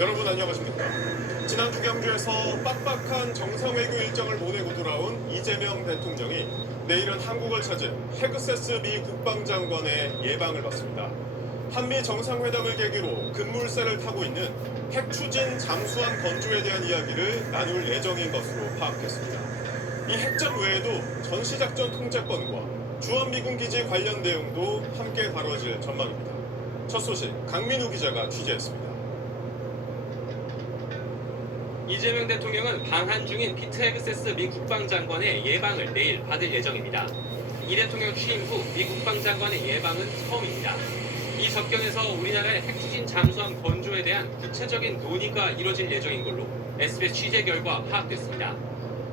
여러분 안녕하십니까? 지난주 경주에서 빡빡한 정상회교 일정을 보내고 돌아온 이재명 대통령이 내일은 한국을 찾은 헤그세스 미 국방장관의 예방을 받습니다. 한미 정상회담을 계기로 급물살을 타고 있는 핵 추진 잠수함 건조에 대한 이야기를 나눌 예정인 것으로 파악했습니다. 이 핵전 외에도 전시작전 통제권과 주한미군 기지 관련 내용도 함께 다뤄질 전망입니다. 첫 소식 강민우 기자가 취재했습니다. 이재명 대통령은 방한 중인 피트 헤그세스 미 국방장관의 예방을 내일 받을 예정입니다. 이 대통령 취임 후 미 국방장관의 예방은 처음입니다. 이 접견에서 우리나라의 핵추진 잠수함 건조에 대한 구체적인 논의가 이뤄질 예정인 걸로 SBS 취재 결과 파악됐습니다.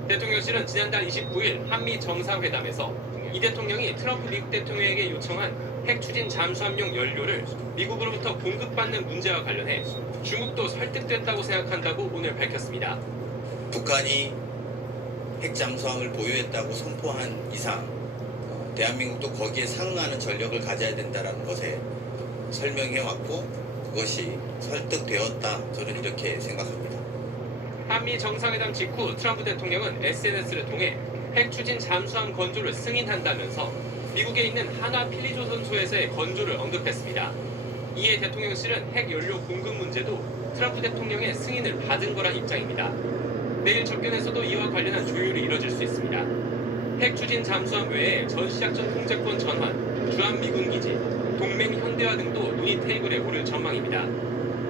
대통령실은 지난달 29일 한미 정상회담에서 이 대통령이 트럼프 미국 대통령에게 요청한 핵추진 잠수함용 연료를 미국으로부터 공급받는 문제와 관련해 중국도 설득됐다고 생각한다고 오늘 밝혔습니다. 북한이 핵잠수함을 보유했다고 선포한 이상 대한민국도 거기에 상응하는 전력을 가져야 된다는 것에 설명해왔고 그것이 설득되었다. 저는 이렇게 생각합니다. 한미 정상회담 직후 트럼프 대통령은 SNS를 통해 핵추진 잠수함 건조를 승인한다면서 미국에 있는 하나 필리조선소에서의 건조를 언급했습니다. 이에 대통령실은 핵 연료 공급 문제도 트럼프 대통령의 승인을 받은 거란 입장입니다. 내일 접견에서도 이와 관련한 조율이 이뤄질 수 있습니다. 핵 추진 잠수함 외에 전시작전 통제권 전환, 주한미군 기지, 동맹 현대화 등도 논의 테이블에 오를 전망입니다.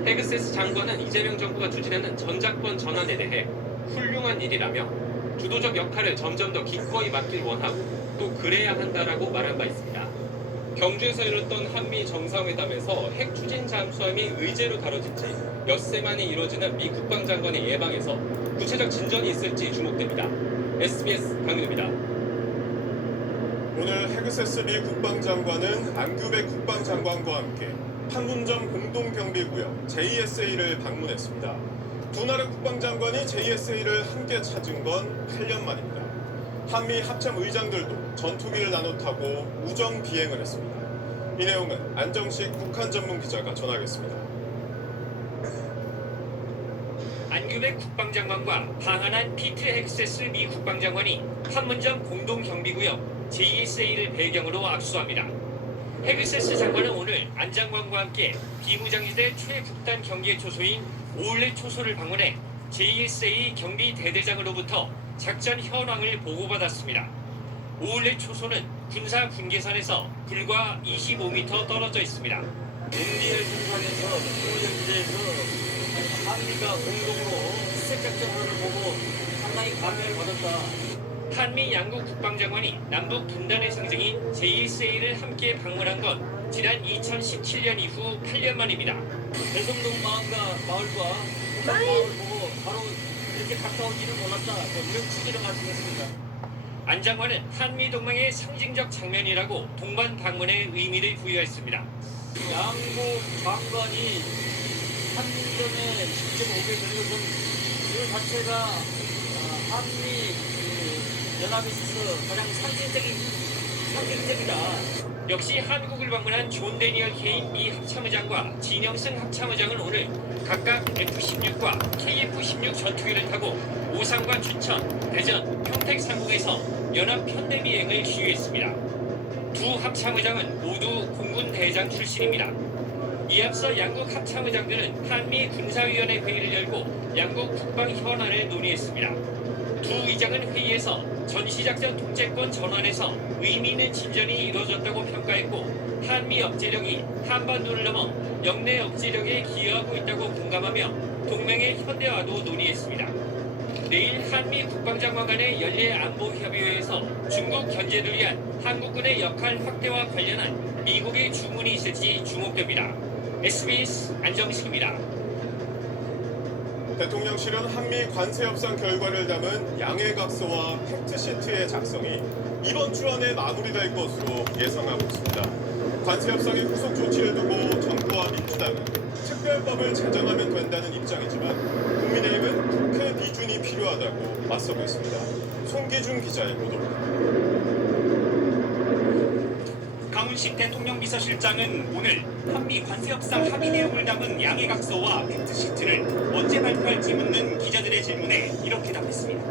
헤그세스 장관은 이재명 정부가 추진하는 전작권 전환에 대해 훌륭한 일이라며 주도적 역할을 점점 더 기꺼이 맡길 원하고 또 그래야 한다라고 말한 바 있습니다. 경주에서 열렸던 한미 정상회담에서 핵 추진 잠수함이 의제로 다뤄질지 엿새 만에 이뤄지는 미 국방장관의 예방에서 구체적 진전이 있을지 주목됩니다. SBS 강민우입니다. 오늘 헤그세스 미 국방장관은 안규백 국방장관과 함께 판문점 공동경비구역 JSA를 방문했습니다. 두 나라 국방장관이 JSA를 함께 찾은 건 8년 만입니다. 한미 합참 의장들도 전투기를 나눠 타고 우정 비행을 했습니다. 이 내용은 안정식 북한 전문 기자가 전하겠습니다. 안규백 국방장관과 방한한 피트 헤그세스 미 국방장관이 판문점 공동경비구역 JSA를 배경으로 악수합니다. 헤그세스 장관은 오늘 안 장관과 함께 비무장지대 최북단 경계 초소인 오울렛 초소를 방문해 JSA 경비 대대장으로부터 작전 현황을 보고받았습니다. 오울렛 초소는 군사 분계선에서 불과 25m 떨어져 있습니다. MDL 선상에서 비무장지대에서 한미가 공동으로 수색작전을 보고 상당히 감명을 받았다. 한미 양국 국방장관이 남북 분단의 상징인 JSA를 함께 방문한 건 지난 2017년 이후 8년 만입니다. 대성동 마을과 북한 마을 보고 바로 이렇게 가까운지는 몰랐다. 이런 취지를 말씀했습니다. 안 장관은 한미 동맹의 상징적 장면이라고 동반 방문의 의미를 부여했습니다. 양국 장관이 판문점에 직접 오게 된 것은 그 자체가 한미 연합에 있어서 가장 상징적이다. 역시 한국을 방문한 존 데니얼 케인 미 합참의장과 진영승 합참의장은 오늘 각각 F-16과 KF-16 전투기를 타고 오산과 춘천, 대전, 평택 상공에서 연합 편대 비행을 시위했습니다. 두 합참의장은 모두 공군 대장 출신입니다. 이에 앞서 양국 합참의장들은 한미 군사위원회 회의를 열고 양국 국방 현안을 논의했습니다. 두 의장은 회의에서 전시작전 통제권 전환에서 의미 있는 진전이 이루어졌다고 평가했고 한미 억제력이 한반도를 넘어 영내 억제력에 기여하고 있다고 공감하며 동맹의 현대화도 논의했습니다. 내일 한미 국방장관 간의 연례 안보협의회에서 중국 견제를 위한 한국군의 역할 확대와 관련한 미국의 주문이 있을지 주목됩니다. SBS 안정식입니다. 대통령실은 한미 관세 협상 결과를 담은 양해각서와 팩트시트의 작성이 이번 주 안에 마무리될 것으로 예상하고 있습니다. 관세 협상의 후속 조치를 두고 정부와 민주당은 특별법을 제정하면 된다는 입장이지만 국민의힘은 국회 비준이 필요하다고 맞서고 있습니다. 송기준 기자의 보도입니다. 최순실 대통령 비서실장은 오늘 한미 관세 협상 합의 내용을 담은 양해각서와 팩트시트를 언제 발표할지 묻는 기자들의 질문에 이렇게 답했습니다.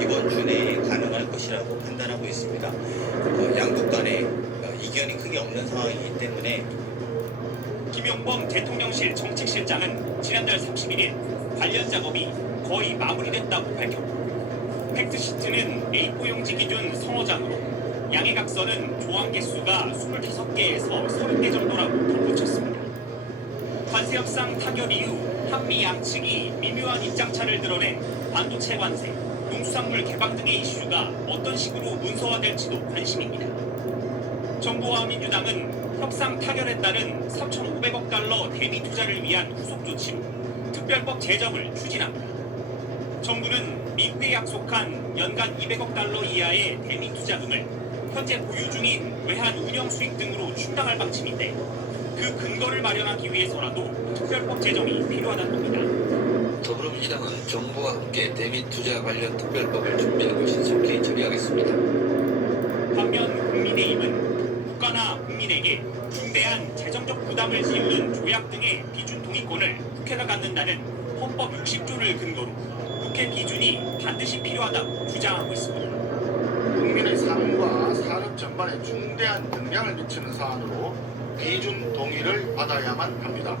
이번 주 내에 가능할 것이라고 판단하고 있습니다. 양국 간에 이견이 크게 없는 상황이기 때문에 김용범 대통령실 정책실장은 지난달 31일 관련 작업이 거의 마무리됐다고 밝혔고 팩트시트는 A4 용지 기준 서너 장으로 양해각서는 조항 개수가 25개에서 30개 정도라고 덧붙였습니다. 관세협상 타결 이후 한미 양측이 미묘한 입장차를 드러낸 반도체 관세, 농수산물 개방 등의 이슈가 어떤 식으로 문서화될지도 관심입니다. 정부와 민주당은 협상 타결에 따른 3,500억 달러 대미 투자를 위한 후속 조치로 특별법 제정을 추진합니다. 정부는 미국에 약속한 연간 200억 달러 이하의 대미 투자금을 현재 보유 중인 외환 운영 수익 등으로 충당할 방침인데 그 근거를 마련하기 위해서라도 특별법 제정이 필요하다는 겁니다. 더불어민주당은 정부와 함께 대미 투자 관련 특별법을 준비하고 신속히 처리하겠습니다. 반면 국민의힘은 국가나 국민에게 중대한 재정적 부담을 지우는 조약 등의 비준 동의권을 국회가 갖는다는 헌법 60조를 근거로 국회 비준이 반드시 필요하다고 주장하고 있습니다. 국민의 삶과 산업 전반에 중대한 영향을 미치는 사안으로 비준 동의를 받아야만 합니다.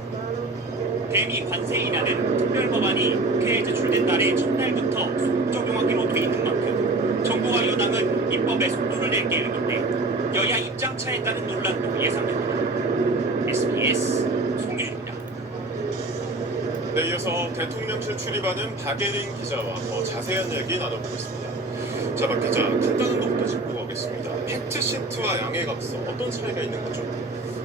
대미 관세 인하는 특별법안이 국회에 제출된 날의 첫날부터 소급 적용하기로 돼 있는 만큼 정부와 여당은 입법에 속도를 낼 계획인데 여야 입장차에 따른 논란도 예상됩니다. SBS 송유주입니다. 네, 이어서 대통령실 출입하는 박예린 기자와 더 자세한 얘기 나눠보겠습니다. 자, 박 기자, 간단한 것부터 짚고 가겠습니다. 팩트시트와 양해각서 어떤 차이가 있는 거죠?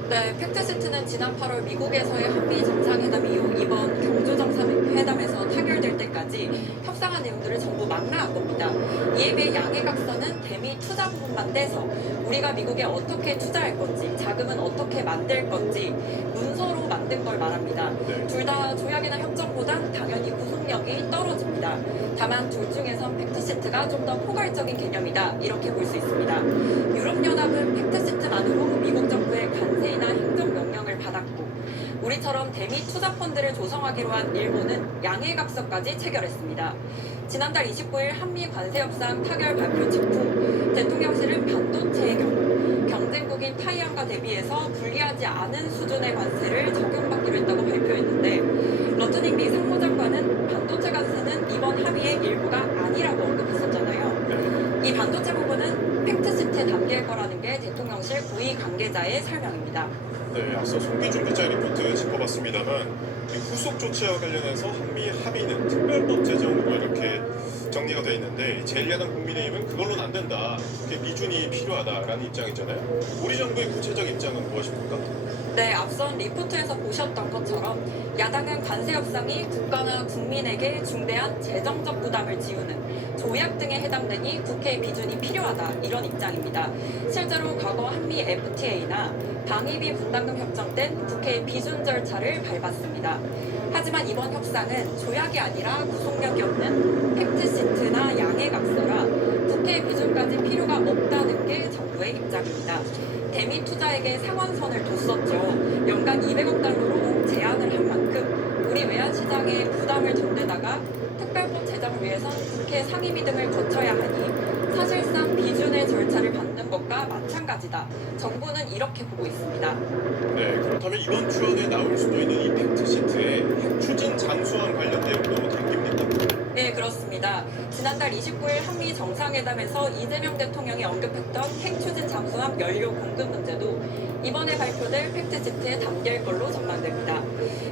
네, 팩트시트는 지난 8월 미국에서의 한미 정상회담 이후 이번 경주 정상회담에서 타결될 때까지 협상한 내용들을 전부 망라한 겁니다. 이에 비해 양해각서는 대미 투자 부분만 떼서 우리가 미국에 어떻게 투자할 건지, 자금은 어떻게 만들 건지 문서로 만든 걸 말합니다. 네. 둘 다 조약이나 협정보단 당연히 구속력이 떨어집니다. 다만 둘 중에선 팩트시트가 좀 더 포괄적인 개념이다, 이렇게 볼 수 있습니다. 유럽연합은 팩트시트만으로 미국 정부의 관세이나 행정명령을 받았고, 우리처럼 대미 투자펀드를 조성하기로 한 일본은 양해각서까지 체결했습니다. 지난달 29일 한미 관세협상 타결 발표 직후 대통령실은 반도체의 경우 경쟁국인 타이완과 대비해서 불리하지 않은 수준의 관세를 적용받기로 했다고 발표했는데, 러트닝 미 상무장관은 반도체 관세는 이번 합의의 일부가 아니라고 언급했었잖아요. 이 반도체 부분은 팩트시트에 담길 거라는 게 대통령실 고위 관계자의 설명입니다. 네, 앞서 송기준 기자 리포트 짚어봤습니다만 이 후속 조치와 관련해서 한미 합의는 특별법 제정으로 이렇게 정리가 돼 있는데 제1야당 국민의힘은 그걸로는 안 된다, 그게 미준이 필요하다라는 입장이잖아요. 우리 정부의 구체적 입장은 무엇입니까? 네, 앞선 리포트에서 보셨던 것처럼 야당은 관세 협상이 국가나 국민에게 중대한 재정적 부담을 지우는 조약 등에 해당되니 국회 비준이 필요하다, 이런 입장입니다. 실제로 과거 한미 FTA나 방위비 분담금 협정 땐 국회 비준 절차를 밟았습니다. 하지만 이번 협상은 조약이 아니라 구속력이 없는 팩트시트나 양해각서라 국회 비준까지 필요가 없다는 게 정부의 입장입니다. 대미 투자에게 상한선을 뒀었죠. 연간 200억 달러로 제한을 한 만큼 우리 외환 시장에 부담을 던데다가 특별법 제정을 위해선 국회 상임위 등을 거쳐야 하니 사실상 비준의 절차를 밟는 것과 마찬가지다. 정부는 이렇게 보고 있습니다. 네, 그렇다면 이번 주 안에 나올 수도 있는 이 팩트시트에 핵추진 잠수함 관련 내용도 담깁니까? 네, 그렇습니다. 지난달 29일 한미 정상회담에서 이재명 대통령이 언급했던 핵추진 잠수함 연료 공급 문제도 이번에 발표될 팩트시트에 담길 걸로 전망됩니다.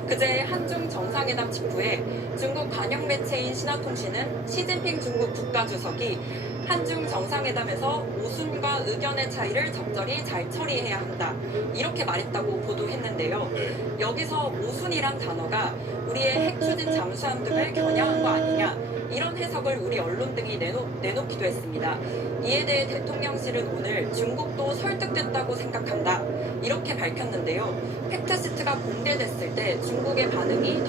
그제 한중 정상회담 직후에 중국 관영 매체인 신화통신은 시진핑 중국 국가주석이 한중 정상회담에서 모순과 의견의 차이를 적절히 잘 처리해야 한다, 이렇게 말했다고 보도했는데요. 네. 여기서 모순이란 단어가 우리의 핵추진 잠수함 등을 겨냥한 거 아니냐, 이런 해석을 우리 언론 등이 내놓기도 했습니다. 이에 대해 대통령실은 오늘 중국도 설득됐다고 생각한다, 이렇게 밝혔는데요. 팩트시트가 공개됐을 때 중국의 반응이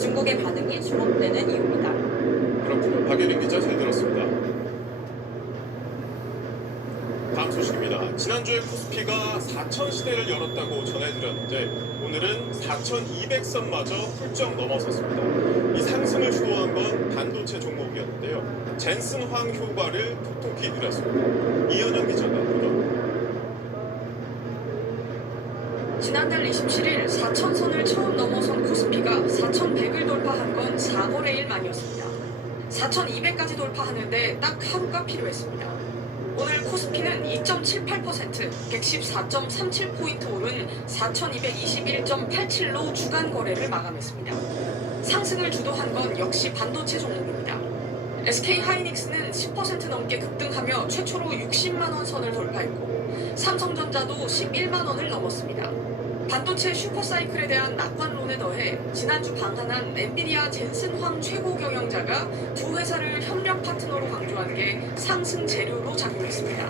주목되는 이유입니다. 그렇군요. 박예린 기자 잘 들었습니다. 다음 소식입니다. 지난주에 코스피가 4천 시대를 열었다고 전해드렸는데 오늘은 4,200선마저 훌쩍 넘어섰습니다. 이 상승을 주도한 건 반도체 종목이었는데요. 젠슨황 효과를 톡톡히 누렸습니다. 이현영 기자가 보도합니다. 지난달 27일 4천선을 처음 넘어선 코스피가 4,100을 돌파한 건 4거래일 만이었습니다. 4,200까지 돌파하는데 딱 하루가 필요했습니다. 오늘 코스피는 2.78%, 114.37포인트 오른 4,221.87로 주간 거래를 마감했습니다. 상승을 주도한 건 역시 반도체 종목입니다. SK하이닉스는 10% 넘게 급등하며 최초로 60만 원 선을 돌파했고 삼성전자도 11만 원을 넘었습니다. 반도체 슈퍼사이클에 대한 낙관론에 더해 지난주 방한한 엔비디아 젠슨황 최고 경영자가 두 회사를 협력 파트너로 강조한 게 상승 재료로 작용했습니다.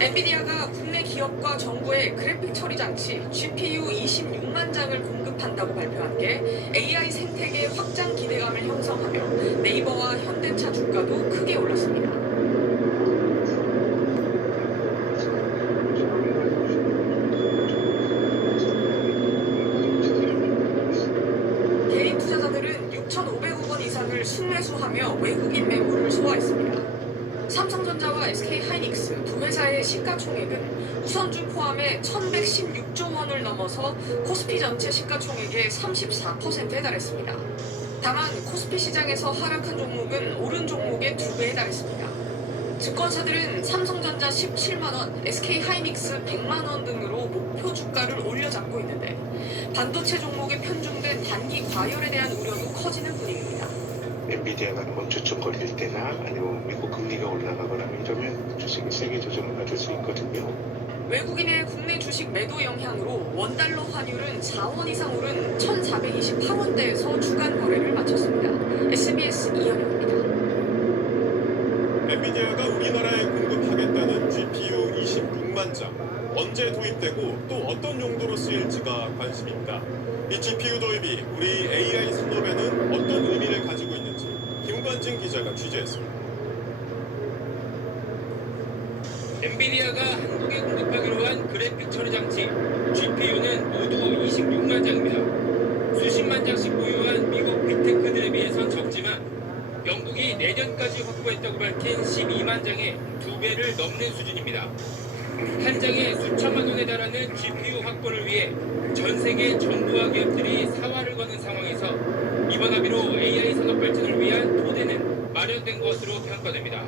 엔비디아가 국내 기업과 정부의 그래픽 처리 장치 GPU 26만 장을 공급한다고 발표한 게 AI 생태계 확장 기대감을 형성하며 네이버와 현대차 주가도 크게 올랐습니다. 개인 투자자들은 6,500억 원 이상을 순매수하며 외국인 매물을 소화했습니다. 삼성전자와 SK하이닉스 두 회사의 시가총액은 우선주 포함해 1,116조 원을 넘어서 코스피 전체 시가총액의 34%에 달했습니다. 다만 코스피 시장에서 하락한 종목은 오른 종목의 2배에 달했습니다. 증권사들은 삼성전자 17만 원, SK하이닉스 100만 원 등으로 목표 주가를 올려잡고 있는데 반도체 종목에 편중된 단기 과열에 대한 우려도 커지는 분위기입니다. 엔비디아가 한번 저점 걸릴 때나 아니면 미국 금리가 올라가거나 이러면 주식이 세게 조정을 받을 수 있거든요. 외국인의 국내 주식 매도 영향으로 원달러 환율은 4원 이상 오른 1,428원대에서 주간 거래를 마쳤습니다. SBS 이현영입니다. 엔비디아가 우리나라에 공급하겠다는 GPU 26만 장. 언제 도입되고 또 어떤 용도로 쓰일지가 관심입니다. 이 GPU 도입이 우리 AI 산업에는 어떤 의미를 가지고 있는지 김관진 기자가 취재했습니다. 엔비디아가 한국에 공급하기로 한 그래픽 처리 장치 GPU는 모두 26만 장입니다. 수십만 장씩 보유한 미국 빅테크들에 비해선 적지만 영국이 내년까지 확보했다고 밝힌 12만 장의 2배를 넘는 수준입니다. 한 장에 수천만 원에 달하는 GPU 확보를 위해 전 세계 정부와 기업들이 사활을 거는 상황에서 이번 합의로 AI 산업 발전을 위한 토대는 마련된 것으로 평가됩니다.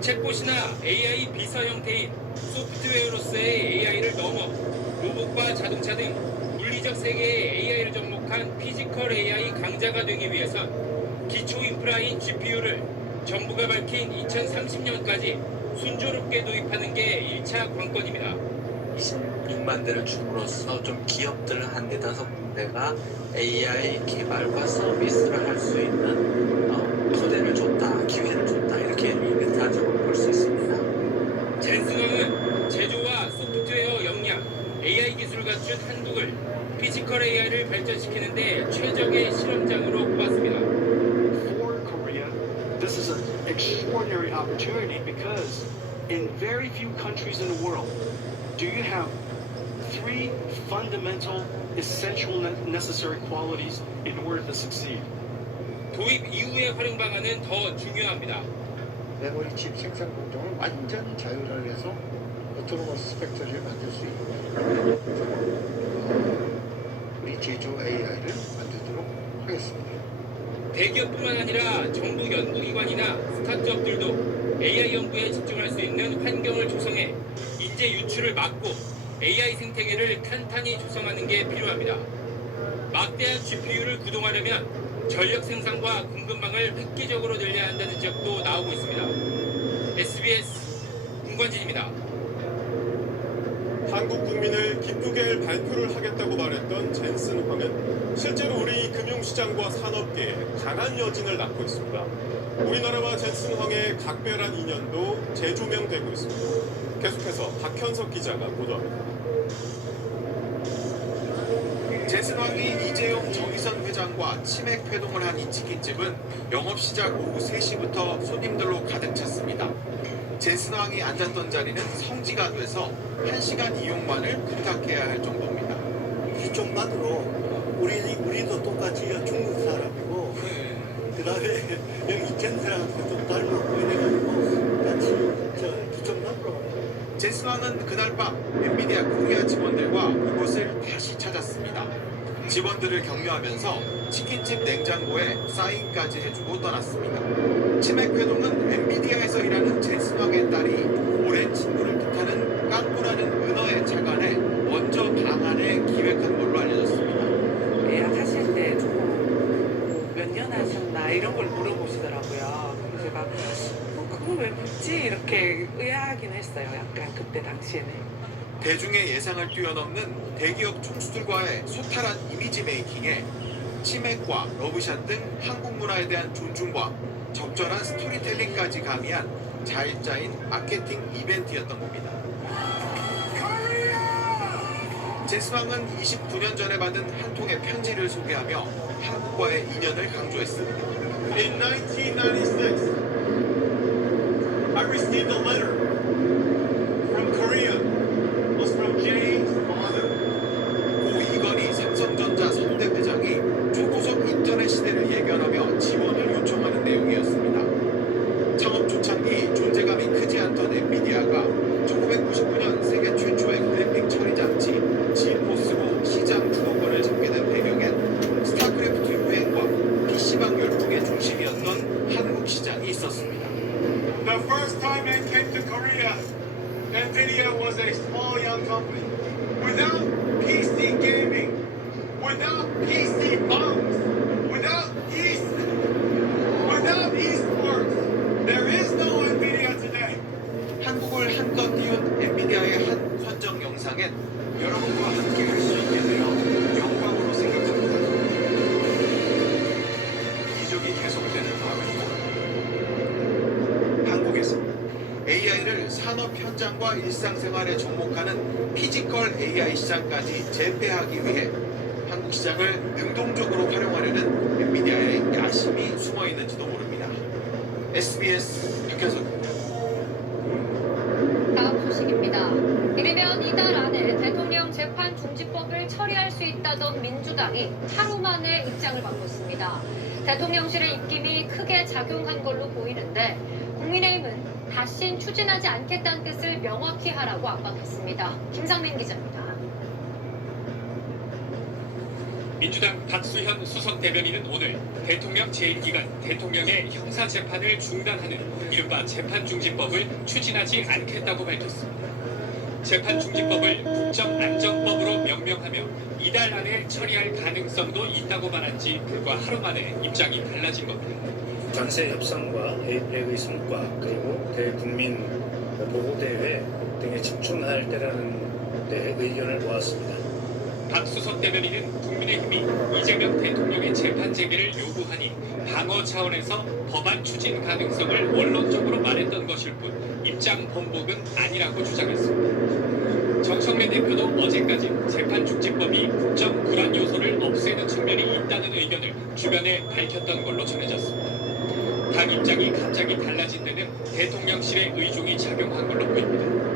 챗봇이나 AI 비서 형태인 소프트웨어로서의 AI를 넘어 로봇과 자동차 등 물리적 세계의 AI를 접목한 피지컬 AI 강자가 되기 위해선 기초 인프라인 GPU를 정부가 밝힌 2030년까지 순조롭게 도입하는 게 1차 관건입니다. 26만 대를 줌으로써 좀 기업들 한 4-5군데가 AI 개발과 서비스를 할 수 있는 토대를 줬다, 기회를 줬다 이렇게 이벤트적으로 볼 수 있습니다. 젠슨황은 제조와 소프트웨어 역량, AI 기술을 갖춘 한국을 피지컬 AI를 발전시키는 데 최적의 실험장으로 꼽았습니다. For Korea, this is an extraordinary opportunity because in very few countries in the world do you have three fundamental, essential, necessary qualities in order to succeed. 도입 이후의 활용 방안은 더 중요합니다. 메모리 칩 생산 공정을 완전 자율화해서 오토노머스 팩토리를 만들 수 있는 우리 제조 AI를 만들도록 하겠습니다. 대기업뿐만 아니라 정부 연구기관이나 스타트업들도 AI 연구에 집중할 수 있는 환경을 조성해 인재 유출을 막고 AI 생태계를 탄탄히 조성하는 게 필요합니다. 막대한 GPU를 구동하려면 전력 생산과 공급망을 획기적으로 늘려야 한다는 지적도 나오고 있습니다. SBS 김관진입니다. 한국 국민을 기쁘게 할 발표를 하겠다고 말했던 젠슨황은 실제로 우리 금융시장과 산업계에 강한 여진을 낳고 있습니다. 우리나라와 젠슨황의 각별한 인연도 재조명되고 있습니다. 계속해서 박현석 기자가 보도합니다. 젠슨황이 이재용 정의선 회장과 치맥 회동을 한 이 치킨집은 영업시작 오후 3시부터 손님들로 가득 찼습니다. 제슨왕이 앉았던 자리는 성지가 돼서 1시간 이용만을 부탁해야 할 정도입니다. 기존만으로 우리도 똑같이 중국 사람이고 그다음에 여기 전사랑도 좀 닮았고 이래가지고 같이 기존만으로. 제슨왕은 그날 밤 엔비디아 코리아 직원들과 이곳을 다시 찾았습니다. 직원들을 격려하면서 치킨집 냉장고에 사인까지 해주고 떠났습니다. 치맥 회동은 엔비디아에서 일하는 제슨왕의 딸이 오랜 친구를 뜻하는 깡꾸라는 은어의 착안에 먼저 방안에 기획한 걸로 알려졌습니다. 예약하실 때 조금 몇 년 하셨나 이런 걸 물어보시더라고요. 그래서 제가 그걸 왜 묻지? 이렇게 의아하긴 했어요. 약간 그때 당시에는. 대중의 예상을 뛰어넘는 대기업 총수들과의 소탈한 이미지 메이킹에 치맥과 러브샷 등 한국 문화에 대한 존중과 적절한 스토리텔링까지 가미한 잘 짜인 마케팅 이벤트였던 겁니다. 제슨왕은 29년 전에 받은 한 통의 편지를 소개하며 한국과의 인연을 강조했습니다. In 1996, I received a letter from Korea. It was from Jay's father. 고 이건희 삼성전자 선대 회장이 초고속 인터넷 시대를 예견하며 지원을 요청하는 내용이었습니다. 창업 초창기 존재감이 크지 않던 엔비디아가 1999년 세계 최초의 그래픽 처리 장치 지포스로 시장 주도권을 잡게 된 배경엔 스타크래프트 유행과 PC방 열풍의 중심이었던 한국 시장이 있었습니다. The first time I came to Korea, NVIDIA was a small young company. Without PC gaming, without PC bombs, without esports, there is no NVIDIA today. 한국을 한껏 띄운 엔비디아의 한 헌정 영상엔 여러분과 함께 할 수 있게 되어 영광으로 생각합니다. 이적이 계속되는 아메리카. 한국에서 AI를 산업 현장과 일상생활에 접목하는 피지컬 AI 시장까지 재패하기 위해 한국 시장을 능동적으로 활용하려는 엔비디아의 야심이 숨어 있는지도 모릅니다. SBS 박현석입니다. 다음 소식입니다. 이르면 이달 안에 대통령 재판 중지법을 처리할 수 있다던 민주당이 하루 만에 입장을 바꿨습니다. 대통령실의 입김이 크게 작용한 걸로 보이는데 국민의힘은 다신 추진하지 않겠다는 뜻을 명확히 하라고 압박했습니다. 김상민 기자입니다. 민주당 박수현 수석 대변인은 오늘 대통령 재임 기간 대통령의 형사 재판을 중단하는 이른바 재판중지법을 추진하지 않겠다고 밝혔습니다. 재판중지법을 국정안정법으로 명명하며 이달 안에 처리할 가능성도 있다고 말한 지 불과 하루 만에 입장이 달라진 겁니다. 관세 협상과 대입의 성과 그리고 대국민 보호대회 등에 집중할 때라는 데 의견을 모았습니다. 박수석 대변인은 국민의힘이 이재명 대통령의 재판 재개를 요구하니 방어 차원에서 법안 추진 가능성을 원론적으로 말했던 것일 뿐 입장 번복은 아니라고 주장했습니다. 정청래 대표도 어제까지 재판중지법이 국정 불안 요소를 없애는 측면이 있다는 의견을 주변에 밝혔던 걸로 전해졌습니다. 당 입장이 갑자기 달라진 데는 대통령실의 의중이 작용한 걸로 보입니다.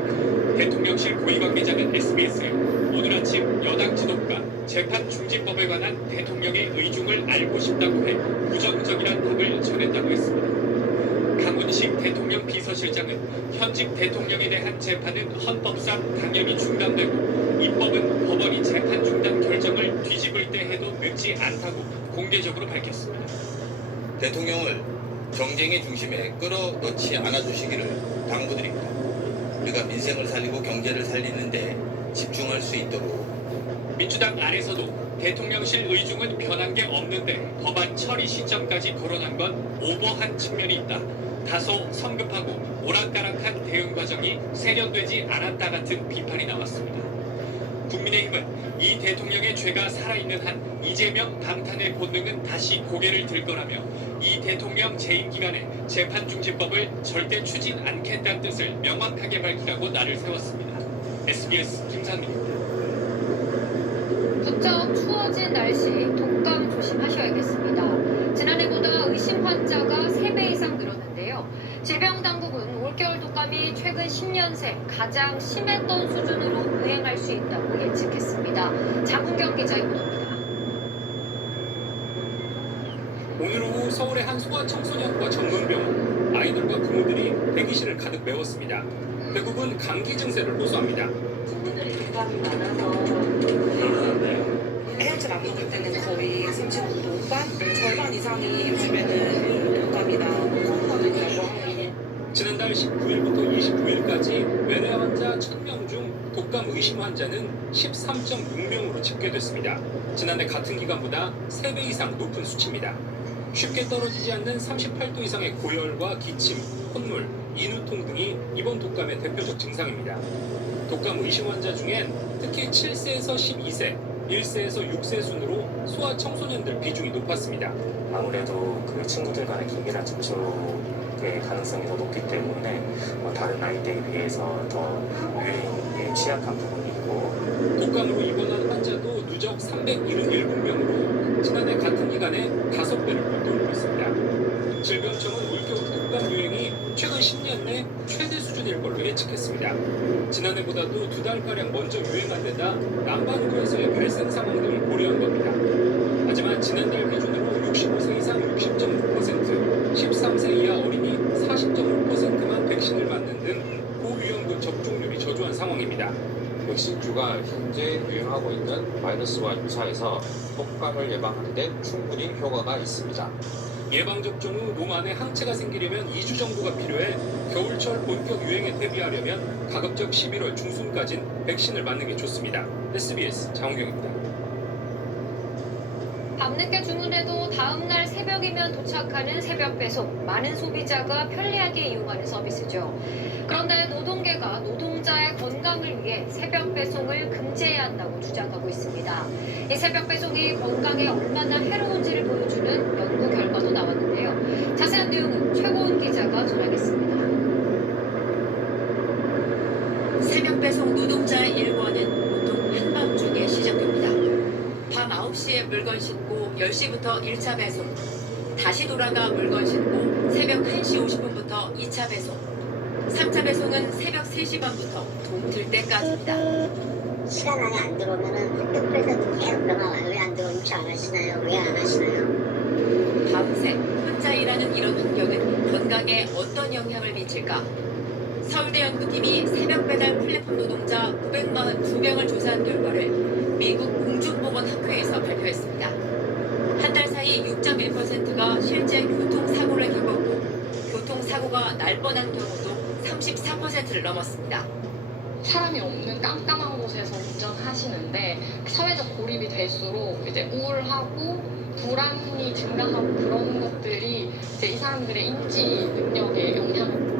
대통령실 고위 관계자는 SBS에 오늘 아침 여당 지도부가 재판중지법에 관한 대통령의 의중을 알고 싶다고 해 부정적이란 답을 전했다고 했습니다. 강훈식 대통령 비서실장은 현직 대통령에 대한 재판은 헌법상 당연히 중단되고 입법은 법원이 재판 중단 결정을 뒤집을 때 해도 늦지 않다고 공개적으로 밝혔습니다. 대통령을 정쟁의 중심에 끌어넣지 않아주시기를 당부드립니다. 우리가 민생을 살리고 경제를 살리는데 집중할 수 있도록. 민주당 안에서도 대통령실 의중은 변한 게 없는데 법안 처리 시점까지 거론한 건 오버한 측면이 있다. 다소 성급하고 오락가락한 대응 과정이 세련되지 않았다 같은 비판이 나왔습니다. 국민의힘은 이 대통령의 죄가 살아있는 한 이재명 방탄의 본능은 다시 고개를 들 거라며 이 대통령 재임 기간에 재판중지법을 절대 추진 않겠다는 뜻을 명확하게 밝히라고 날을 세웠습니다. SBS 김상민입니다. 부쩍 추워진 날씨 독감 조심하셔야겠습니다. 지난해보다 의심 환자가 3배 이상 늘었는데요. 질병당국은 올 올겨울 독감이 최근 10년 새 가장 심했던 수준으로 유행할 수 있다고 예측했습니다. 장훈경 기자의 보도입니다. 오늘 오후 서울의 한 소아청소년과 전문병원, 아이들과 부모들이 대기실을 가득 메웠습니다. 대부분 감기 증세를 호소합니다. 친구들이 독감이 많아서 해열제 안 먹을 때는 거의 35도 후반, 절반 이상이 요즘에는 독감이나 코로나도 하고. 지난달 19일부터 29일까지 외래 환자 1000명 중 독감 의심 환자는 13.6명으로 집계됐습니다. 지난해 같은 기간보다 3배 이상 높은 수치입니다. 쉽게 떨어지지 않는 38도 이상의 고열과 기침, 콧물, 인후통 등이 이번 독감의 대표적 증상입니다. 독감 의심 환자 중엔 특히 7세에서 12세, 1세에서 6세 순으로 소아 청소년들 비중이 높았습니다. 아무래도 그 친구들 간의 긴밀한 접촉의 가능성이 더 높기 때문에 다른 아이들에 비해서 더 유행에 취약한 부분이 있고, 독감으로 입원한 환자도 누적 377명으로 지난해 같은 기간에 5배를 불도고 있습니다. 질병청은 올겨울 독감 유행이 최근 10년 내 최대 수준일 걸로 예측했습니다. 지난해보다도 2달가량 먼저 유행한 데다 남반구에서의 발생 상황 등을 고려한 겁니다. 하지만 지난달 기준으로 65세 이상 60.6%, 13세 이하 어린이 40.5%만 백신을 맞는 등 고위험군 접종률이 저조한 상황입니다. 백신주가 현재 유행하고 있는 바이러스와 유사해서 독감을 예방하는 데 충분히 효과가 있습니다. 예방접종 후 몸 안에 항체가 생기려면 2주 정도가 필요해 겨울철 본격 유행에 대비하려면 가급적 11월 중순까진 백신을 맞는 게 좋습니다. SBS 장훈경입니다. 밤늦게 주문해도 다음날 새벽이면 도착하는 새벽 배송. 많은 소비자가 편리하게 이용하는 서비스죠. 그런데 노동계가 노동자의 건강을 위해 새벽 배송을 금지해야 한다고 주장하고 있습니다. 이 새벽 배송이 건강에 얼마나 해로운지를 보여주는 연구 결과도 나왔는데요. 자세한 내용은 최고은 기자가 전하겠습니다. 새벽 배송 노동자의 일과는 보통 한밤중에 시작됩니다. 밤 9시에 물건 싣고 10시부터 1차 배송, 다시 돌아가 물건 싣고 새벽 1시 50분부터 2차 배송, 3차 배송은 새벽 3시 반부터 동 들 때까지입니다. 시간 안에 안 들어오면 학교에서도 계속 전화와요. 왜 안 들어오는지 안 하시나요? 왜 안 하시나요? 밤새 혼자 일하는 이런 환경은 건강에 어떤 영향을 미칠까? 서울대 연구팀이 새벽 배달 플랫폼 노동자 942명을 조사한 결과를 미국 공중보건학회에서 발표했습니다. 한 달 사이 6.1%가 실제 교통사고를 겪었고 교통사고가 날 뻔한 경우도 34%를 넘었습니다. 사람이 없는 깜깜한 곳에서 운전하시는데 사회적 고립이 될수록 이제 우울하고 불안이 증가하고 그런 것들이 이제 이 사람들의 인지 능력에 영향을.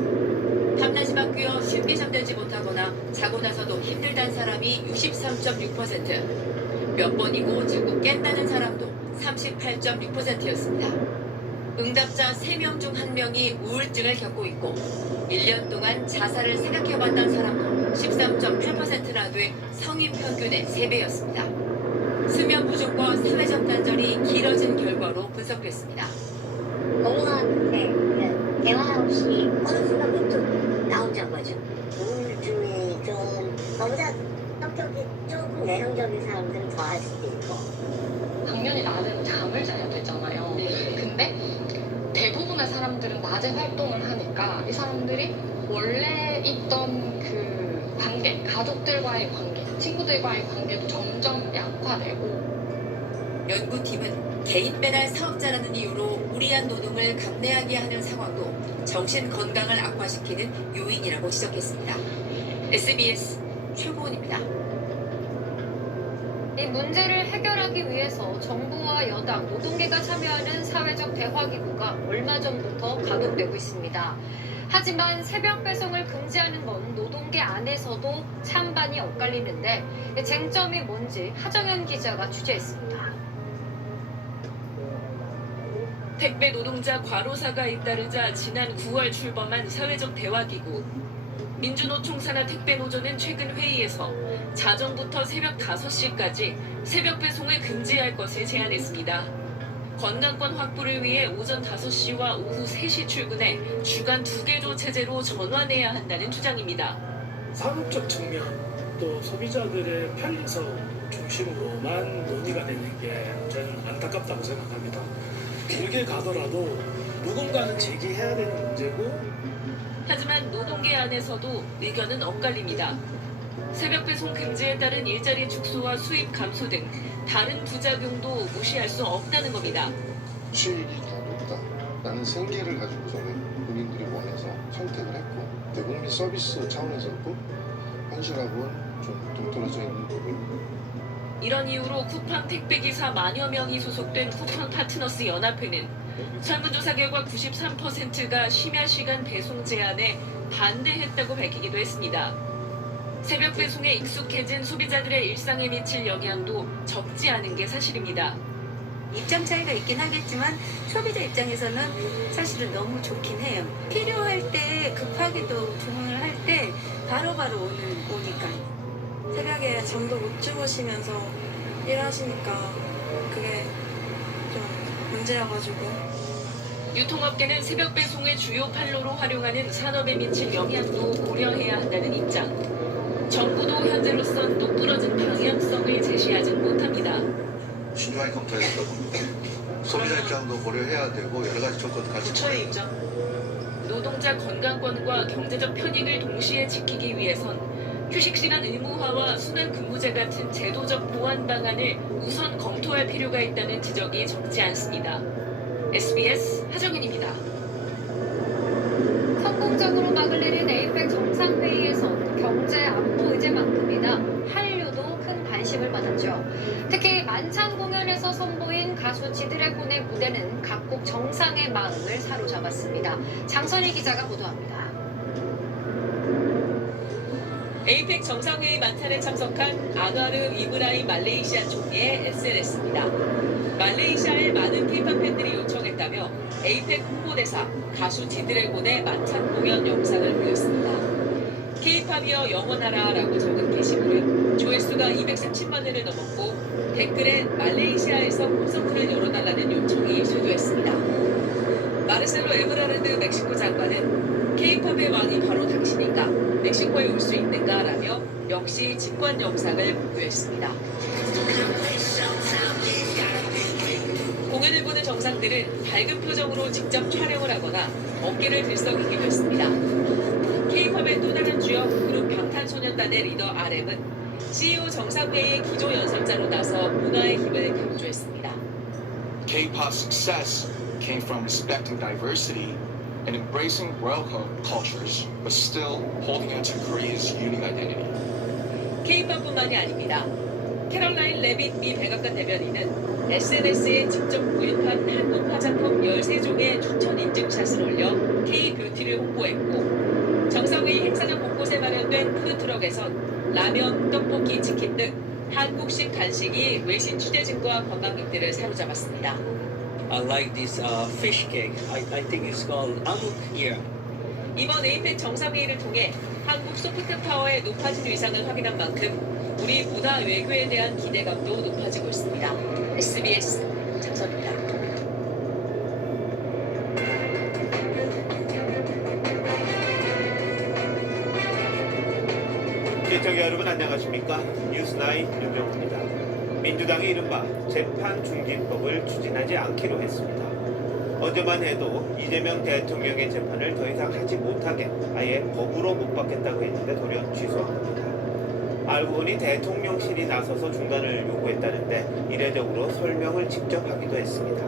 밤낮이 바뀌어 쉽게 잠들지 못하거나 자고 나서도 힘들다는 사람이 63.6%, 몇 번이고 자꾸 깬다는 사람도 38.6%였습니다. 응답자 3명 중 1명이 우울증을 겪고 있고 1년 동안 자살을 생각해봤다는 사람도 13.8%나 돼 성인 평균의 3배였습니다. 수면 부족과 사회적 단절이 길어진 결과로 분석됐습니다. 공무원한테 대화 없이 어느 순간 문득 나오는 거죠. 우울증이 좀 너보다 성격이 조금 내성적인 사람들은 더 할 수도 있고. 당연히 낮에는 잠을 자야 되잖아요. 근데 대부분의 사람들은 낮에 활동을 하니까 이 사람들이 원래 있던 그 관계, 가족들과의 관계, 친구들과의 관계도 점점 약화되고. 연구팀은 개인 배달 사업자라는 이유로 무리한 노동을 감내하게 하는 상황도 정신 건강을 악화시키는 요인이라고 지적했습니다. SBS 최고은입니다. 이 문제를 해결하기 위해서 정부와 여당, 노동계가 참여하는 사회적 대화기구가 얼마 전부터 가동되고 있습니다. 하지만 새벽 배송을 금지하는 건 노동계 안에서도 찬반이 엇갈리는데 쟁점이 뭔지 하정현 기자가 취재했습니다. 택배 노동자 과로사가 잇따르자 지난 9월 출범한 사회적 대화기구. 민주노총 산하 택배노조는 최근 회의에서 자정부터 새벽 5시까지 새벽 배송을 금지할 것을 제안했습니다. 건강권 확보를 위해 오전 5시와 오후 3시 출근해 주간 2개조 체제로 전환해야 한다는 주장입니다. 산업적 측면 또 소비자들의 편의성 중심으로만 논의가 되는 게 저는 안타깝다고 생각합니다. 길게 가더라도 누군가는 제기해야 되는 문제고 하지만 노동계 안에서도 의견은 엇갈립니다. 새벽 배송 금지에 따른 일자리 축소와 수입 감소 등 다른 부작용도 무시할 수 없다는 겁니다. 수익이 더 높다라는 생계를 가지고서는 본인들이 원해서 선택을 했고 대국민 서비스 차원에서도 현실하고는 좀 동떨어져 있는 부분. 이런 이유로 쿠팡 택배기사 만여 명이 소속된 쿠팡 파트너스 연합회는 설문조사 결과 93%가 심야 시간 배송 제한에 반대했다고 밝히기도 했습니다. 새벽 배송에 익숙해진 소비자들의 일상에 미칠 영향도 적지 않은 게 사실입니다. 입장 차이가 있긴 하겠지만 소비자 입장에서는 사실은 너무 좋긴 해요. 필요할 때 급하게도 주문을 할 때 바로바로 오니까. 새벽에 잠도 못 주무시면서 일하시니까 그게 좀 문제여가지고. 유통업계는 새벽 배송을 주요 판로로 활용하는 산업에 미칠 영향도 고려해야 한다는 입장. 정부도 현재로선 똑부러진 방향성을 제시하진 못합니다. 신중하게 검토해야 된다고 봅니다. 소비자 입장도 고려해야 되고 여러 가지 조건 같이 고려해야 됩니다. 노동자 건강권과 경제적 편익을 동시에 지키기 위해선 휴식시간 의무화와 순환근무제 같은 제도적 보완 방안을 우선 검토할 필요가 있다는 지적이 적지 않습니다. SBS 하정은입니다. 성공적으로 막을 내린 에이펙 정상회의에선 경제 안보 의제만큼이나 한류도 큰 관심을 받았죠. 특히 만찬 공연에서 선보인 가수 지드래곤의 무대는 각국 정상의 마음을 사로잡았습니다. 장선희 기자가 보도합니다. 에이펙 정상회의 만찬에 참석한 아가르 이브라임 말레이시아 총리의 SNS입니다. 말레이시아의 많은 K-팝 팬들이 요청했다며 에이펙 홍보대사 가수 지드래곤의 만찬 공연 영상을 올렸습니다. K-팝이여 영원하라라고 적은 게시물은 조회수가 230만 회를 넘었고 댓글에 말레이시아에서 콘서트를 열어달라는 요청이 쇄도했습니다. 마르셀로 에브라르드 멕시코 장관은 K-팝의 왕이 바로 당신인가? 멕시코에 올 수 있는가라며 역시 직관 영상을 공유했습니다. 공연을 보는 정상들은 밝은 표정으로 직접 촬영을 하거나 어깨를 들썩이기도 했습니다. K-팝의 또 다른 주역 그룹 방탄소년단의 리더 RM은 CEO 정상회의 기조 연설자로 나서 문화의 힘을 강조했습니다. K-pop success came from respecting diversity and embracing world cultures, but still holding on to Korea's unique identity. K-팝뿐만이 아닙니다. 캐롤라인 레빗 미 백악관 대변인은 SNS에 직접 구입한 한국 화장품 13종의 추천 인증샷을 올려 K-뷰티를 홍보했고 정상회의 행사장 곳곳에 마련된 푸드트럭에선 라면, 떡볶이, 치킨 등 한국식 간식이 외신 취재진과 관광객들을 사로잡았습니다. I like this fish cake. I think it's called amuk here. 이번 에이펙 정상회의를 통해 한국 소프트 파워의 높아진 위상을 확인한 만큼 우리 문화 외교에 대한 기대감도 높아지고 있습니다. SBS 장선입니다. 시청자 여러분 안녕하십니까? 뉴스9 윤정호입니다. 민주당이 이른바 재판중지법을 추진하지 않기로 했습니다. 어제만 해도 이재명 대통령의 재판을 더 이상 하지 못하게 아예 법으로 못 받겠다고 했는데 돌연 취소한 겁니다. 알고 보니 대통령실이 나서서 중단을 요구했다는데 이례적으로 설명을 직접 하기도 했습니다.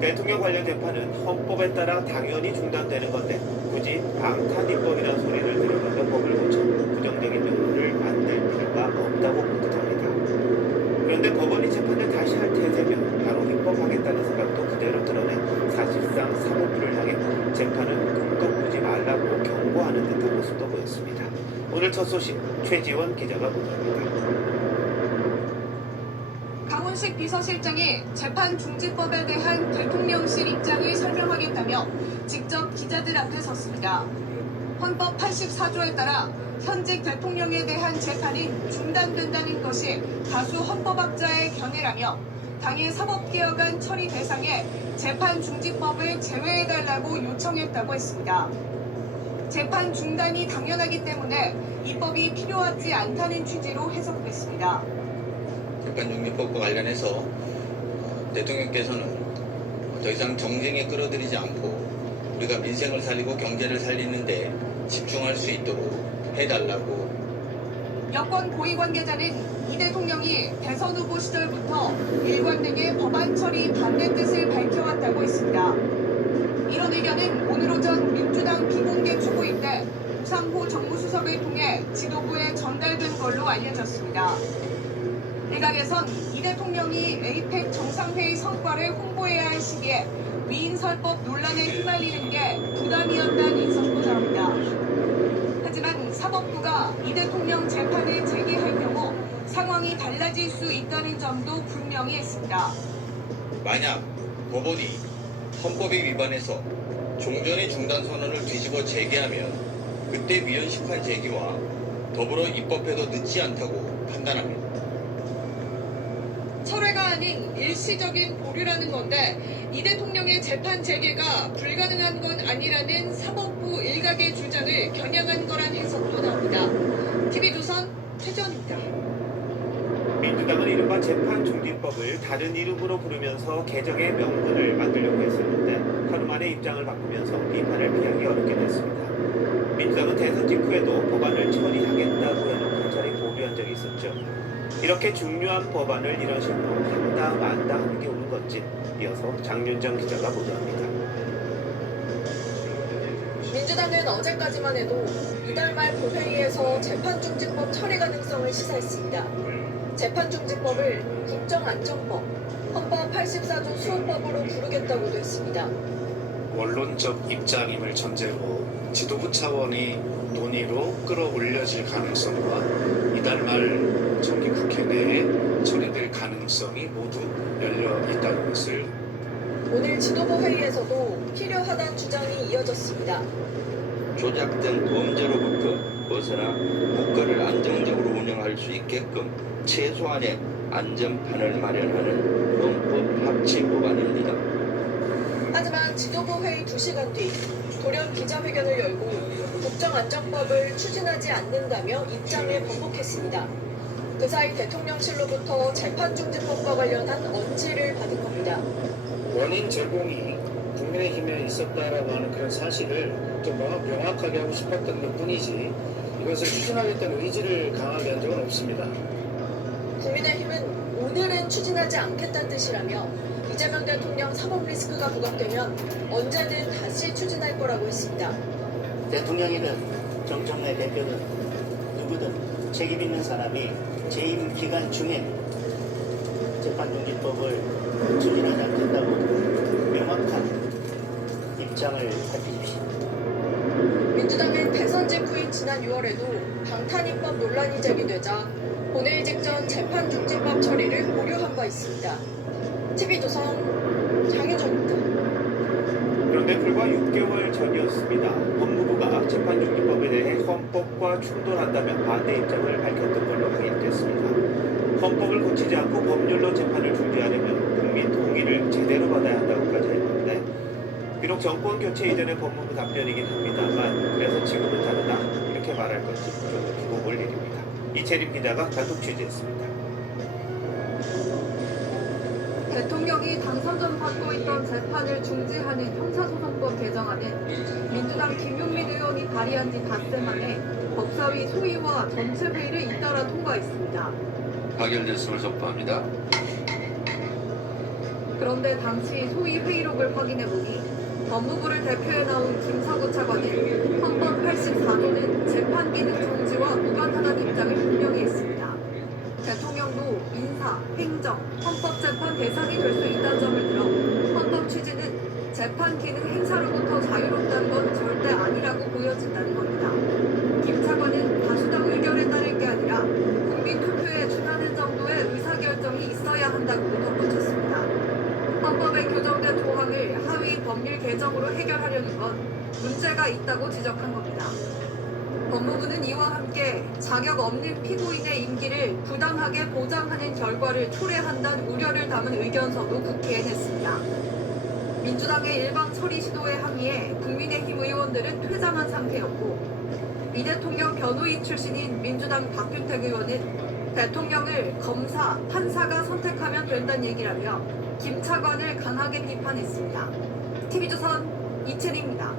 대통령 관련 재판은 헌법에 따라 당연히 중단되는 건데 굳이 방탄입법이라는 소리를 들으면서 법을 고쳐 부정적인 요구를 만들 필요가 없다고 본 듯합니다. 그런데 법원이 재판을 다시 할 테제면 바로 입법하겠다는 생각도 그대로 드러내 사실상 사법부를 향해 재판은 꿈도 꾸지 말라고 경고하는 듯한 모습도 보였습니다. 오늘 첫 소식 최지원 기자가 보도합니다. 강훈식 비서실장이 재판중지법에 대한 대통령실 입장을 설명하겠다며 직접 기자들 앞에 섰습니다. 헌법 84조에 따라 현직 대통령에 대한 재판이 중단된다는 것이 다수 헌법학자의 견해라며 당일 사법개혁안 처리 대상에 재판중지법을 제외해달라고 요청했다고 했습니다. 재판 중단이 당연하기 때문에 입법이 필요하지 않다는 취지로 해석됐습니다. 재판중지법과 관련해서 대통령께서는 더 이상 정쟁에 끌어들이지 않고 우리가 민생을 살리고 경제를 살리는데 집중할 수 있도록 해달라고. 여권 고위 관계자는 이 대통령이 대선 후보 시절부터 일관되게 법안 처리 반대 뜻을 밝혀왔다고 했습니다. 이런 의견은 오늘 오전 민주당 비공개 추구인 때 우상호 정무수석을 통해 지도부에 전달된 걸로 알려졌습니다. 일각에선 이 대통령이 에이펙 정상회의 성과를 홍보해야 할 시기에 위인설법 논란에 휘말리는 게 부담이었다는 인석도 나옵니다. 하지만 사법부가 이 대통령 재판을 제기할 경우 상황이 달라질 수 있다는 점도 분명히 했습니다. 만약 법원이 헌법에 위반해서 종전의 중단 선언을 뒤집어 재개하면 그때 위헌 심판 제기와 더불어 입법해도 늦지 않다고 판단합니다. 철회가 아닌 일시적인 보류라는 건데 이 대통령의 재판 재개가 불가능한 건 아니라는 사법부 일각의 주장을 겨냥한 거란 해석도 나옵니다. TV조선 최지원입니다. 민주당은 이른바 재판중지법을 다른 이름으로 부르면서 개정의 명분을 만들려고 했었는데 하루 만에 입장을 바꾸면서 비판을 피하기 어렵게 됐습니다. 민주당은 대선 직후에도 법안을 처리하겠다고 해놓고 한 차례 보류한 적이 있었죠. 이렇게 중요한 법안을 이런 식으로 한다 만다 하는 게 옳은 건지 이어서 장윤정 기자가 보도합니다. 민주당은 어제까지만 해도 이달 말 본회의에서 재판중지법 처리 가능성을 시사했습니다. 재판중지법을 국정안정법, 헌법 84조 수호법으로 부르겠다고도 했습니다. 원론적 입장임을 전제로 지도부 차원의 논의로 끌어올려질 가능성과 이달 말 정기 국회 내에 처리될 가능성이 모두 열려 있다는 것을. 오늘 지도부 회의에서도 필요하다는 주장이 이어졌습니다. 조작된 범죄로부터 벗어나 국가를 안정적으로 운영할 수 있게끔 최소한의 안전판을 마련하는 헌법 합치 법안입니다. 하지만 지도부 회의 2시간 뒤 돌연 기자회견을 열고 국정안정법을 추진하지 않는다며 입장을 번복했습니다. 그 사이 대통령실로부터 재판중지법과 관련한 언지를 받은 겁니다. 원인 제공이 국민의힘에 있었다라고 하는 그런 사실을 좀 명확하게 하고 싶었던 것 뿐이지 이것을 추진하겠다는 의지를 강하게 한 적은 없습니다. 국민의힘은 오늘은 추진하지 않겠다는 뜻이라며 이재명 대통령 사법 리스크가 부각되면 언제든 다시 추진할 거라고 했습니다. 대통령이든 정청래 대표든 누구든 책임 있는 사람이 재임 기간 중에 재판중지법을 추진하지 않겠다고 명확한 입장을 밝히십시오. 민주당은 대선 직후인 지난 6월에도 방탄입법 논란이 제기되자 본회의 직전 재판중지법 처리를 보류한 바 있습니다. TV조선 장윤정입니다. 그런데 불과 6개월 전이었습니다. 법무부가 재판중지법에 대해 헌법과 충돌한다며 반대 입장을 밝혔던 걸로 확인됐습니다. 헌법을 고치지 않고 법률로 재판을 중지하려면 국민 동의를 제대로 받아야 한다고까지 했는데 비록 정권 교체 이전의 법무부 답변이긴 합니다만 그래서 지금은 다르다 이렇게 말할 건지 좀 두고 볼 일입니다. 이채림 기자가 단독 취재했습니다. 대통령이 당선 전 받고 있던 재판을 중지하는 형사소송법 개정안은 민주당 김용민 의원이 발의한 지 닷새 만에 법사위 소위와 전체 회의를 잇따라 통과했습니다. 가결됐음을 선포합니다. 그런데 당시 소위 회의록을 확인해보니 법무부를 대표해 나온 김사구 차관은 헌법 84조는 재판 기능 정지와 무관하다는 입장을 분명히 했습니다. 대통령도 인사, 행정, 헌법재판 대상이 될 수 있다는 점을 들어 헌법 취지는 재판 기능 행사로부터 자유롭다는 건 절대 아니라고 보여진다는 겁니다. 김 차관은 다수당 의결에 따를 게 아니라 국민 투표에 준하는 정도의 의사결정이 있어야 한다고 덧붙였습니다. 헌법에 규정된 조항을 하위 법률 개정으로 해결하려는 건 문제가 있다고 지적한 겁니다. 법무부는 이와 함께 자격 없는 피고인의 임기를 부당하게 보장하는 결과를 초래한다는 우려를 담은 의견서도 국회에 냈습니다. 민주당의 일방 처리 시도에 항의해 국민의힘 의원들은 퇴장한 상태였고 이 대통령 변호인 출신인 민주당 박균택 의원은 대통령을 검사, 판사가 선택하면 된다는 얘기라며 김 차관을 강하게 비판했습니다. TV조선 이채리입니다.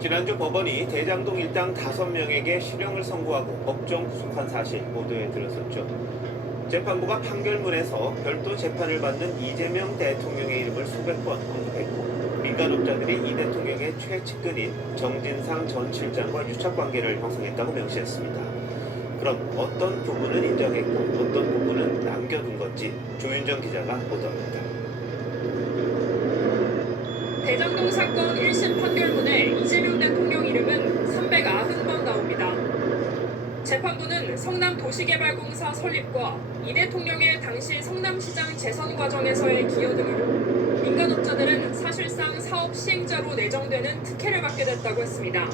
지난주 법원이 대장동 일당 5명에게 실형을 선고하고 법정 구속한 사실 보도에 들었었죠. 재판부가 판결문에서 별도 재판을 받는 이재명 대통령의 이름을 수백 번 언급했고 민간업자들이 이 대통령의 최측근인 정진상 전 실장과 유착관계를 형성했다고 명시했습니다. 그럼 어떤 부분은 인정했고 어떤 부분은 남겨둔 건지 조윤정 기자가 보도합니다. 대장동 사건 1심 판결문에 이재명 대통령 이름은 390번 나옵니다. 재판부는 성남도시개발공사 설립과 이 대통령의 당시 성남시장 재선 과정에서의 기여 등으로 민간업자들은 사실상 사업 시행자로 내정되는 특혜를 받게 됐다고 했습니다.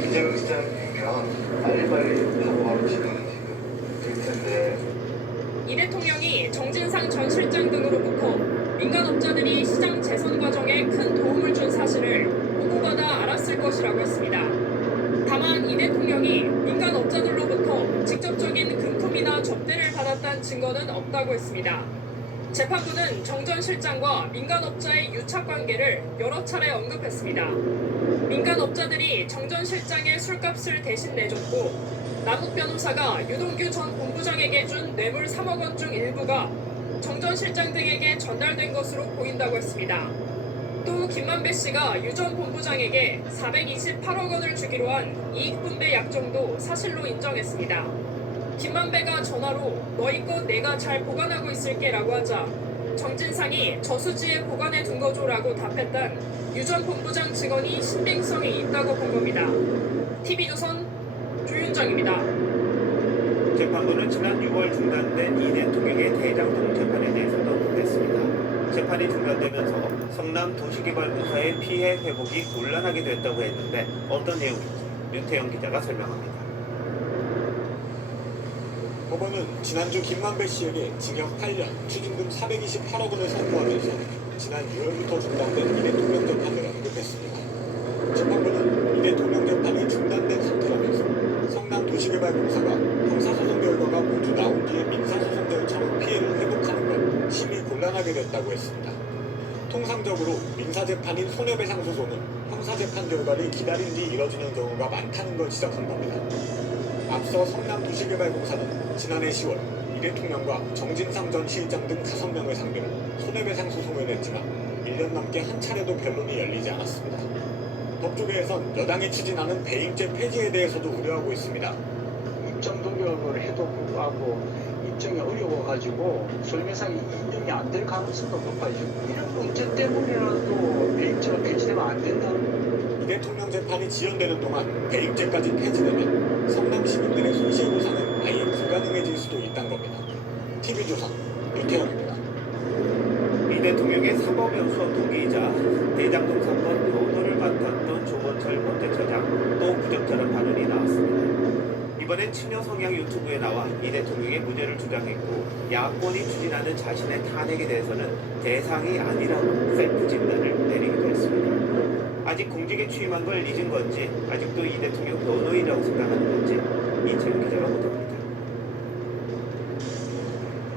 이재명 시장이면 빨리빨리 바로바로 진행이 될 텐데 이 대통령이 정진상 전 실장 등으로부터 민간업자들이 시장 재선 과정에 큰 도움을 준 사실을 보고받아 알았을 것이라고 했습니다. 다만 이 대통령이 민간업자들로부터 직접적인 금품이나 접대를 받았다는 증거는 없다고 했습니다. 재판부는 정 전 실장과 민간업자의 유착관계를 여러 차례 언급했습니다. 민간업자들이 정 전 실장의 술값을 대신 내줬고 남욱 변호사가 유동규 전 본부장에게 준 뇌물 3억 원 중 일부가 정 전 실장 등에게 전달된 것으로 보인다고 했습니다. 또 김만배 씨가 유 전 본부장에게 428억 원을 주기로 한 이익분배 약정도 사실로 인정했습니다. 김만배가 전화로 너희 것 내가 잘 보관하고 있을게 라고 하자 정진상이 저수지에 보관해 둔 거죠라고 답했던 유 전 본부장 증언이 신빙성이 있다고 본 겁니다. TV조선 조윤정입니다. 재판부는 지난 6월 중단된 이 대통령의 대장동 재판에 대해서도 언급했습니다. 재판이 중단되면서 성남도시개발공사의 피해 회복이 곤란하게 됐다고 했는데 어떤 내용인지 윤태영 기자가 설명합니다. 법원은 지난주 김만배 씨에게 징역 8년, 추징금 428억 원을 선고하면서 지난 6월부터 중단된 이 대통령 재판을 언급했습니다. 재판부는 이 대통령 재판이 중단된 상태라면서 성남도시개발공사가 형사소송 결과가 모두 나온 뒤에 민사소송 절차로 피해를 회복하는 건 심히 곤란하게 됐다고 했습니다. 통상적으로 민사재판인 손해배상소송은 형사재판 결과를 기다린 뒤 이뤄지는 경우가 많다는 걸 지적한 겁니다. 앞서 성남도시개발공사는 지난해 10월 이 대통령과 정진상 전 실장 등 5명을 상대로 손해배상 소송을 냈지만 1년 넘게 한 차례도 변론이 열리지 않았습니다. 법조계에선 여당이 추진하는 배임죄 폐지에 대해서도 우려하고 있습니다. 입증 동력을 해도 불구하고 입증이 어려워가지고 손해배상이 인정이 안 될 가능성도 높아요. 이런 문제 때문에라도 배임죄가 폐지되면 안 된다. 이 대통령 재판이 지연되는 동안 배임죄까지 폐지되면 성남 시민들의 손실보상은 아예 불가능해질 수도 있다는 겁니다. TV조선 윤태영입니다. 이 대통령의 사법연수원 동기이자 대장동 사건 변호를 맡았던 조건철 법제처장 또 부적절한 발언이 나왔습니다. 이번엔 친여 성향 유튜브에 나와 이 대통령의 무죄를 주장했고 야권이 추진하는 자신의 탄핵에 대해서는 대상이 아니라고 셀프 진단을 내리기도 했습니다. 아직 공직에 취임한 걸 잊은 건지 아직도 이 대통령 변호인이라고 생각하는 건지 이채영 기자가 보도합니다.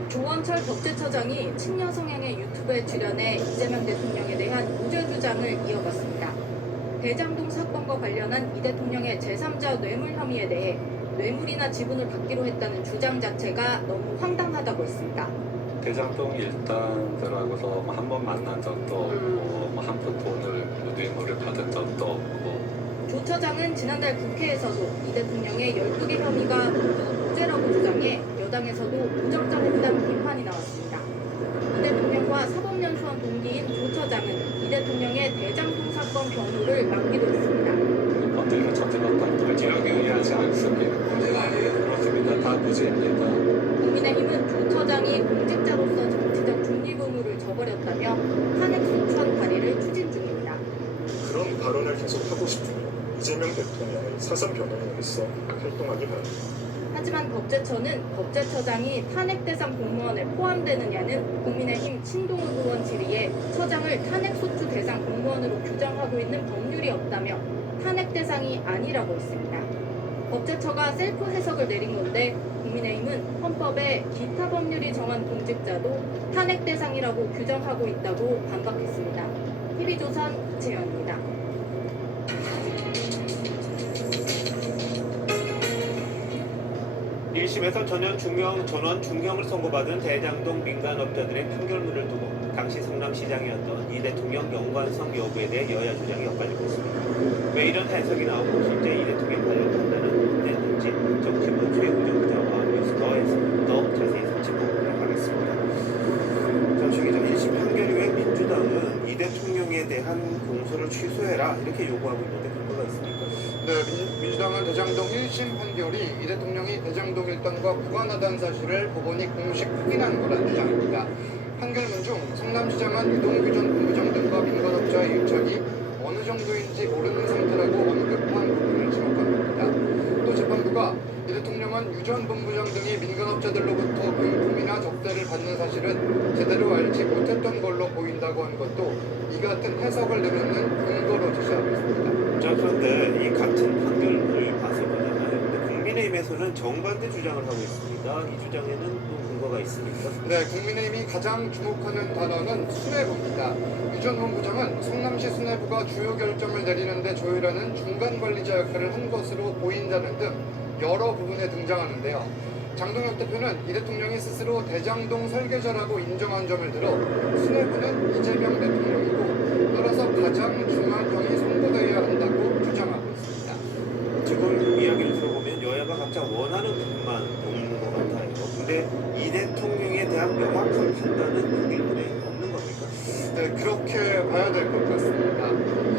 조원철 법제처장이 친여 성향의 유튜브에 출연해 이재명 대통령에 대한 무죄 주장을 이어갔습니다. 대장동 사건과 관련한 이 대통령의 제3자 뇌물 혐의에 대해 뇌물이나 지분을 받기로 했다는 주장 자체가 너무 황당하다고 했습니다. 대장동 일당들하고서 한 번 만난 적도 없고 한 푼 돈을 뇌물을 받은 적도 없고. 조 처장은 지난달 국회에서도 이 대통령의 12개 혐의가 모두 무죄라고 주장해 여당에서도 부적절했다는 비판이 나왔습니다. 이 대통령과 사법연수원 동기인 조 처장은 이 대통령의 대장동 사건 변호를 맡기도 했습니다. 법들과 전제받던 결정에 의하지 않습니다. 문제가 아니에요. 그렇습니다. 다 무죄입니다. 국민의힘은 조 처장이 공직자로서 정치적 중립 의무를 저버렸다며 탄핵 소추안 발의를 추진 중입니다. 그런 발언을 계속하고 싶으면 이재명 대통령의 사선 변호인으로서 활동하기 바랍니다. 하지만 법제처는 법제처장이 탄핵 대상 공무원에 포함되느냐는 국민의힘 신동욱 의원 질의에 처장을 탄핵소추 대상 공무원으로 규정하고 있는 법률이 없다며 탄핵 대상이 아니라고 했습니다. 법제처가 셀프 해석을 내린 건데 국민의힘은 헌법에 기타 법률이 정한 공직자도 탄핵 대상이라고 규정하고 있다고 반박했습니다. TV조선 이채연입니다. 1심에서 전원 중형을 선고받은 대장동 민간업자들의 판결문을 두고 당시 성남시장이었던 이 대통령 연관성 여부에 대해 여야 주장이 엇갈리고 있습니다. 왜 이런 해석이 나오고 실제 이 대통령 관련 판단은 어땠는지 정치부 최우정 기자와 뉴스더에서 더 자세히 짚어보도록 하겠습니다. 자, 기자, 1심 판결 이후에 민주당은 이 대통령에 대한 공소를 취소해라 이렇게 요구하고 있는데 근거가 있습니까? 네, 민주당은 대장동 1심 판결이 이 대통령이 대장동 일당과 무관하다는 사실을 법원이 공식 확인한 거라는 주장입니다. 판결문 중 성남시장은 유동규 전 본부장 등과 민간업자의 유착이 어느 정도인지 모르는 상태라고 언급한 부분을 지목한 겁니다. 또 재판부가 이 대통령은 유 전 본부장 등이 민간업자들로부터 금품이나 접대를 받는 사실은 제대로 알지 못했던 걸로 보인다고 한 것도 이 같은 해석을 내놓는 근거로 제시하고 있습니다. 자, 그런데 이 같은 판결문을 봤을 거잖아요. 근데 국민의힘에서는 정반대 주장을 하고 있습니다. 이 주장에는 또 근거가 있습니까? 네, 국민의힘이 가장 주목하는 단어는 수뇌부입니다. 유 전 본부장은 성남시 수뇌부가 주요 결정을 내리는데 조율하는 중간 관리자 역할을 한 것으로 보인다는 등 여러 부분에 등장하는데요. 장동혁 대표는 이 대통령이 스스로 대장동 설계자라고 인정한 점을 들어 수뇌부는 이재명 대통령이고 따라서 가장 중한 형이 선고되어야 한다고 주장하고 있습니다. 지금 이야기를 들어보면 여야가 각자 원하는 부분만 보는 것 같아요. 근데 이 대통령에 대한 명확한 판단은 국민의힘에 없는 겁니까? 네, 그렇게 봐야 될 것 같습니다.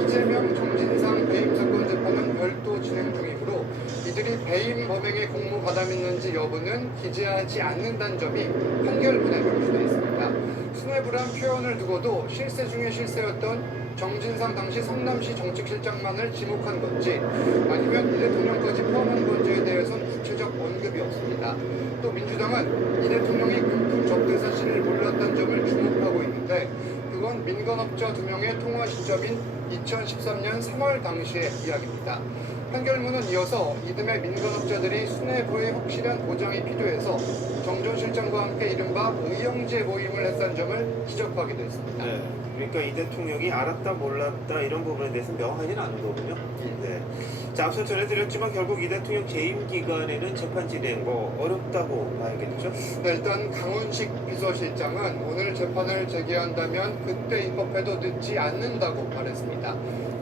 이재명, 정진상 배임 사건 재판은 별도 진행 중이므로 이들이 배임 범행에 공모 가담했는지 여부는 기재하지 않는다는 점이 판결문에 명시되어 있습니다. 수뇌부란 표현을 두고도 실세 중에 실세였던 정진상 당시 성남시 정책실장만을 지목한 건지 아니면 이 대통령까지 포함한 건지에 대해서는 구체적 언급이 없습니다. 또 민주당은 이 대통령이 금품 접대 사실을 몰랐다는 점을 주목하고 있는데 그건 민간업자 2명의 통화 시점인 2013년 3월 당시의 이야기입니다. 판결문은 이어서 이듬해 민간업자들이 수뇌부의 확실한 보장이 필요해서 정 전 실장과 함께 이른바 의형제 모임을 했다는 점을 지적하기도 했습니다. 네, 그러니까 이 대통령이 알았다 몰랐다 이런 부분에 대해서는 명확하지는 않은 거군요. 네. 자, 앞서 전해드렸지만 결국 이 대통령 재임 기간에는 재판 진행 어렵다고 봐야겠죠? 네, 일단 강훈식 비서실장은 오늘 재판을 재개한다면 그때 입법해도 늦지 않는다고 말했습니다.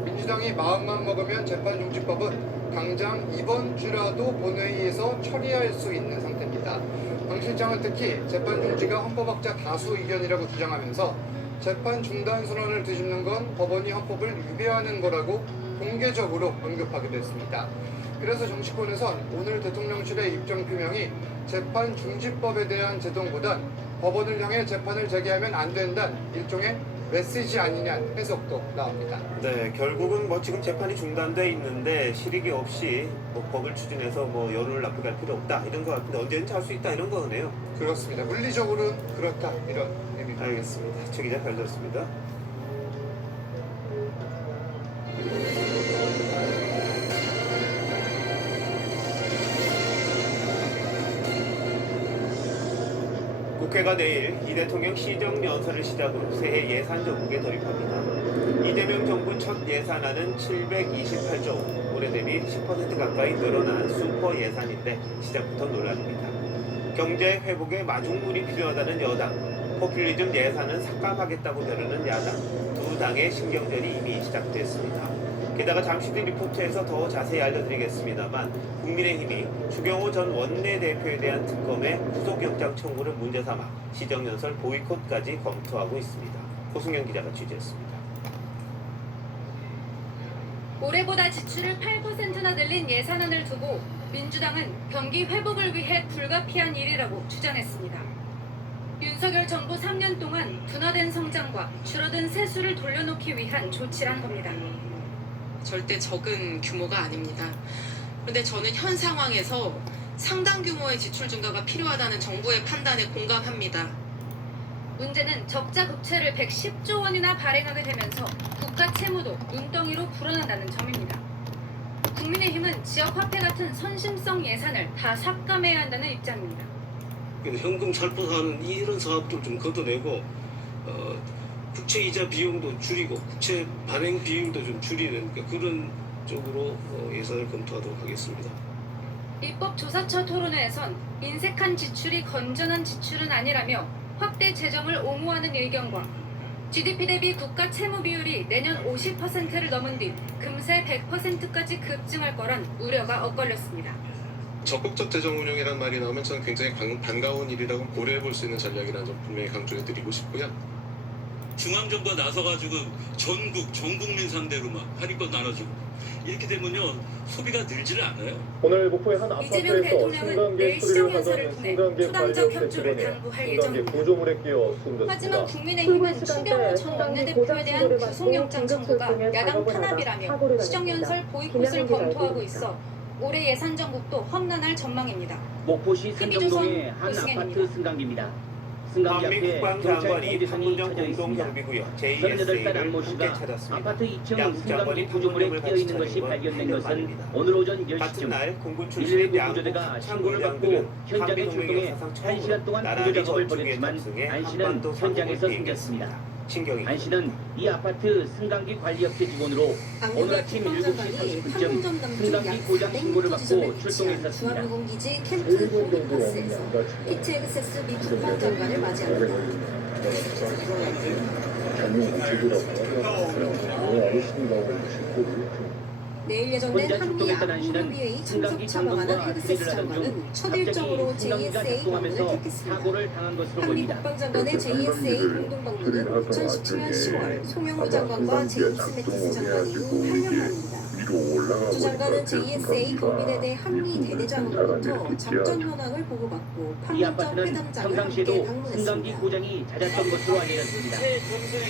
민주당이 마음만 먹으면 재판중지법은 당장 이번 주라도 본회의에서 처리할 수 있는 상태입니다. 강 실장은 특히 재판 중지가 헌법학자 다수 의견이라고 주장하면서 재판 중단 선언을 뒤집는 건 법원이 헌법을 위배하는 거라고 공개적으로 언급하기도 했습니다. 그래서 정치권에선 오늘 대통령실의 입장 표명이 재판 중지법에 대한 제동보단 법원을 향해 재판을 재개하면 안 된다는 일종의 메시지 아니냐는 해석도 나옵니다. 네, 결국은 지금 재판이 중단돼 있는데 실익이 없이 법을 추진해서 여론을 나쁘게 할 필요 없다 이런 거 같은데 언제든지 할 수 있다 이런 거네요. 그렇습니다. 물리적으로는 그렇다 이런 의미입니다. 알겠습니다. 최 기자 잘 들었습니다. 국회가 내일 이 대통령 시정연설을 시작으로 새해 예산 정국에 돌입합니다. 이재명 정부 첫 예산안은 728조 원, 올해 대비 10% 가까이 늘어난 슈퍼 예산인데 시작부터 논란입니다. 경제 회복에 마중물이 필요하다는 여당, 포퓰리즘 예산은 삭감하겠다고 벼르는 야당, 두 당의 신경전이 이미 시작됐습니다. 게다가 잠시 뒤 리포트에서 더 자세히 알려드리겠습니다만 국민의힘이 추경호 전 원내대표에 대한 특검의 구속영장 청구를 문제 삼아 시정연설 보이콧까지 검토하고 있습니다. 고승현 기자가 취재했습니다. 올해보다 지출을 8%나 늘린 예산안을 두고 민주당은 경기 회복을 위해 불가피한 일이라고 주장했습니다. 윤석열 정부 3년 동안 둔화된 성장과 줄어든 세수를 돌려놓기 위한 조치란 겁니다. 절대 적은 규모가 아닙니다. 그런데 저는 현 상황에서 상당 규모의 지출 증가가 필요하다는 정부의 판단에 공감합니다. 문제는 적자 국채를 110조 원이나 발행하게 되면서 국가 채무도 눈덩이로 불어난다는 점입니다. 국민의힘은 지역 화폐 같은 선심성 예산을 다 삭감해야 한다는 입장입니다. 현금 살포하는 이런 사업도 좀 걷어내고 국채 이자 비용도 줄이고 국채 발행 비용도 좀 줄이는 그런 쪽으로 예산을 검토하도록 하겠습니다. 입법조사처 토론회에선 인색한 지출이 건전한 지출은 아니라며 확대 재정을 옹호하는 의견과 GDP 대비 국가 채무 비율이 내년 50%를 넘은 뒤 금세 100%까지 급증할 거란 우려가 엇갈렸습니다. 적극적 재정 운용이라는 말이 나오면 저는 굉장히 반가운 일이라고 고려해 볼 수 있는 전략이라는 점 분명히 강조해 드리고 싶고요. 중앙정부가 나서가지고 전 국민 상대로 막 할인권 나눠주고 이렇게 되면요 소비가 늘지를 않아요. 오늘 목포의 한 이재명 아파트에서 대통령은 승강기 내일 수리를 시정연설을 하던 통해 승강기 초당적 관리업 협조를 대표단이 당부할 승강기 예정입니다. 구조물에 끼어 수금됐습니다. 하지만 국민의힘은 추경호 전 원내대표에 대한 구속영장 청구가 야당 탄압이라며 시정연설 보이콧을 검토하고 있어 올해 예산 정국도 험난할 전망입니다. 목포시 산정동의 한 오승현입니다. 아파트 승강기입니다. 승강기 앞에 경찰 국방장관이 통제선이 판문점 쳐져 있습니다. 공동경비구역 38살 JSA를 안모 함께 씨가 찾았습니다. 아파트 2층 양국 승강기 장관이 구조물에 판문점을 끼어 있는 같이 것이 찾은 건 발견된 것은 말입니다. 오늘 오전 같은 10시쯤 날 공군 119 출신 양국 구조대가 신고를 받고 참모장들은 현장에 한미 출동해 동맹 사상 1시간 동안 나란히 구조 작업을 건축에 벌였지만 탑승해 안 씨는 한반도 현장에서 상공을 숨졌습니다. 신경이 안 씨는 이 아파트 승강기 관리업체 직원으로 오늘 아침 7시 30분쯤 승강기 고장 신고를 받고 출동했었습니다. 주한미군기지 캠프 호비파스에서 피트 엑세스 미 국방장관을 맞이합니다. 내일 예정된 한미 안보협의회의 참석 차방하는 헤그세스 장관은 첫 일정으로 JSA 방문을 택했습니다. 한미 국방장관의 JSA 공동방문은 2017년 10월 송영무 장관과 제임스 매티스 장관 이후 8년 만입니다. 두 장관은 JSA 경비대 대 한미 대대장으로부터 작전 현황을 보고받고 이 판문점 아파트는 회담장을 함께 평상시에도 승강기 방문했습니다. 고장이 잦았던 것으로 알려졌습니다.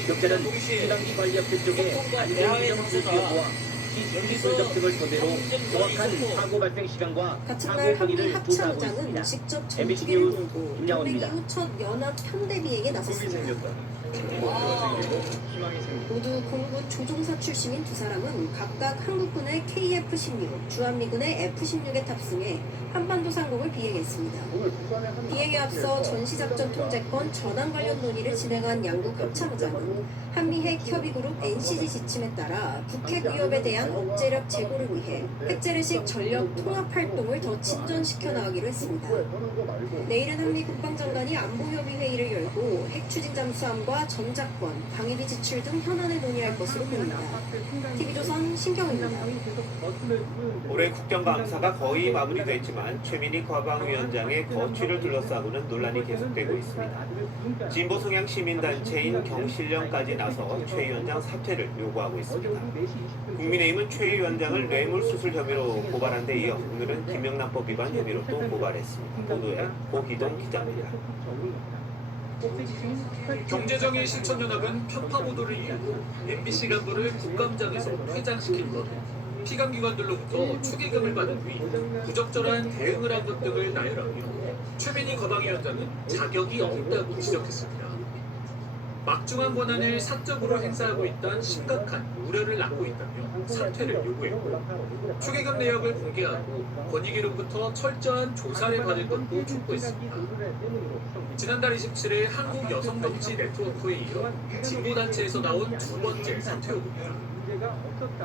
경찰은 승강기 관리업체 쪽에 안전지점 실시 여부와 CCTV 분석 등을 토대로 정확한 사고 발생 시간과 같은 사고 날 한미 원인을 조사하고 합참장은 있습니다. 직접 MBC 전투기를 뉴스 몰고 동맹 김양원입니다. 이후 첫 연합 편대비에게 나섰습니다. 모두 공군 조종사 출신인 두 사람은 각각 한국군의 KF-16, 주한미군의 F-16에 탑승해 한반도 상공을 비행했습니다. 비행에 앞서 전시작전 통제권 전환 관련 논의를 진행한 양국 합참장은 한미핵 협의그룹 NCG 지침에 따라 북핵 위협에 대한 억제력 제고를 위해 핵재래식 전력 통합 활동을 더 진전시켜 나가기로 했습니다. 내일은 한미 국방장관이 안보협의 회의를 열고 핵 추진 잠수함과 전작권, 방위비 지출 등 현안을 논의할 것으로 보입니다. TV조선 신경입니다. 올해 국정감사가 거의 마무리됐지만 최민희 과방위원장의 거취를 둘러싸고는 논란이 계속되고 있습니다. 진보 성향 시민단체인 경실련까지 나서 최 위원장 사퇴를 요구하고 있습니다. 국민의힘은 최 위원장을 뇌물수술 혐의로 고발한 데 이어 오늘은 김영란법 위반 혐의로 또 고발했습니다. 보도에 고기동 기자입니다. 경제정의 실천연합은 편파 보도를 이유로 MBC 간부를 국감장에서 회장시킨 것, 피감기관들로부터 축의금을 받은 뒤 부적절한 대응을 한 것 등을 나열하며 최민희 거방위원장은 자격이 없다고 지적했습니다. 막중한 권한을 사적으로 행사하고 있다는 심각한 우려를 낳고 있다며 사퇴를 요구했고 축의금 내역을 공개하고 권익위로부터 철저한 조사를 받을 것도 촉구했습니다. 지난달 27일 한국여성정치 네트워크에 이어 진보단체에서 나온 두 번째 사퇴 요구입니다.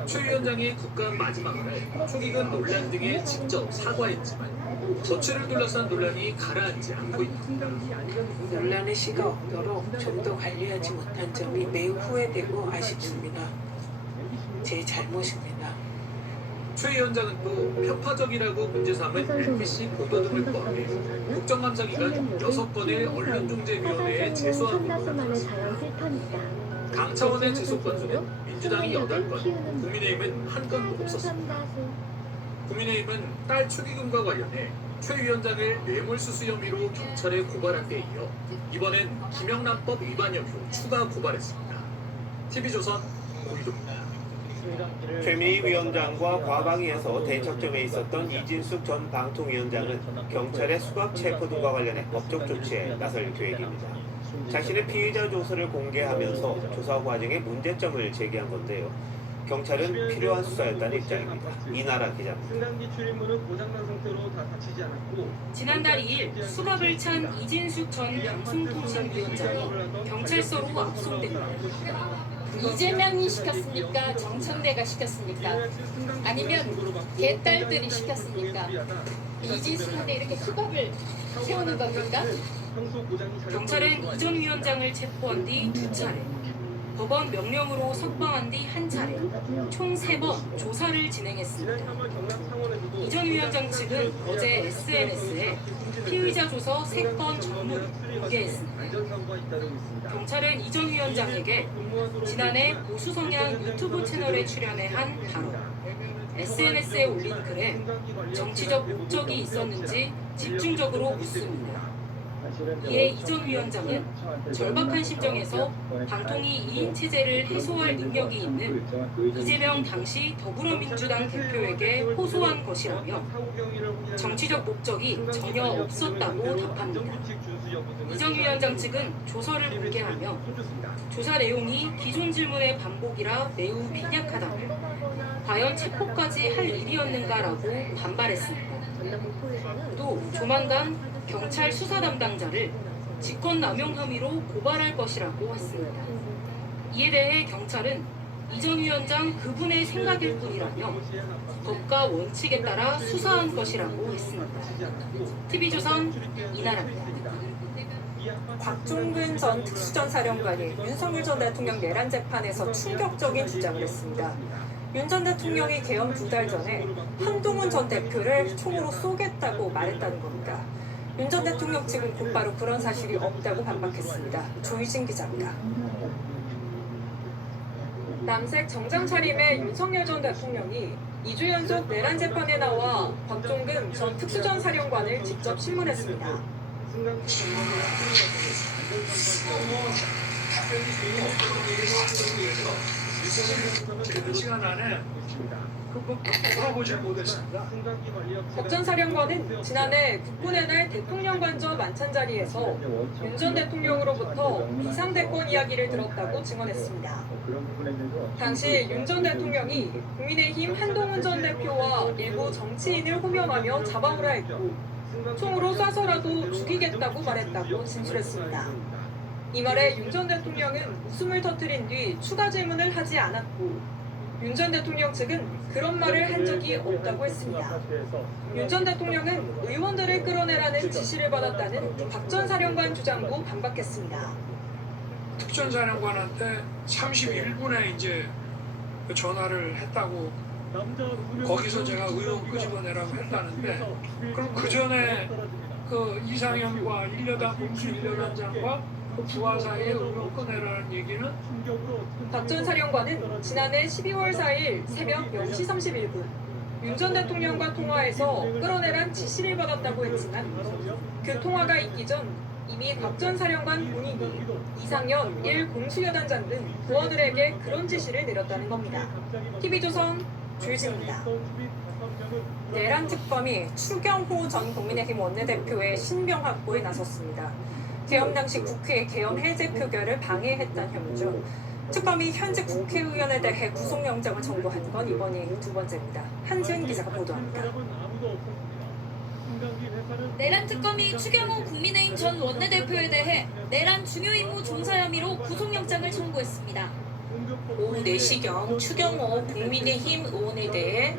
최 위원장이 국감 마지막 날 축의금 논란 등에 직접 사과했지만 거취를 둘러싼 논란이 가라앉지 않고 있습니다. 논란의 씨가 없도록 좀 더 관리하지 못한 점이 매우 후회되고 아쉽습니다. 제 잘못입니다. 최 위원장은 또 편파적이라고 문제 삼은 MBC 보도 등을 포함해 국정감사기간 6번의 언론중재위원회에 제소한 것과 같습니다. 당 차원의 제소 건수는 민주당이 8건, 국민의힘은 1건도 없었습니다. 국민의힘은 딸 축의금과 관련해 최 위원장을 뇌물수수 혐의로 경찰에 고발한 데 이어 이번엔 김영란법 위반 혐의로 추가 고발했습니다. TV조선 고기동입니다. 최민희 위원장과 과방위에서 대척점에 있었던 이진숙 전 방통위원장은 경찰의 수갑 체포 등과 관련해 법적 조치에 나설 계획입니다. 자신의 피의자 조서를 공개하면서 조사 과정에 문제점을 제기한 건데요. 경찰은 필요한 수사였다는 입장입니다. 이나라 기자입니다. 승강기 출입문은 고장난 상태로 다 닫히지 않았고 지난달 2일 수갑을 찬 이진숙 전 방송통신위원장이 경찰서로 압송됩니다. 이재명이 시켰습니까? 정청래가 시켰습니까? 아니면 개딸들이 시켰습니까? 이진숙한테 이렇게 수갑을 세우는 겁니까? 경찰은 이 전 위원장을 체포한 뒤 2차례, 법원 명령으로 석방한 뒤 1차례, 총 3번 조사를 진행했습니다. 이 전 위원장 측은 어제 SNS에 피의자 조서 3건 전문을 공개했습니다. 경찰은 이 전 위원장에게 지난해 보수 성향 유튜브 채널에 출연해 한 발언, SNS에 올린 글에 정치적 목적이 있었는지 집중적으로 묻습니다. 이에 이 전 위원장은 절박한 심정에서 방통위 2인 체제를 해소할 능력이 있는 이재명 당시 더불어민주당 대표에게 호소한 것이라며 정치적 목적이 전혀 없었다고 답합니다. 이 전 위원장 측은 조서를 공개하며 조사 내용이 기존 질문의 반복이라 매우 빈약하다며 과연 체포까지 할 일이었는가라고 반발했습니다. 또 조만간 경찰 수사 담당자를 직권남용 혐의로 고발할 것이라고 했습니다. 이에 대해 경찰은 이 전 위원장 그분의 생각일 뿐이라며 법과 원칙에 따라 수사한 것이라고 했습니다. TV조선 이나라입니다. 곽종근 전 특수전사령관이 윤석열 전 대통령 내란 재판에서 충격적인 주장을 했습니다. 윤 전 대통령이 개엄 2달 전에 한동훈 전 대표를 총으로 쏘겠다고 말했다는 겁니다. 윤 전 대통령 측은 곧바로 그런 사실이 없다고 반박했습니다. 조희진 기자입니다. 남색 정장 차림의 윤석열 전 대통령이 2주 연속 내란 재판에 나와 곽종근 전 특수전사령관을 직접 신문했습니다. 그 시간 안에 물어보질 못했습니다. 곽 전 사령관은 지난해 국군의 날 대통령 관저 만찬 자리에서 윤 전 대통령으로부터 비상대권 이야기를 들었다고 증언했습니다. 당시 윤 전 대통령이 국민의힘 한동훈 전 대표와 일부 정치인을 호명하며 잡아오라 했고 총으로 쏴서라도 죽이겠다고 말했다고 진술했습니다. 이 말에 윤 전 대통령은 웃음을 터뜨린 뒤 추가 질문을 하지 않았고 윤 전 대통령 측은 그런 말을 한 적이 없다고 했습니다. 윤 전 대통령은 의원들을 끌어내라는 지시를 받았다는 박 전 사령관 주장도 반박했습니다. 특전사령관한테 31분에 이제 전화를 했다고 거기서 제가 의원 끄집어내라고 했다는데 그럼 그 전에 그 이상현과 공수 1년단장과 그 부하 사이에 의원 꺼내라는 얘기는 박 전 사령관은 지난해 12월 4일 새벽 0시 31분 윤 전 대통령과 통화해서 끌어내란 지시를 받았다고 했지만 그 통화가 있기 전 이미 박 전 사령관 본인이 이상현 1 공수여단장 등 부하들에게 그런 지시를 내렸다는 겁니다. TV조선 조유진입니다. 내란 특검이 추경호 전 국민의힘 원내대표의 신병 확보에 나섰습니다. 개엄 당시 국회 개엄 해제 표결을 방해했다는 혐의죠. 특검이 현재 국회의원에 대해 구속영장을 청구한 건 이번이 2번째입니다. 한지은 기자가 보도합니다. 내란 특검이 추경호 국민의힘 전 원내대표에 대해 내란 중요 임무 종사 혐의로 구속영장을 청구했습니다. 오후 4시경 추경호 국민의힘 의원에 대해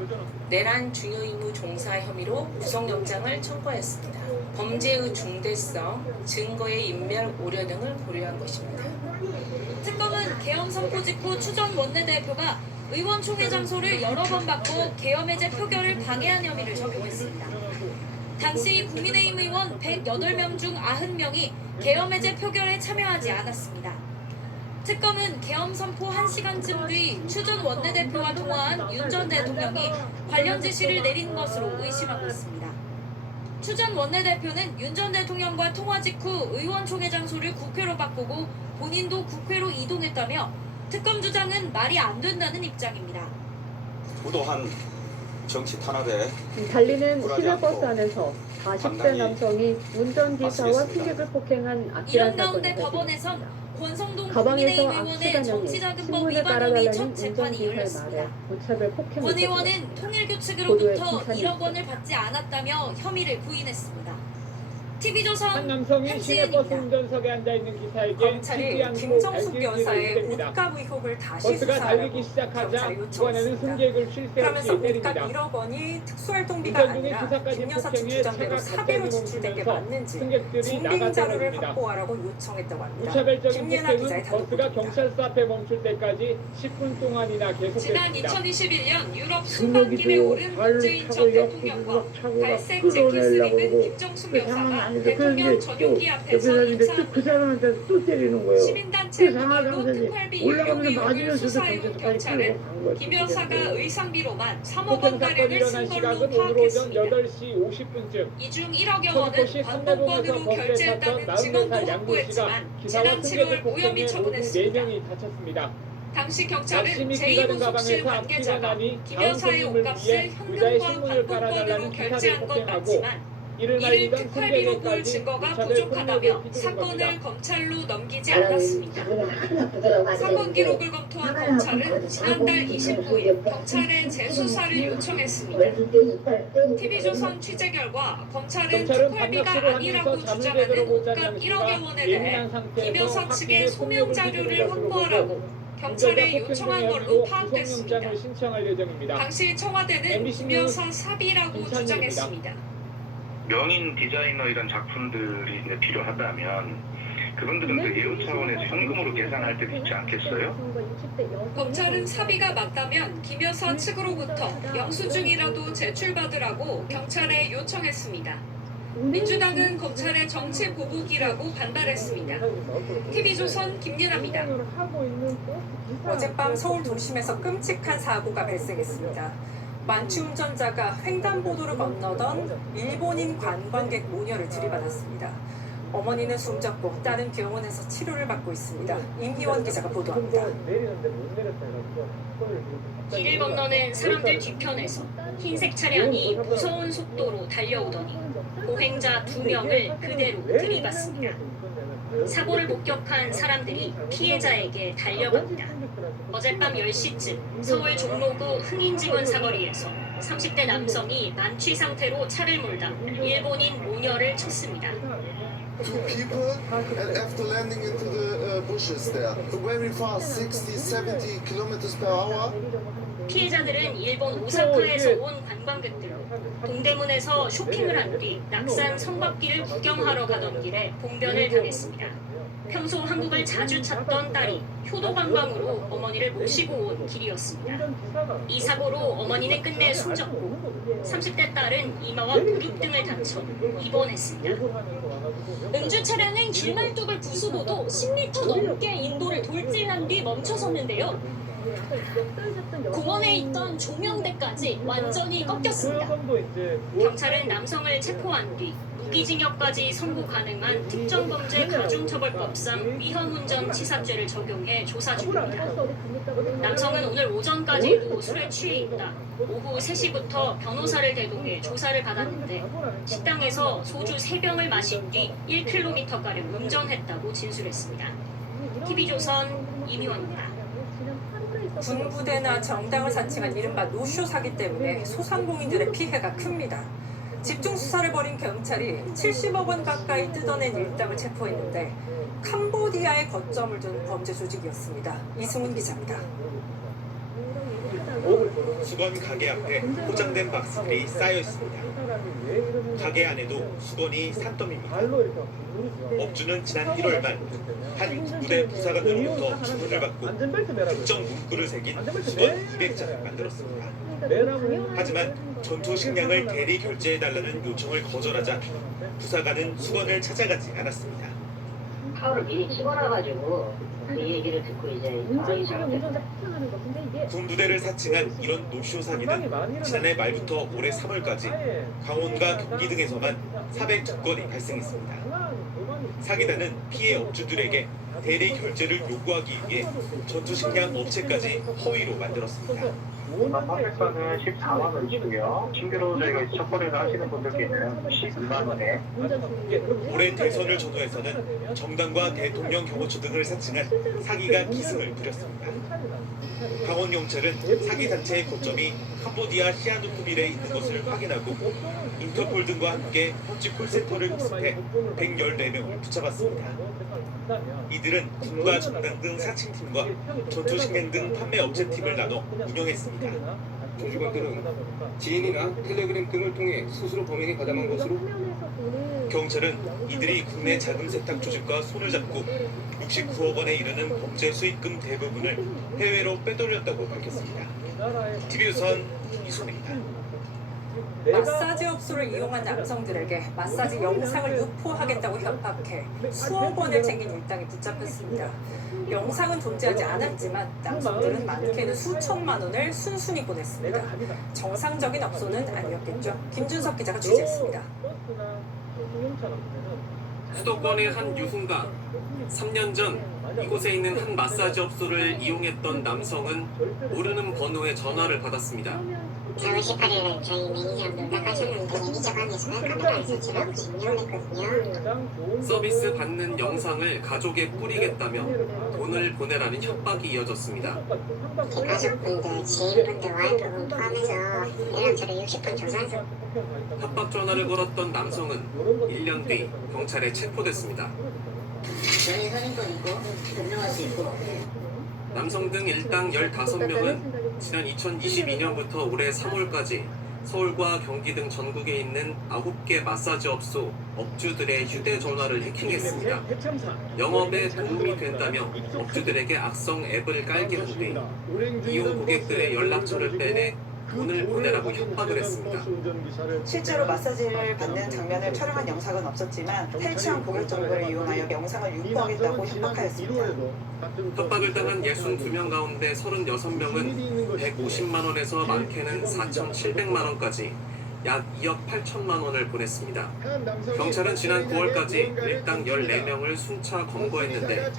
내란 중요 임무 종사 혐의로 구속영장을 청구하였습니다. 범죄의 중대성, 증거의 인멸 우려 등을 고려한 것입니다. 특검은 계엄 선포 직후 추 전 원내대표가 의원총회 장소를 여러 번 바꿔 계엄 해제 표결을 방해한 혐의를 적용했습니다. 당시 국민의힘 의원 108명 중 90명이 계엄 해제 표결에 참여하지 않았습니다. 특검은 계엄 선포 1시간쯤 뒤 추 전 원내대표와 통화한 윤 전 대통령이 관련 지시를 내린 것으로 의심하고 있습니다. 추 전 원내대표는 윤 전 대통령과 통화 직후 의원총회 장소를 국회로 바꾸고 본인도 국회로 이동했다며 특검 주장은 말이 안 된다는 입장입니다. 부도한 정치 탄압에 달리는 굴하지 시내버스 않고 안에서 40대 당당히 남성이 운전기사와 맞서겠습니다. 승객을 폭행한 악질한 이런 사건이 가운데 발생했습니다. 법원에선 권성동 가방에서 국민의힘 의원의 악취가 나는 정치자금법 신문을 위반 혐의 따라달라는 첫 재판이 운전기사의 열렸습니다. 말에 무차별 폭행을 권 겪고 의원은 통일교 보도에 측으로부터 칭찬이 1억 원을 받지 않았다며 혐의를 부인했습니다. TV조선 한 남성이 시내버스 운전석에 앉아 있는 기사에게 검찰이 김정숙 여사의 옷값 의혹을 다시 버스가 달리기 수사하라고 시작하자 검찰에 이번에는 요청했습니다. 승객을 쉴 새 그러면서 없이 옷값 때립니다. 1억 원이 특수활동비가 운전 중에 아니라 기사까지 김 여사 측 폭행해 주장대로 차가 사비로 갑자기 지출된 게 멈추면서 맞는지 승객들이 증빙 나가 자료를 떨어집니다. 확보하라고 요청했다고 합니다. 무차별적인 김예나 기자의 폭행은 버스가 단독입니다. 경찰서 앞에 멈출 때까지 10분 동안이나 지난 계속됐습니다. 2021년 유럽 순방길에 오른 문재인 전 대통령과 갈색 재킷을 입은 김정숙 여사가 대통령 전용기 앞에서 인사합니다. 그 사람한테 또 때리는 거예요. 시민단체 그 상하 무기로 당선이 특활비 올라가면서 유료 의혹을 맞으면서도 수사해온 경찰서까지 경찰은 끌고 간 거예요. 김 여사가 의상비로만 3억 폭행 원 사건이 가량을 일어난 쓴 시각은 걸로 오늘 오전 파악했습니다. 8시 50분쯤 이 중 1억여 서울시 원은 상내동에서 관공권으로 버스에 탔던 결제했다는 증언도 44살 양모 씨가 확보했지만 기사와 지난 승객을 7월 무혐의 폭행해 모두 처분했습니다. 4명이 다쳤습니다. 당시 열심히 경찰은 길가는 제2부속실 가방에서 악취가 관계자가 나니 김 다음 여사의 손님을 옷값을 위해 의자에 현금과 신문을 깔아달라는 관공권으로 기사를 결제한 건 폭행하고 맞지만 이를 이를 말리던 특활비로 볼 승객에까지 증거가 무차별 부족하다며 폭력을 휘두른 사건을 겁니다. 검찰로 넘기지 않았습니다. 사건 기록을 검토한 검찰은 지난달 29일 경찰에 재수사를 요청했습니다. TV조선 취재 결과 검찰은 특활비가 반납치를 아니라고 하면서 잠을 주장하는 제대로 못 옷값 자는 1억여 원에 대해 예민한 상태에서 김 여사 측에 확인의 소명 폭력을 자료를 휘두른 것으로 확보하라고 보고 경찰에 요청한 걸로 파악됐습니다. 구속영장을 신청할 예정입니다. 당시 청와대는 MBC 김 뉴스 여사 사비라고 김찬일입니다. 주장했습니다. 명인 디자이너 이런 작품들이 이제 필요하다면 그분들은 그 예우 차원에서 현금으로 계산할 때도 있지 않겠어요? 검찰은 사비가 맞다면 김 여사 측으로부터 영수증이라도 제출받으라고 경찰에 요청했습니다. 민주당은 검찰의 정치 보복이라고 반발했습니다. TV조선 김예나입니다. 어젯밤 서울 도심에서 끔찍한 사고가 발생했습니다. 만취 운전자가 횡단보도를 건너던 일본인 관광객 모녀를 들이받았습니다. 어머니는 숨졌고 딸은 병원에서 치료를 받고 있습니다. 임희원 기자가 보도합니다. 길을 건너는 사람들 뒤편에서 흰색 차량이 무서운 속도로 달려오더니 보행자 2명을 그대로 들이받습니다. 사고를 목격한 사람들이 피해자에게 달려갑니다. 어젯밤 10시쯤 서울 종로구 흥인직원 사거리에서 30대 남성이 만취 상태로 차를 몰다 일본인 모녀를 쳤습니다. Two people, and after landing into the bushes there, very fast, 60, 70 kilometers per hour. 피해자들은 일본 오사카에서 온 관광객들로 동대문에서 쇼핑을 한 뒤 낙산 성곽길을 구경하러 가던 길에 봉변을 당했습니다. 평소 한국을 자주 찾던 딸이 효도 관광으로 어머니를 모시고 온 길이었습니다. 이 사고로 어머니는 끝내 숨졌고 30대 딸은 이마와 무릎 등을 다쳐 입원했습니다. 음주 차량은 길말뚝을 부수고도 10m 넘게 인도를 돌진한 뒤 멈춰섰는데요. 공원에 있던 조명대까지 완전히 꺾였습니다. 경찰은 남성을 체포한 뒤 무기징역까지 선고 가능한 특정범죄 가중처벌법상 위험운전치사죄를 적용해 조사 중입니다. 남성은 오늘 오전까지도 술에 취해 있다 오후 3시부터 변호사를 대동해 조사를 받았는데 식당에서 소주 3병을 마신 뒤 1km가량 운전했다고 진술했습니다. TV조선 임희원입니다. 군부대나 정당을 사칭한 이른바 노쇼 사기 때문에 소상공인들의 피해가 큽니다. 집중 수사를 벌인 경찰이 70억 원 가까이 뜯어낸 일당을 체포했는데 캄보디아에 거점을 둔 범죄 조직이었습니다. 이승훈 기자입니다. 수건 가게 앞에 포장된 박스들이 쌓여 있습니다. 가게 안에도 수건이 산더미입니다. 업주는 지난 1월 말 한 군부대 부사관으로부터 주문을 받고 특정 문구를 새긴 수건 200장을 만들었습니다. 하지만 전투 식량을 대리 결제해달라는 요청을 거절하자 부사관은 수건을 찾아가지 않았습니다. 하루를 미리 찍어놔가지고 그 얘기를 듣고 이제 군부대를 사칭한 이런 노쇼 사기는 지난해 말부터 올해 3월까지 강원과 경기 등에서만 402건이 발생했습니다. 사기단은 피해 업주들에게 대리 결제를 요구하기 위해 전투식량 업체까지 허위로 만들었습니다. 판매가는 14만 원이고요. 신규로 저희가 첫 거래를 하시는 분들께는 12만 원에. 올해 대선을 전후해서는 정당과 대통령 경호처 등을 사칭한 사기가 기승을 부렸습니다. 강원경찰은 사기 단체의 거점이 캄보디아 시아누쿠빌에 있는 것을 확인하고 인터폴 등과 함께 현지 콜센터를 구습해 114명을 붙잡았습니다. 이들은 군과 정당 등 사칭팀과 전투식량 등 판매 업체팀을 나눠 운영했습니다. 정주관들은 지인이나 텔레그램 등을 통해 스스로 범행에 가담한 것으로 경찰은 이들이 국내 자금 세탁 조직과 손을 잡고 69억 원에 이르는 범죄 수익금 대부분을 해외로 빼돌렸다고 밝혔습니다. TV조선 이순입니다. 마사지 업소를 이용한 남성들에게 마사지 영상을 유포하겠다고 협박해 수억 원을 챙긴 일당이 붙잡혔습니다. 영상은 존재하지 않았지만 남성들은 많게는 수천만 원을 순순히 보냈습니다. 정상적인 업소는 아니었겠죠. 김준석 기자가 취재했습니다. 수도권의 한 유흥가. 3년 전 이곳에 있는 한 마사지 업소를 이용했던 남성은 모르는 번호의 전화를 받았습니다. 4월 18일에 저희 매니저랑 놀다 가셨는데 매니저방에서 카메라를 설치하고 진행했거든요. 서비스 받는 영상을 가족에 뿌리겠다며 돈을 보내라는 협박이 이어졌습니다. 제 가족분들, 지인분들, 와이프분 포함해서 연락처를 60분 조사해서 협박 전화를 걸었던 남성은 1년 뒤 경찰에 체포됐습니다. 저희 선임권 있고 변명할 수 있고 남성 등 일당 15명은 지난 2022년부터 올해 3월까지 서울과 경기 등 전국에 있는 9개 마사지 업소 업주들의 휴대전화를 해킹했습니다. 영업에 도움이 된다며 업주들에게 악성 앱을 깔게 한 뒤 이용 고객들의 연락처를 빼내 돈을 보내라고 협박을 했습니다. 실제로 마사지를 받는 장면을 촬영한 영상은 없었지만 탈취한 고객 정보를 이용하여 영상을 유포하겠다고 협박하였습니다. 협박을 당한 62명 가운데 36명은 150만 원에서 많게는 4,700만 원까지 약 2억 8천만 원을 보냈습니다. 경찰은 지난 9월까지 일당 14명을 순차 검거했는데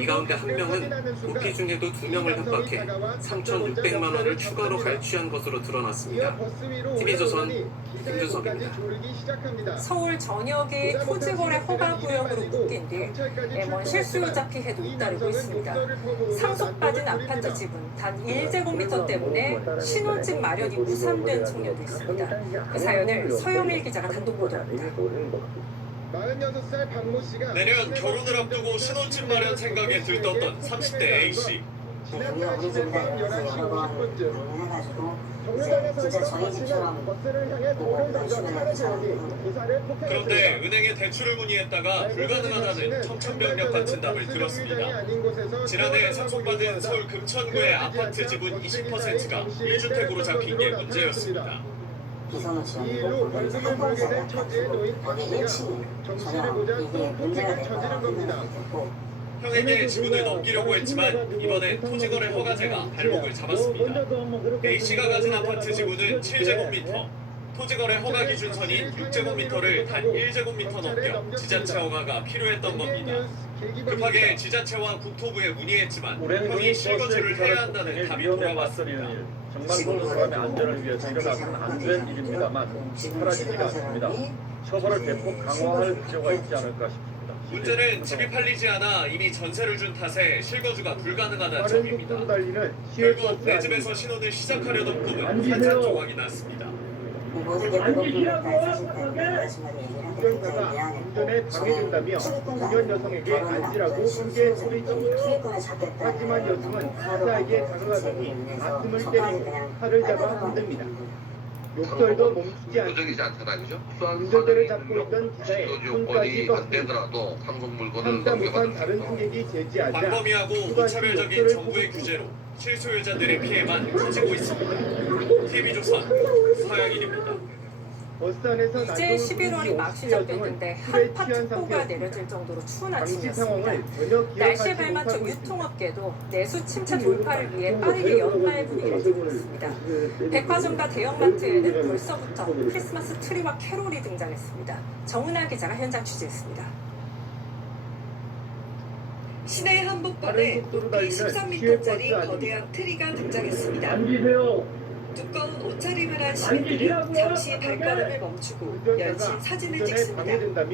이 가운데 한 명은 도피 중에도 2명을 협박해 3,600만 원을 추가로 갈취한 것으로 드러났습니다. TV조선 김준석입니다. 서울 전역이 토지거래 허가 구역으로 묶인 뒤 M1 실수요자 피해도 잇따르고 있습니다. 상속받은 아파트 지분 단 1제곱미터 때문에 신혼집 마련이 무산된 청년도 있습니다. 그 사연을 서영일 기자가 단독 보도합니다. 46살 박모 씨가 내년 결혼을 앞두고 신혼집 마련 생각에 들떴던 30대 A씨. 우리가 우리 집에 여러 번 해가지고 이제 진짜 저희 집처럼 그런데 은행에 대출을 문의했다가 불가능하다는 청천벽력한 답을 들었습니다. 지난해 상속받은 서울 금천구의 아파트 지분 20%가 1주택으로 잡힌 게 문제였습니다. 비선호 지원이고 거기서 한 번에 거기 1층 전혀 이게 문제가 될까 생각했고 형에게 지분을 넘기려고 했지만 이번엔 토지거래 허가제가 발목을 잡았습니다. A씨가 가진 아파트 지분은 7제곱미터, 토지거래 허가 기준선인 6제곱미터를 단 1제곱미터 넘겨 지자체 허가가 필요했던 겁니다. 급하게 지자체와 국토부에 문의했지만 형이 실거주를 해야 한다는 답이 돌아왔습니다. 정말 모든 사람의 안전을 위해서 일어나서는 안 된 일입니다만 사라지지가 않습니다. 처벌을 대폭 강화할 필요가 있지 않을까 싶습니다. 문제는 집이 팔리지 않아 이미 전세를 준 탓에 실거주가 불가능하다는 점입니다. 결국 내 집에서 신혼을 시작하려던 꿈은 한참 조각이 났습니다. 모든 게 무겁기가 사실은 아줌마를 얘기를 운전자가 운전에 방해된다며 중년 여성에게 앉으라고 크게 소리칩니다. 하지만 여성은 피자에게 다가가더니 가슴을 때리고 팔을 잡아 흔듭니다. 욕설도 멈추지 않습니다. 운전대를 잡고 있던 기사의 손까지 꺾습니다. 참다 못한 다른 승객이 제지하자 광범위하고 무차별적인 정부의 규제로 실소유자들의 피해만 커지고 있습니다. TV조선 서양인입니다. 이제 11월이 막 시작됐는데 한파특보가 내려질 정도로 추운 아침이었습니다. 날씨에 발맞춰 유통업계도 내수 침체 돌파를 위해 빠르게 연말 분위기를 띄고 있습니다. 백화점과 대형마트에는 벌써부터 크리스마스 트리와 캐롤이 등장했습니다. 정은아 기자가 현장 취재했습니다. 시내 한복판에 높이 13m짜리 거대한 트리가 등장했습니다. 앉으세요. 두꺼운 옷차림을 한 시민들은 잠시 발걸음을 멈추고 열심 사진을 찍습니다.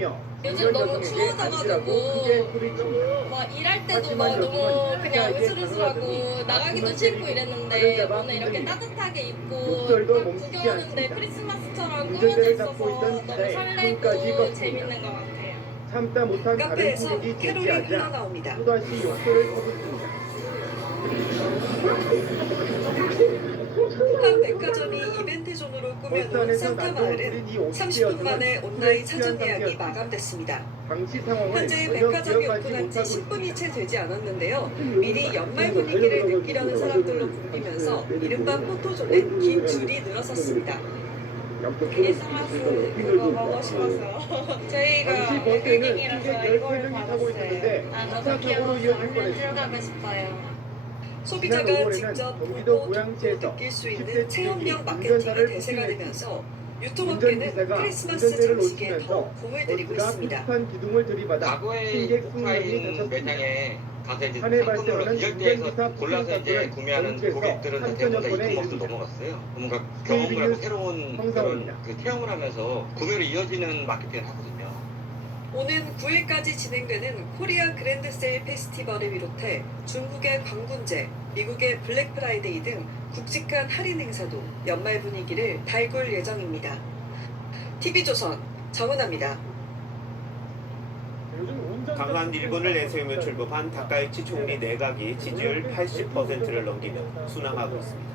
요즘 너무 추워져가지고 막 일할 때도 막 너무 그냥 으슬으슬하고 나가기도 싫고 이랬는데 오늘 이렇게 따뜻하게 입고 딱 구경하는데 크리스마스처럼 꾸며져 있어서 너무 설레고 재밌는 것 같아요. 참다 못한 다른 카페에서 분위기 캐롤이 제기하자 흘러나옵니다. 또다시 욕설을 퍼붓습니다. 한 백화점이 이벤트 존으로 꾸며놓은 산타 마을은 30분 만에 온라인 사전 예약이 마감됐습니다. 당시 상황을 현재 전혀 백화점이 기억하지 오픈한 지 못하고 10분이 채 되지 않았는데요. 미리 연말 분위기를 느끼려는 사람들로 붐비면서 이른바 포토존에 긴 줄이 늘어섰습니다. 크리스마스 그거 먹고 싶어서 저희가 외국인이라서 이걸 받았어요. 아 너무 귀여워서 얼른 들어가고 싶어요. 소비자가 직접 보고 듣고 느낄 수 있는 체험형 마케팅이 대세가 되면서 유통업계는 크리스마스 장식에 더 공을 들이고 있습니다. 기둥을 들이받아 과거에 오프라인 매장에 가서 이제 상품으로 기절대에서 골라서 이제 구매하는 고객들은 대부분 다 이통목으로 넘어갔어요. 뭔가 경험을 하고 새로운 그런 그 체험을 하면서 구매로 이어지는 마케팅을 하거든요. 오는 9일까지 진행되는 코리아 그랜드 세일 페스티벌을 비롯해 중국의 광군제, 미국의 블랙 프라이데이 등 굵직한 할인 행사도 연말 분위기를 달굴 예정입니다. TV조선 정은아입니다. 강한 일본을 내세우며 출범한 다카이치 총리 내각이 지지율 80%를 넘기며 순항하고 있습니다.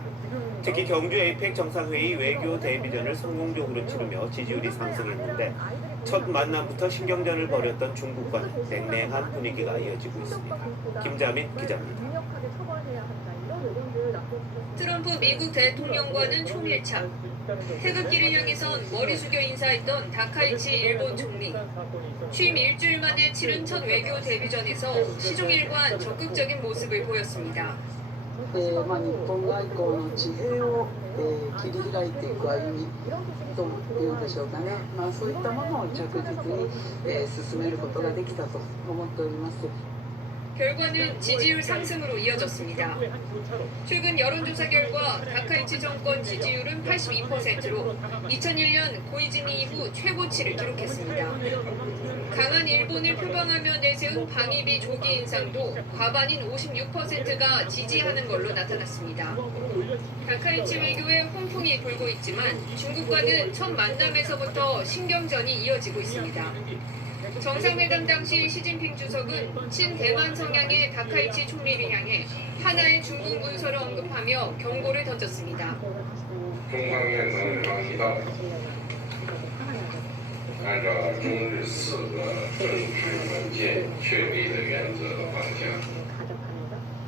특히 경주 에이펙 정상회의 외교 대비전을 성공적으로 치르며 지지율이 상승했는데 첫 만남부터 신경전을 벌였던 중국과는 냉랭한 분위기가 이어지고 있습니다. 김자민 기자입니다. 트럼프 미국 대통령과는 초밀착. 태극기를 향해선 머리 숙여 인사했던 다카이치 일본 총리. 취임 일주일 만에 치른 첫 외교 데뷔전에서 시종일관 적극적인 모습을 보였습니다. 日本外交の地平を、切り開いていく歩みというんでしょうかね、そういったものを着実に、進めることができたと思っております。 결과는 지지율 상승으로 이어졌습니다. 최근 여론조사 결과 다카이치 정권 지지율은 82%로 2001년 고이즈미 이후 최고치를 기록했습니다. 강한 일본을 표방하며 내세운 방위비 조기 인상도 과반인 56%가 지지하는 걸로 나타났습니다. 다카이치 외교에 홍풍이 불고 있지만 중국과는 첫 만남에서부터 신경전이 이어지고 있습니다. 정상회담 당시 시진핑 주석은 친대만 성향의 다카이치 총리를 향해 하나의 중국 문서를 언급하며 경고를 던졌습니다.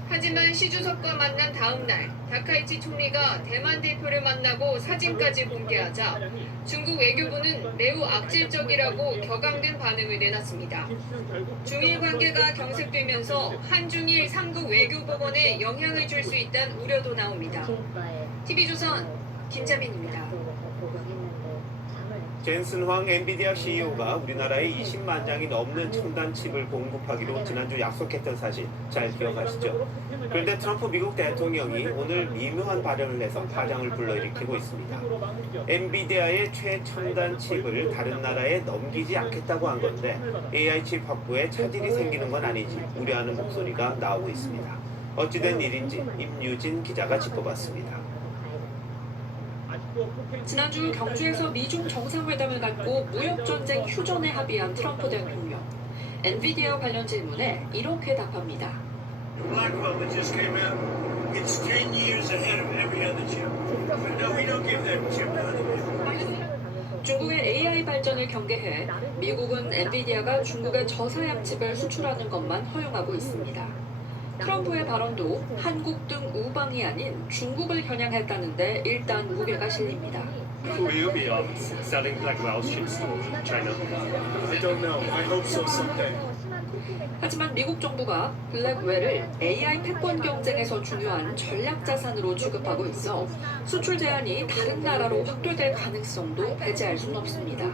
하지만 시 주석과 만난 다음 날 다카이치 총리가 대만 대표를 만나고 사진까지 공개하자 중국 외교부는 매우 악질적이라고 격앙된 반응을 내놨습니다. 중일 관계가 경색되면서 한중일 3국 외교법원에 영향을 줄 수 있다는 우려도 나옵니다. TV조선 김자민입니다. 젠슨 황 엔비디아 CEO가 우리나라에 20만 장이 넘는 첨단 칩을 공급하기로 지난주 약속했던 사실 잘 기억하시죠? 그런데 트럼프 미국 대통령이 오늘 미묘한 발언을 해서 파장을 불러일으키고 있습니다. 엔비디아의 최첨단 칩을 다른 나라에 넘기지 않겠다고 한 건데 AI 칩 확보에 차질이 생기는 건 아닌지 우려하는 목소리가 나오고 있습니다. 어찌된 일인지 임유진 기자가 짚어봤습니다. 지난주 경주에서 미중 정상회담을 갖고 무역전쟁 휴전에 합의한 트럼프 대통령. 엔비디아 관련 질문에 이렇게 답합니다. 중국의 AI 발전을 경계해 미국은 엔비디아가 중국에 저사양 칩을 수출하는 것만 허용하고 있습니다. 트럼프의 발언도 한국 등 우방이 아닌 중국을 겨냥했다는데 일단 무게가 실립니다. Will be selling Blackwell chips to China? I don't know. I hope so someday. 하지만 미국 정부가 블랙웰을 AI 패권 경쟁에서 중요한 전략 자산으로 취급하고 있어 수출 제한이 다른 나라로 확대될 가능성도 배제할 수는 없습니다.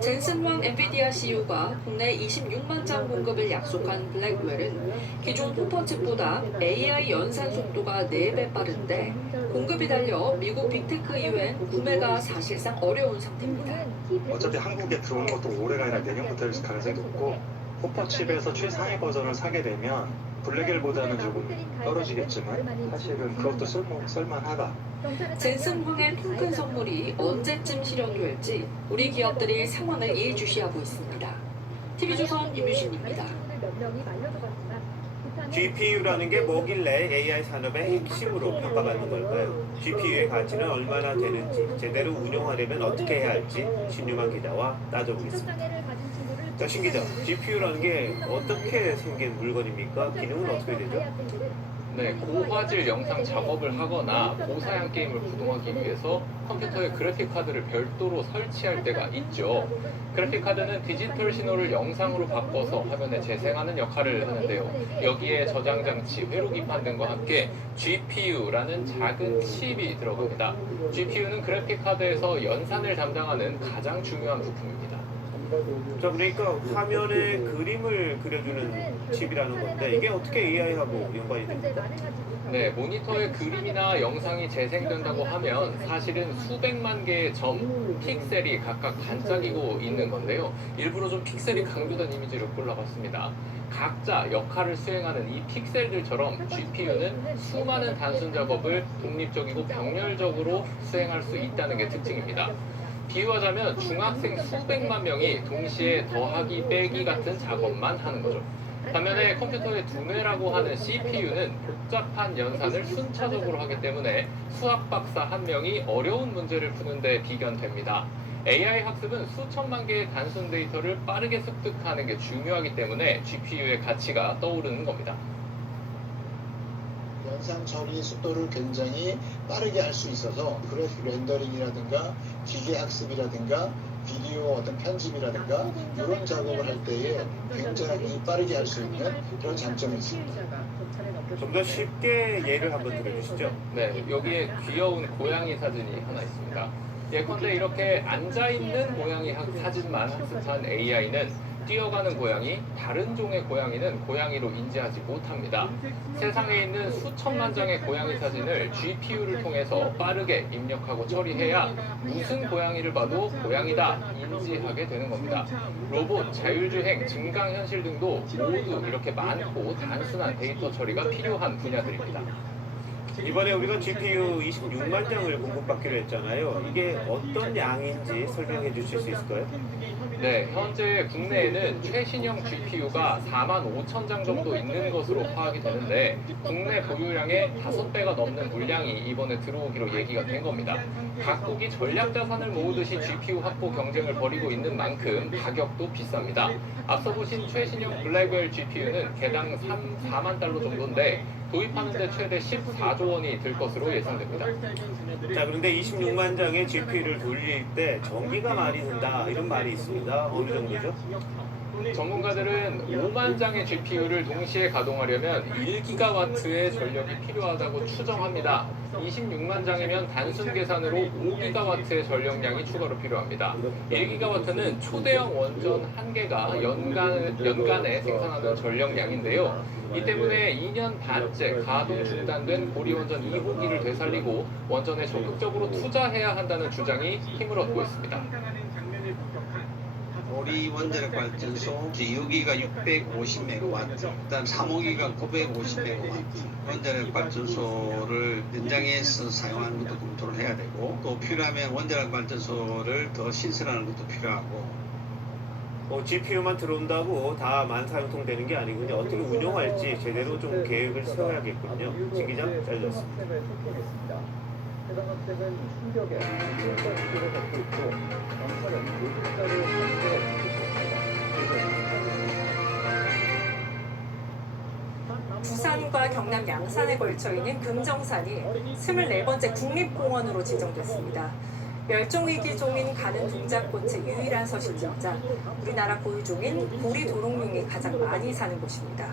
젠슨 황 엔비디아 CEO가 국내 26만 장 공급을 약속한 블랙웰은 기존 호퍼칩보다 AI 연산 속도가 4배 빠른데 공급이 달려 미국 빅테크 이후엔 구매가 사실상 어려운 상태입니다. 어차피 한국에 들어오는 것도 올해가 아니라 내년부터 일 가능성이 높고 호퍼칩에서 최상위 버전을 사게 되면 블랙웰보다는 조금 떨어지겠지만 사실은 그것도 쓸만하다. 젠슨 황의 통큰 선물이 언제쯤 실현될지 우리 기업들이 상황을 예의주시하고 있습니다. TV조선 임유진입니다. GPU라는 게 뭐길래 AI 산업의 핵심으로 평가받는 걸까요? GPU의 가치는 얼마나 되는지, 제대로 운용하려면 어떻게 해야 할지 신유만 기자와 따져보겠습니다. 자, 신 기자, GPU라는 게 어떻게 생긴 물건입니까? 기능은 어떻게 되죠? 네, 고화질 영상 작업을 하거나 고사양 게임을 구동하기 위해서 컴퓨터에 그래픽 카드를 별도로 설치할 때가 있죠. 그래픽 카드는 디지털 신호를 영상으로 바꿔서 화면에 재생하는 역할을 하는데요. 여기에 저장 장치, 회로 기판 등과 함께 GPU라는 작은 칩이 들어갑니다. GPU는 그래픽 카드에서 연산을 담당하는 가장 중요한 부품입니다. 자, 그러니까 화면에 그림을 그려주는 칩이라는 건데 이게 어떻게 AI하고 연관이 됩니까? 네, 모니터에 그림이나 영상이 재생된다고 하면 사실은 수백만 개의 점, 픽셀이 각각 반짝이고 있는 건데요. 일부러 좀 픽셀이 강조된 이미지를 골라봤습니다. 각자 역할을 수행하는 이 픽셀들처럼 GPU는 수많은 단순 작업을 독립적이고 병렬적으로 수행할 수 있다는 게 특징입니다. 비유하자면 중학생 수백만 명이 동시에 더하기 빼기 같은 작업만 하는 거죠. 반면에 컴퓨터의 두뇌라고 하는 CPU는 복잡한 연산을 순차적으로 하기 때문에 수학 박사 한 명이 어려운 문제를 푸는 데 비견됩니다. AI 학습은 수천만 개의 단순 데이터를 빠르게 습득하는 게 중요하기 때문에 GPU의 가치가 떠오르는 겁니다. 영상 처리 속도를 굉장히 빠르게 할 수 있어서 그래픽 렌더링이라든가 기계 학습이라든가 비디오 어떤 편집이라든가 이런 작업을 할 때에 굉장히 빠르게 할 수 있는 그런 장점이 있습니다. 좀 더 쉽게 예를 한번 들어주시죠. 네, 여기에 귀여운 고양이 사진이 하나 있습니다. 예컨대 이렇게 앉아있는 고양이 사진만 학습한 AI는 뛰어가는 고양이, 다른 종의 고양이는 고양이로 인지하지 못합니다. 세상에 있는 수천만 장의 고양이 사진을 GPU를 통해서 빠르게 입력하고 처리해야 무슨 고양이를 봐도 고양이다 인지하게 되는 겁니다. 로봇, 자율주행, 증강현실 등도 모두 이렇게 많고 단순한 데이터 처리가 필요한 분야들입니다. 이번에 우리가 GPU 26만 장을 공급받기로 했잖아요. 이게 어떤 양인지 설명해 주실 수 있을까요? 네, 현재 국내에는 최신형 GPU가 4만 5천 장 정도 있는 것으로 파악이 되는데 국내 보유량의 5배가 넘는 물량이 이번에 들어오기로 얘기가 된 겁니다. 각국이 전략 자산을 모으듯이 GPU 확보 경쟁을 벌이고 있는 만큼 가격도 비쌉니다. 앞서 보신 최신형 블랙웰 GPU는 개당 4만 달러 정도인데 도입하는데 최대 14조 원이 들 것으로 예상됩니다. 자, 그런데 26만 장의 GPU를 돌릴 때 전기가 많이 든다 이런 말이 있습니다. 어느 정도죠? 전문가들은 5만 장의 GPU를 동시에 가동하려면 1기가와트의 전력이 필요하다고 추정합니다. 26만 장이면 단순 계산으로 5기가와트의 전력량이 추가로 필요합니다. 1기가와트는 초대형 원전 1개가 연간에 생산하는 전력량인데요. 이 때문에 2년 반째 가동 중단된 고리원전 2호기를 되살리고 원전에 적극적으로 투자해야 한다는 주장이 힘을 얻고 있습니다. 고리 원자력 발전소 2호기가 650MW, 그다음 3호기가 950MW 원자력 발전소를 연장해서 사용하는 것도 검토를 해야 되고 또 필요하면 원자력 발전소를 더 신설하는 것도 필요하고. GPU만 들어온다고 다 만사형통되는 게 아니군요. 어떻게 운용할지 제대로 좀 계획을 세워야겠군요. 진 기자, 잘 들었습니다. 해당 학생은 충격에 실제 치료를 받고 있고 경찰은 노숙자를 부산과 경남 양산에 걸쳐 있는 금정산이 24번째 국립공원으로 지정됐습니다. 멸종위기 종인 가는 동작꽃의 유일한 서식지이자 우리나라 고유종인 보리도롱뇽이 가장 많이 사는 곳입니다.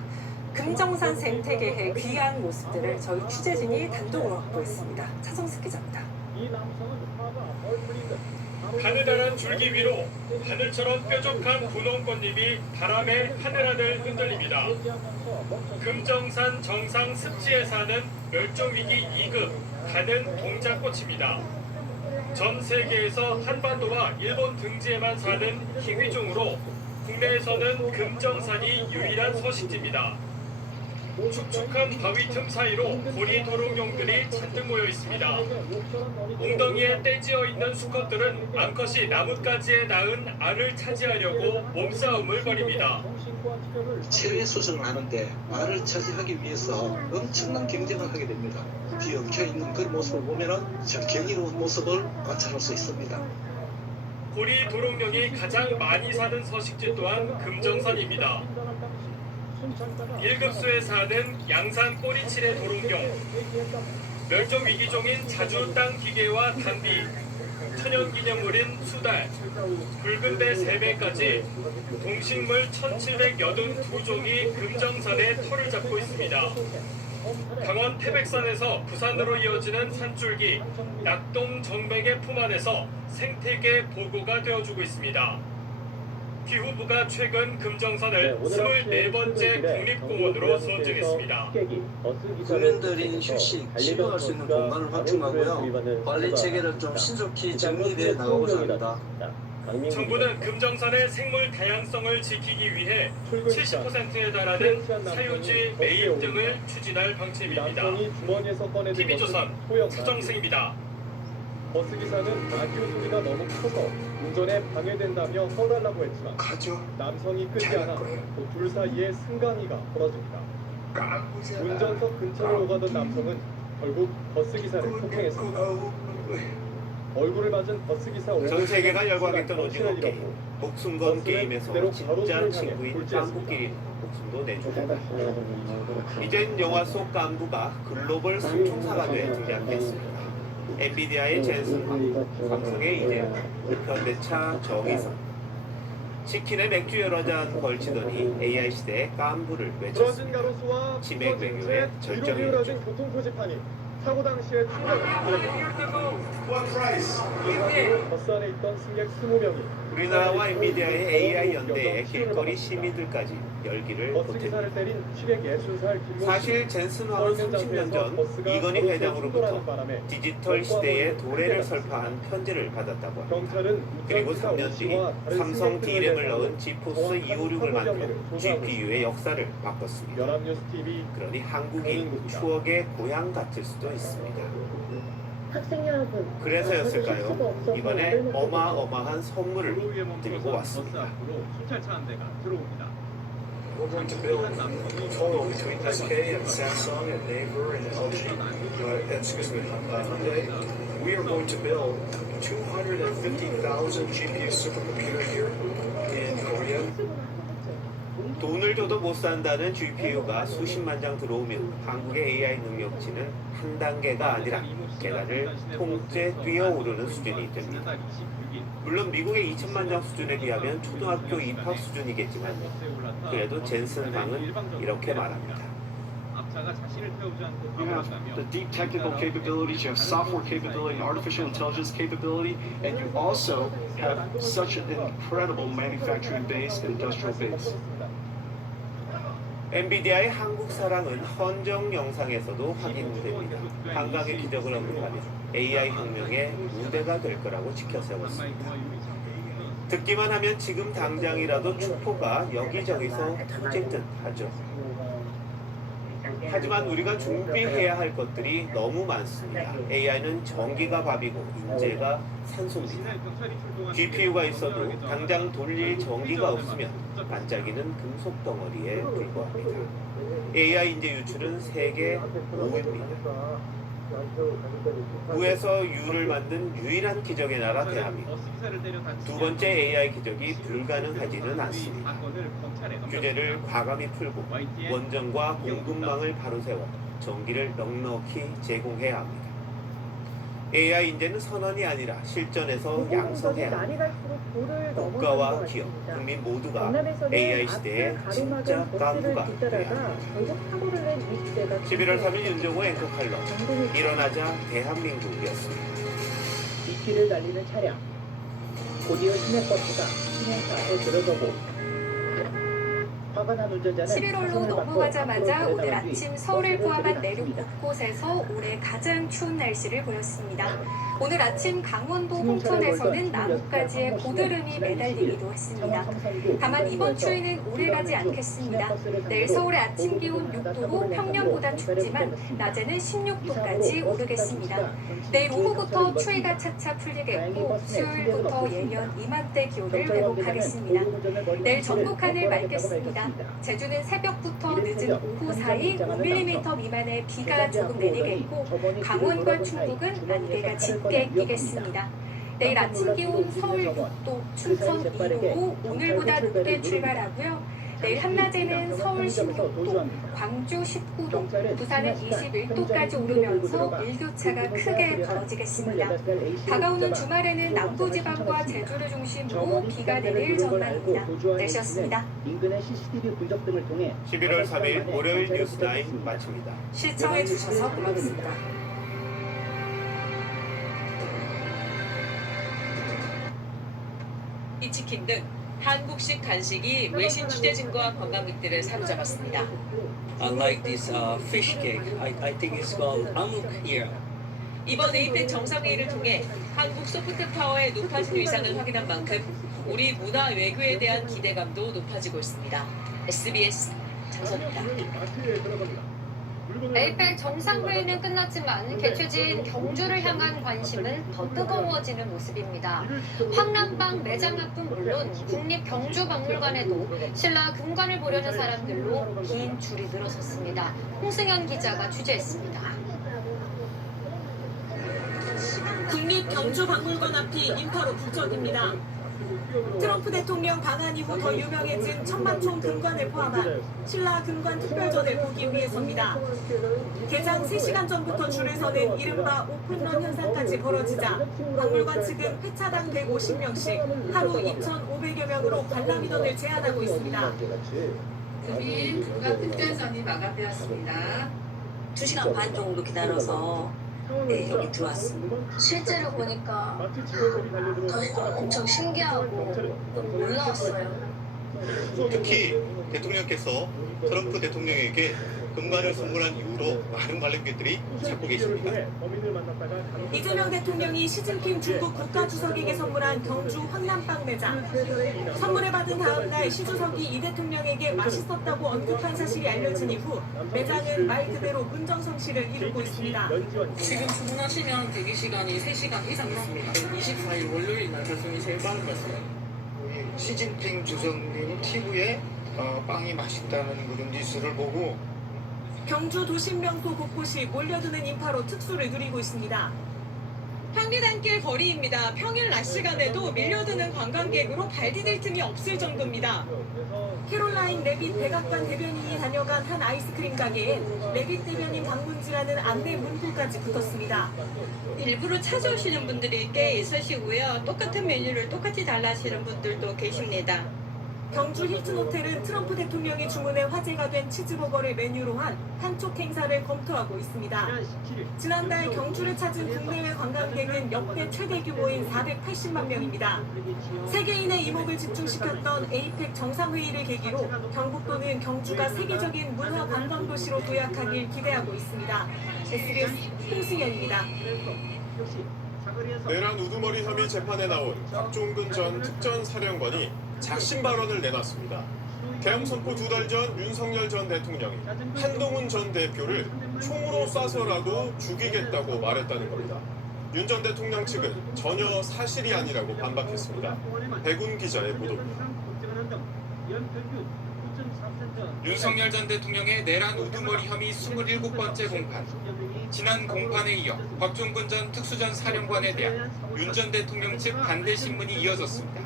금정산 생태계의 귀한 모습들을 저희 취재진이 단독으로 확보했습니다. 차정숙 기자입니다. 가느다란 줄기 위로 바늘처럼 뾰족한 분홍꽃잎이 바람에 하늘하늘 흔들립니다. 금정산 정상 습지에 사는 멸종위기 2급 가는 동작꽃입니다. 전 세계에서 한반도와 일본 등지에만 사는 희귀종으로 국내에서는 금정산이 유일한 서식지입니다. 축축한 바위 틈 사이로 고리 도롱뇽들이 잔뜩 모여 있습니다. 웅덩이에 떼지어 있는 수컷들은 암컷이 나뭇가지에 낳은 알을 차지하려고 몸싸움을 벌입니다. 체외 수정을 하는데 알을 차지하기 위해서 엄청난 경쟁을 하게 됩니다. 뒤엉켜 있는 그 모습을 보면은 저 경이로운 모습을 관찰할 수 있습니다. 고리 도롱뇽이 가장 많이 사는 서식지 또한 금정산입니다. 1급수에 사는 양산 꼬리치레 도롱뇽, 멸종위기종인 자주 땅 기계와 단비, 천연기념물인 수달, 붉은 배 3배까지 동식물 1782종이 금정산에 터를 잡고 있습니다. 강원 태백산에서 부산으로 이어지는 산줄기 낙동 정맥의 품 안에서 생태계 보고가 되어주고 있습니다. 기후부가 최근 금정산을 24번째 국립공원으로 선정했습니다. 국민들이 휴식, 치료할 수 있는 공간을 확충하고요. 관리 체계를 좀 신속히 정립해 나가고자 합니다. 정부는 금정산의 생물 다양성을 지키기 위해 70%에 달하는 사유지 매입 등을 추진할 방침입니다. TV조선 서정승입니다. 버스기사는 라디오 소리가 너무 커서 운전에 방해된다며 꺼달라고 했지만 남성이 끄지 않아 그 둘 사이에 승강이가 벌어집니다. 운전석 근처를 오가던 남성은 결국 버스기사를 폭행했습니다. 얼굴을 맞은 버스기사 전 세계가 열광했던 오징어 게임, 목숨건 게임에서 진짜 친구인 깐부끼리 목숨도 내줍니다. 이젠 영화 속 깐부가 글로벌 승총사가 돼 등장했습니다. 엔비디아의 젠슨 황, 삼성의 이재용, 현대차 정의선, 치킨에 맥주 여러 잔 걸치더니 AI 시대의 깐부를 외쳤습니다. 치맥 외교의 절정이었죠. 교통 표지판이 사고 당시에 충격을 버스 안에 있던 승객 20명이 우리나라와 엔비디아의 AI 연대에 길거리 시민들까지 열기를 보탰습니다. 사실 젠슨 황은 30년 전 이건희 회장으로부터 디지털 시대의 도래를 설파한 편지를 받았다고 합니다. 그리고 3년 뒤 삼성 D램을 넣은 지포스 256을 만들어 GPU의 역사를 바꿨습니다. 그러니 한국이 추억의 고향 같을 수도 있습니다. 학생 여러분, 그래서였을까요? 이번에 어마어마한 선물을 들고 왔습니다. 순찰차 한 대가 들어옵니다. We're going to build a total between SK and Samsung and Naver and LG, Hyundai. We are going to build 250,000 GPU supercomputer here in Korea. 돈을 줘도 못 산다는 GPU가 수십만 장 들어오면 한국의 AI 능력치는 한 단계가 아니라 계단을 통째 뛰어오르는 수준이 됩니다. 물론 미국의 2천만 장 수준에 비하면 초등학교 입학 수준이겠지만 그래도 젠슨 황은 이렇게 말합니다. You have the deep technical capabilities, you have software capability, artificial intelligence capability, and you also have such an incredible manufacturing base and industrial base. 엔비디아의 한국 사랑은 헌정 영상에서도 확인됩니다. 한강의 기적을 언급하며 AI 혁명의 무대가 될 거라고 지켜세웠습니다. 듣기만 하면 지금 당장이라도 축포가 여기저기서 터질 듯 하죠. 하지만 우리가 준비해야 할 것들이 너무 많습니다. AI는 전기가 밥이고 인재가 산소입니다. GPU가 있어도 당장 돌릴 전기가 없으면 반짝이는 금속 덩어리에 불과합니다. AI 인재 유출은 세계 5위입니다. 무에서 유를 만든 유일한 기적의 나라 대한민국. 두 번째 AI 기적이 불가능하지는 않습니다. 규제를 과감히 풀고 원전과 공급망을 바로 세워 전기를 넉넉히 제공해야 합니다. AI 인재는 선언이 아니라 실전에서 양성해야 합니다. 국가와 기업, 국민 모두가 AI 시대의 진짜 깐부가 되어야 합니다. 11월 3일 윤정호 앵커 칼럼 일어나자 대한민국이었습니다. 뒷길을 달리는 차량 곧이어 시내버스가 시내차 앞에 들어서고 화가 난 운전자는 11월로 넘어가자마자 오늘 아침 서울을 포함한 내륙 곳곳에서 올해 가장 추운 날씨를 보였습니다. 오늘 아침 강원도 홍천에서는 나뭇가지에 고드름이 매달리기도 했습니다. 다만 이번 추위는 오래가지 않겠습니다. 내일 서울의 아침 기온 6도로 평년보다 춥지만 낮에는 16도까지 오르겠습니다. 내일 오후부터 추위가 차차 풀리겠고 수요일부터 예년 이맘때 기온을 회복하겠습니다. 내일 전국 하늘 맑겠습니다. 제주는 새벽부터 늦은 오후 사이 5mm 미만의 비가 조금 내리겠고 강원과 충북은 안개가 짙게 끼겠습니다. 내일 아침 기온 서울 6도, 춘천 2도로 오늘보다 높게 출발하고요. 내일 한낮에는 서울 16도, 광주 19도, 부산은 21도까지 오르면서 일교차가 크게 벌어지겠습니다. 다가오는 주말에는 남부지방과 제주를 중심으로 비가 내릴 전망입니다. 날씨였습니다. 인근의 CCTV 분석 등을 통해 11월 3일 월요일 뉴스타임 마칩니다. 시청해주셔서 고맙습니다. 이 치킨 등 한국식 간식이 외신 취재진과 관광객들을 사로잡았습니다. I like this fish cake. I think it's called amuk here. 이번 에이펙 정상회의를 통해 한국 소프트 파워의 높아진 위상을 확인한 만큼 우리 문화 외교에 대한 기대감도 높아지고 있습니다. SBS 장선입니다. 에이펙 정상회의는 끝났지만 개최지인 경주를 향한 관심은 더 뜨거워지는 모습입니다. 황남방 매장 앞은 물론 국립경주박물관에도 신라 금관을 보려는 사람들로 긴 줄이 늘어섰습니다. 홍승현 기자가 취재했습니다. 국립경주박물관 앞이 인파로 북적입니다. 트럼프 대통령 방한 이후 더 유명해진 천마총 금관을 포함한 신라 금관 특별전을 보기 위해서입니다. 개장 3시간 전부터 줄을 서는 이른바 오픈런 현상까지 벌어지자 박물관 측은 회차당 150명씩 하루 2,500여 명으로 관람 인원을 제한하고 있습니다. 금일 금관 특별전이 마감되었습니다. 2시간 반 정도 기다려서 여기 들어왔습니다. 실제로 보니까 엄청 신기하고 놀라웠어요. 특히 대통령께서 트럼프 대통령에게 금관을 선물한 이후로 많은 관람객들이 찾고 계십니다. 이재명 대통령이 시진핑 중국 국가주석에게 선물한 경주 황남빵 매장. 선물을 받은 다음 날 시 주석이 이 대통령에게 맛있었다고 언급한 사실이 알려진 이후 매장은 말 그대로 문정성시를 이루고 있습니다. 지금 주문하시면 대기시간이 3시간 이상 있습니다. 24일 월요일 날 배송이 제일 빠른 것 같습니다. 시진핑 주석님 TV에 빵이 맛있다는 그런 뉴스를 보고 경주 도심 명소 곳곳이 몰려드는 인파로 특수를 누리고 있습니다. 평리단길 거리입니다. 평일 낮 시간에도 밀려드는 관광객으로 발 디딜 틈이 없을 정도입니다. 캐롤라인 레빗 백악관 대변인이 다녀간 한 아이스크림 가게엔 레빗 대변인 방문지라는 안내 문구까지 붙었습니다. 일부러 찾아오시는 분들이 꽤 있으시고요. 똑같은 메뉴를 똑같이 달라하시는 분들도 계십니다. 경주 힐튼 호텔은 트럼프 대통령이 주문해 화제가 된 치즈버거를 메뉴로 한 한촉 행사를 검토하고 있습니다. 지난달 경주를 찾은 국내외 관광객은 역대 최대 규모인 480만 명입니다. 세계인의 이목을 집중시켰던 에이펙 정상회의를 계기로 경북도는 경주가 세계적인 문화 관광 도시로 도약하길 기대하고 있습니다. SBS 홍승현입니다. 내란 우두머리 혐의 재판에 나온 박종근 전 특전사령관이 작심 발언을 내놨습니다. 계엄 선포 2달 전 윤석열 전 대통령이 한동훈 전 대표를 총으로 쏴서라도 죽이겠다고 말했다는 겁니다. 윤 전 대통령 측은 전혀 사실이 아니라고 반박했습니다. 백운 기자의 보도입니다. 윤석열 전 대통령의 내란 우두머리 혐의 27번째 공판. 지난 공판에 이어 박종근 전 특수전 사령관에 대한 윤 전 대통령 측 반대 신문이 이어졌습니다.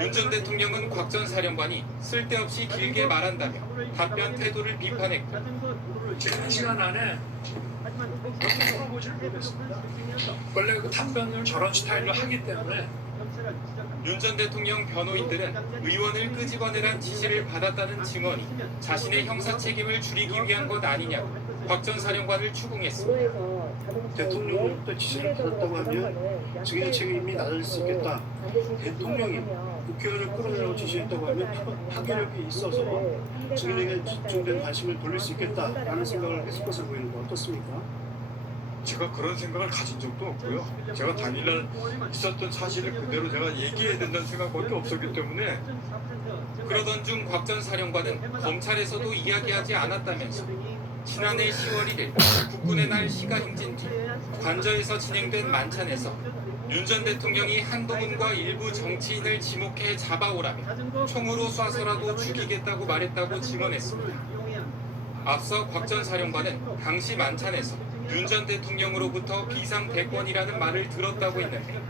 윤 전 대통령은 곽 전 사령관이 쓸데없이 길게 말한다며 답변 태도를 비판했고 지난 시간 안에 물어보지를 못했습니다. 원래 그 답변을 저런 스타일로 하기 때문에 윤 전 대통령 변호인들은 의원을 끄집어내란 지시를 받았다는 증언이 자신의 형사 책임을 줄이기 위한 것 아니냐고 곽 전 사령관을 추궁했습니다. 대통령으로부터 지시를 받았다고 하면 증인의 책임이 낮아질 수 있겠다. 대통령이 국회의원을 끌어내라고 지시했다고 하면 파괴력이 있어서 증인에게 집중된 관심을 돌릴 수 있겠다라는 생각을 했을 것으로 보이는데 어떻습니까? 제가 그런 생각을 가진 적도 없고요. 제가 당일날 있었던 사실을 그대로 제가 얘기해야 된다는 생각밖에 없었기 때문에 그러던 중 곽 전 사령관은 검찰에서도 이야기하지 않았다면서 지난해 10월 1일 국군의 날 시가 행진 뒤 관저에서 진행된 만찬에서 윤 전 대통령이 한동훈과 일부 정치인을 지목해 잡아오라며 총으로 쏴서라도 죽이겠다고 말했다고 증언했습니다. 앞서 곽 전 사령관은 당시 만찬에서 윤 전 대통령으로부터 비상대권이라는 말을 들었다고 했는데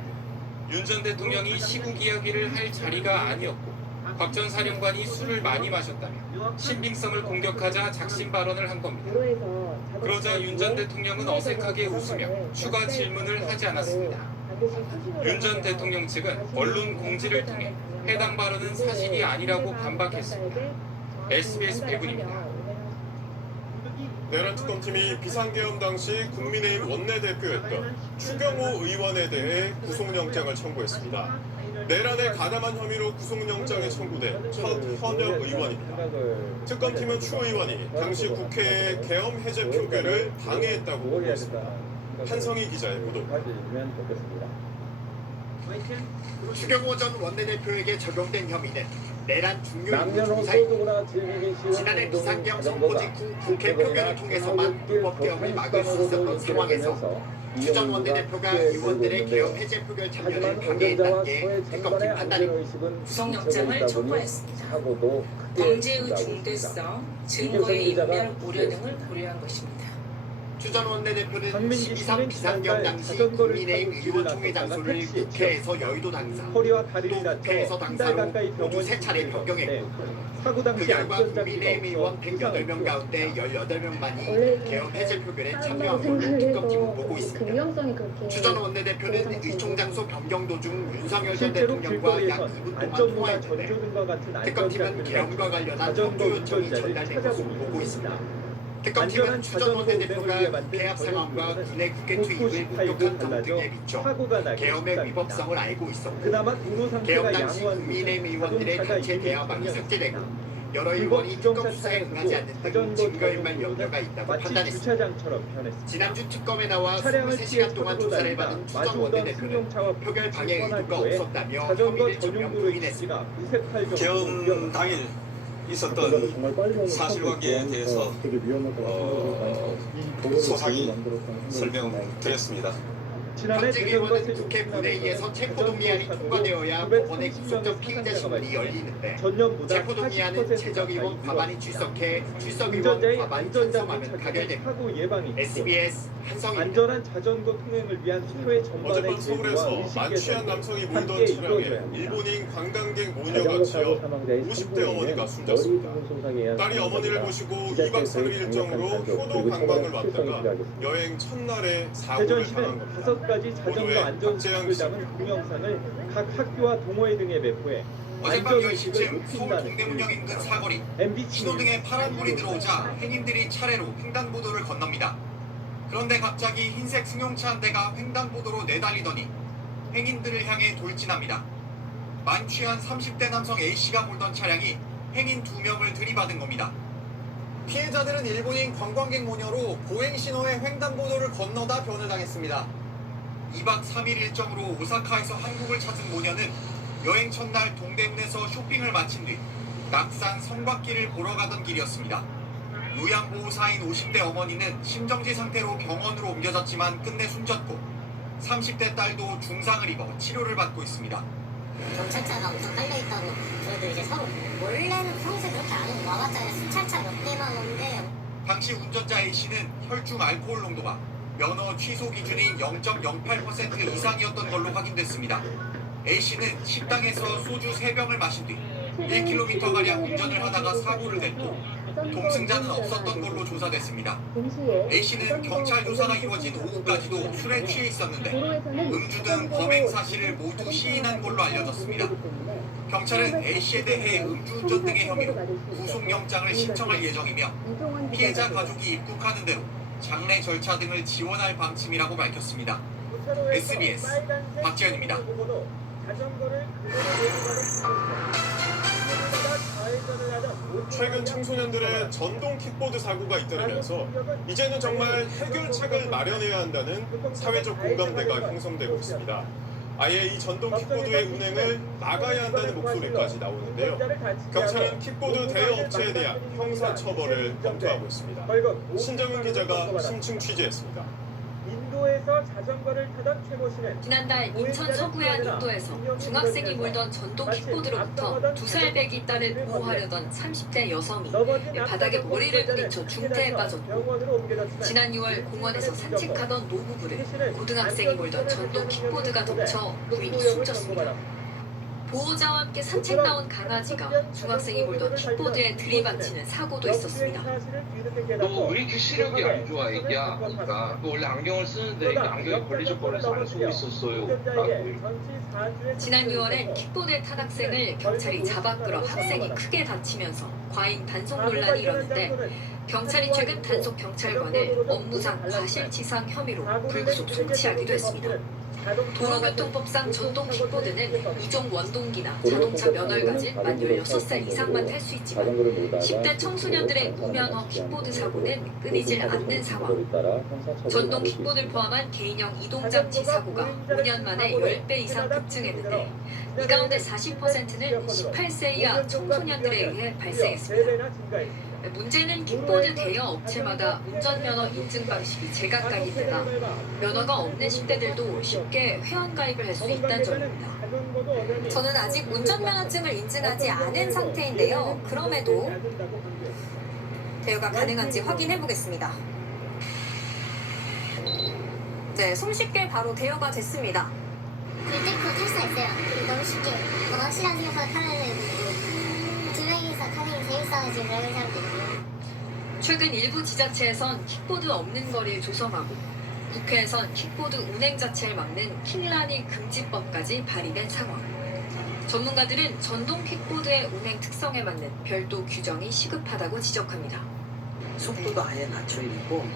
윤 전 대통령이 시국 이야기를 할 자리가 아니었고 곽 전 사령관이 술을 많이 마셨다며 신빙성을 공격하자 작심 발언을 한 겁니다. 그러자 윤 전 대통령은 어색하게 웃으며 추가 질문을 하지 않았습니다. 윤 전 대통령 측은 언론 공지를 통해 해당 발언은 사실이 아니라고 반박했습니다. SBS 배분입니다. 내란 특검팀이 비상계엄 당시 국민의힘 원내대표였던 추경호 의원에 대해 구속영장을 청구했습니다. 내란에 가담한 혐의로 구속영장에 청구된 첫 현역 의원입니다. 특검팀은 추 의원이 당시 국회의 계엄 해제 표결을 방해했다고 보고했습니다. 한성희 기자의 보도입니다. 추경호 전 원내대표에게 적용된 혐의는 내란 중요 중사입니다. 지난해 비상계엄 선포 직후 국회 표결을 통해서만 불법 계엄을 막을 수 있었던 상황에서 추 전 원내대표가 의원들의 계엄 해제 표결 참여를 방해했다는 게 특검팀 판단입니다. 구속영장을 청구했습니다. 범죄의 중대성, 증거의 인멸 우려 등을 고려한 것입니다. 추 전 원내대표는 12.3 비상계엄 당시 국민의힘 의원총회 장소를 국회에서 여의도 당사, 또 국회에서 당사로 모두 3차례 변경했고 그 결과 국민의힘 의원 108명 가운데 18명만이 계엄 해제 표결에 참여한 걸로 특검팀은 보고 있습니다. 추 전 원내대표는 의총 장소 변경 도중 윤석열 전 대통령과 약 2분 동안 통화했는데 특검팀은 계엄과 관련한 협조 요청이 전달된 것으로 보고 있습니다. 특검팀은 추 전 원내대표가 국회 앞 상황과 군의 국회 투입을 폭격한 점 등에 비춰 계엄의 위법성을 알고 있었고 계엄 당시 국민의힘 의원들의 단체 대화방이 삭제되고 여러 의원이 특검 수사에 응하지 않는 등 증거인멸 염려가 있다고 판단했습니다. 지난주 특검에 나와 23시간 동안 조사를 받은 추 전 원내대표는 표결 방해 의도가 없었다며 혐의를 전면 부인했습니다. 계엄 당일 있었던 사실관계에 대해서 소상히 설명드렸습니다. 현직 의원은 국회 본회의에서 체포동의안이 통과되어야 법원의 구속적 피의자 신문이 열리는데 체포동의안은 최적의원 과반이 출석해 출석의원 과반이 찬성하면 가결됩니다. SBS 한성희 안전한 자전거 통행을 위한 수요의 전반의 어젯밤 서울에서 만취한 남성이 몰던 차량에 일본인 관광객 모녀가 치여 50대 어머니가 숨졌습니다. 딸이 어머니를 모시고 2박 3일 일정으로 효도 관광을 왔다가 여행 첫날에 사고를 당한 겁니다. 5가지 자전거 안전수칙을 담은 동영상을 각 학교와 동호회 등에 배포해 어젯밤 10시쯤 서울 동대문역 인근 사거리 신호등에 파란불이 들어오자 행인들이 차례로 횡단보도를 건넙니다. 그런데 갑자기 흰색 승용차 한 대가 횡단보도로 내달리더니 행인들을 향해 돌진합니다. 만취한 30대 남성 A씨가 몰던 차량이 행인 2명을 들이받은 겁니다. 피해자들은 일본인 관광객 모녀로 보행 신호에 횡단보도를 건너다 변을 당했습니다. 2박 3일 일정으로 오사카에서 한국을 찾은 모녀는 여행 첫날 동대문에서 쇼핑을 마친 뒤 낙산 성곽길을 보러 가던 길이었습니다. 요양보호사인 50대 어머니는 심정지 상태로 병원으로 옮겨졌지만 끝내 숨졌고 30대 딸도 중상을 입어 치료를 받고 있습니다. 경찰차가 엄청 깔려있다고 저희도 이제 서로 원래는 평소에 그렇게 안 와봤잖아요. 순찰차 몇 대만 오는데 당시 운전자 A씨는 혈중 알코올 농도가 면허 취소 기준인 0.08% 이상이었던 걸로 확인됐습니다. A씨는 식당에서 소주 3병을 마신 뒤 1km가량 운전을 하다가 사고를 냈고 동승자는 없었던 걸로 조사됐습니다. A씨는 경찰 조사가 이루어진 오후까지도 술에 취해 있었는데 음주 등 범행 사실을 모두 시인한 걸로 알려졌습니다. 경찰은 A씨에 대해 음주운전 등의 혐의로 구속영장을 신청할 예정이며 피해자 가족이 입국하는 대로 장례 절차 등을 지원할 방침이라고 밝혔습니다. SBS 박지현입니다. 최근 청소년들의 전동 킥보드 사고가 잇따르면서 이제는 정말 해결책을 마련해야 한다는 사회적 공감대가 형성되고 있습니다. 아예 이 전동 킥보드의 운행을 막아야 한다는 목소리까지 나오는데요. 경찰은 킥보드 대여업체에 대한 형사처벌을 검토하고 있습니다. 신정은 기자가 심층 취재했습니다. 인도에서 자전거를 타던 최모 씨는 지난달 인천 서구의 인도에서 중학생이 몰던 전동 킥보드로부터 2살 배기 딸을 보호하려던 30대 여성이 바닥에 머리를 부딪혀 중태에 빠졌고, 지난 6월 공원에서 산책하던 노부부를 고등학생이 몰던 전동 킥보드가 덮쳐 부인이 숨졌습니다. 보호자와 함께 산책 나온 강아지가 중학생이 몰던 킥보드에 들이받치는 사고도 있었습니다. 너 왜 이렇게 시력이 안 좋아, 애기야? 그러니까 너 원래 안경을 쓰는데 안경이 걸리적거려서 안 쓰고 있었어요. 지난 6월엔 킥보드에 탄 학생을 경찰이 잡아 끌어 학생이 크게 다치면서 과잉 단속 논란이 일었는데, 경찰이 최근 단속 경찰관을 업무상 과실치상 혐의로 불구속 송치하기도 했습니다. 도로교통법상 전동 킥보드는 이종 원동기나 자동차 면허를 가진 만 16살 이상만 탈 수 있지만 10대 청소년들의 무면허 킥보드 사고는 끊이질 않는 상황. 전동 킥보드를 포함한 개인형 이동장치 사고가 5년 만에 10배 이상 급증했는데, 이 가운데 40%는 18세 이하 청소년들에 의해 발생했습니다. 문제는 킥보드 대여 업체마다 운전면허 인증 방식이 제각각인 데다 면허가 없는 10대들도 쉽게 회원가입을 할 수 있다는 점입니다. 저는 아직 운전면허증을 인증하지 않은 상태인데요. 그럼에도 대여가 가능한지 확인해 보겠습니다. 네, 손쉽게 바로 대여가 됐습니다. 꿀떼코 탈 수 있어요. 너무 쉽게 확실한 생각을 타는 두 명이서 타는 게 재밌어가지고 그런 사람들이. 최근 일부 지자체에선 킥보드 없는 거리를 조성하고, 국회에선 킥보드 운행 자체를 막는 킥라니 금지법까지 발의된 상황. 전문가들은 전동 킥보드의 운행 특성에 맞는 별도 규정이 시급하다고 지적합니다. 속도도 아예 낮춰있고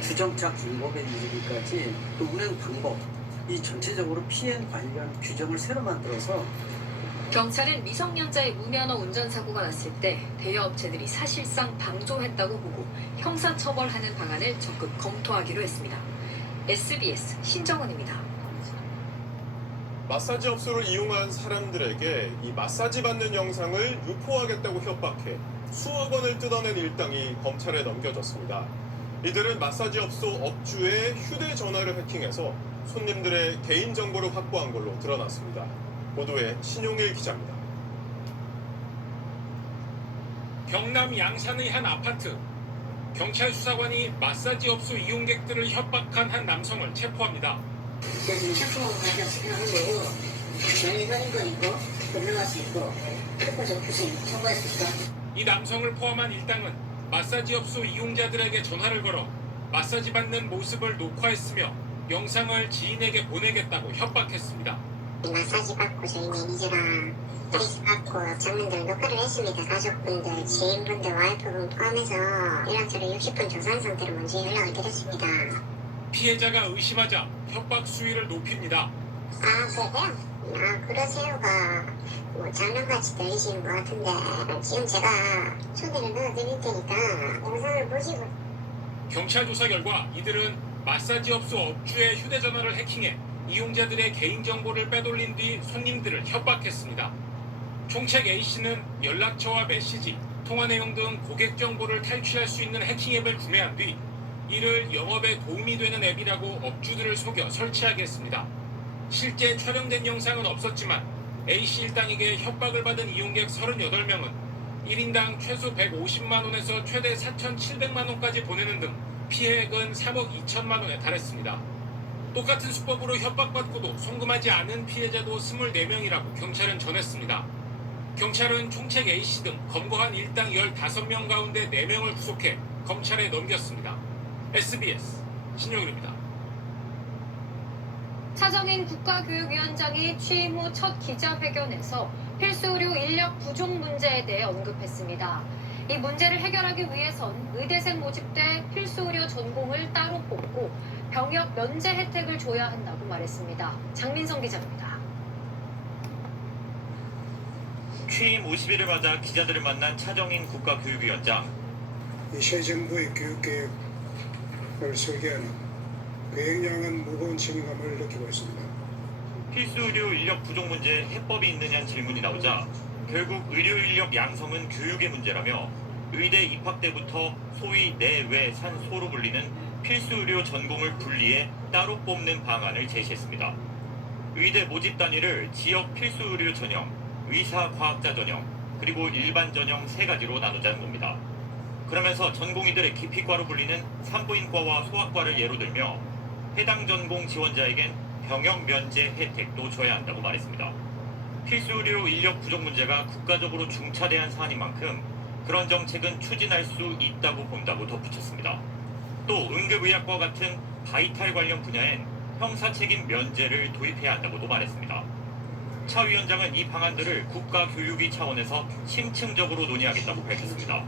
주정차 방법에 이르기까지 또 운행 방법, 이 전체적으로 피해 관련 규정을 새로 만들어서 경찰은 미성년자의 무면허 운전사고가 났을 때 대여업체들이 사실상 방조했다고 보고 형사처벌하는 방안을 적극 검토하기로 했습니다. SBS 신정은입니다. 마사지 업소를 이용한 사람들에게 이 마사지 받는 영상을 유포하겠다고 협박해 수억 원을 뜯어낸 일당이 검찰에 넘겨졌습니다. 이들은 마사지 업소 업주의 휴대전화를 해킹해서 손님들의 개인정보를 확보한 걸로 드러났습니다. 보도에 신용일 기자입니다. 경남 양산의 한 아파트. 경찰 수사관이 마사지 업소 이용객들을 협박한 한 남성을 체포합니다. 지금 샤프하고 가서 하는 거고, 전에 하는 거 있고, 들어갈 수 있고, 핸드폰 접수식 청구할 수 있어. 이 남성을 포함한 일당은 마사지 업소 이용자들에게 전화를 걸어 마사지 받는 모습을 녹화했으며 영상을 지인에게 보내겠다고 협박했습니다. 마사지 받고 저희 매니저랑 드레스 받고 장면들 녹화를 했습니다. 가족분들, 지인분들, 와이프분 포함해서 연락처를 60분 조사한 상태로 먼저 연락을 드렸습니다. 피해자가 의심하자 협박 수위를 높입니다. 제가요? 그러세요가 장난같이 들리시는 것 같은데 지금 제가 초대를 넣어드릴 테니까 영상을 보시고. 경찰 조사 결과 이들은 마사지 업소 업주의 휴대전화를 해킹해 이용자들의 개인정보를 빼돌린 뒤 손님들을 협박했습니다. 총책 A씨는 연락처와 메시지, 통화 내용 등 고객 정보를 탈취할 수 있는 해킹 앱을 구매한 뒤 이를 영업에 도움이 되는 앱이라고 업주들을 속여 설치하게 했습니다. 실제 촬영된 영상은 없었지만 A씨 일당에게 협박을 받은 이용객 38명은 1인당 최소 150만 원에서 최대 4,700만 원까지 보내는 등 피해액은 3억 2천만 원에 달했습니다. 똑같은 수법으로 협박받고도 송금하지 않은 피해자도 24명이라고 경찰은 전했습니다. 경찰은 총책 A씨 등 검거한 일당 15명 가운데 4명을 구속해 검찰에 넘겼습니다. SBS 신영일입니다. 차정인 국가교육위원장이 취임 후 첫 기자회견에서 필수의료 인력 부족 문제에 대해 언급했습니다. 이 문제를 해결하기 위해선 의대생 모집 때 필수의료 전공을 따로 뽑고 병역 면제 혜택을 줘야 한다고 말했습니다. 장민성 기자입니다. 취임 50일을 맞아 기자들을 만난 차정인 국가교육위원장. 새 정부의 교육계획을 설계하는 굉장한 무거운 책임감을 느끼고 있습니다. 필수의료 인력 부족 문제에 해법이 있느냐는 질문이 나오자 결국 의료 인력 양성은 교육의 문제라며 의대 입학 때부터 소위 내외 산소로 불리는 필수의료 전공을 분리해 따로 뽑는 방안을 제시했습니다. 의대 모집 단위를 지역 필수의료 전형, 의사과학자 전형, 그리고 일반 전형 3가지로 나누자는 겁니다. 그러면서 전공의들의 기피과로 불리는 산부인과와 소아과를 예로 들며 해당 전공 지원자에겐 병역 면제 혜택도 줘야 한다고 말했습니다. 필수의료 인력 부족 문제가 국가적으로 중차대한 사안인 만큼 그런 정책은 추진할 수 있다고 본다고 덧붙였습니다. 또 응급의학과 같은 바이탈 관련 분야엔 형사책임 면제를 도입해야 한다고도 말했습니다. 차 위원장은 이 방안들을 국가교육위 차원에서 심층적으로 논의하겠다고 밝혔습니다.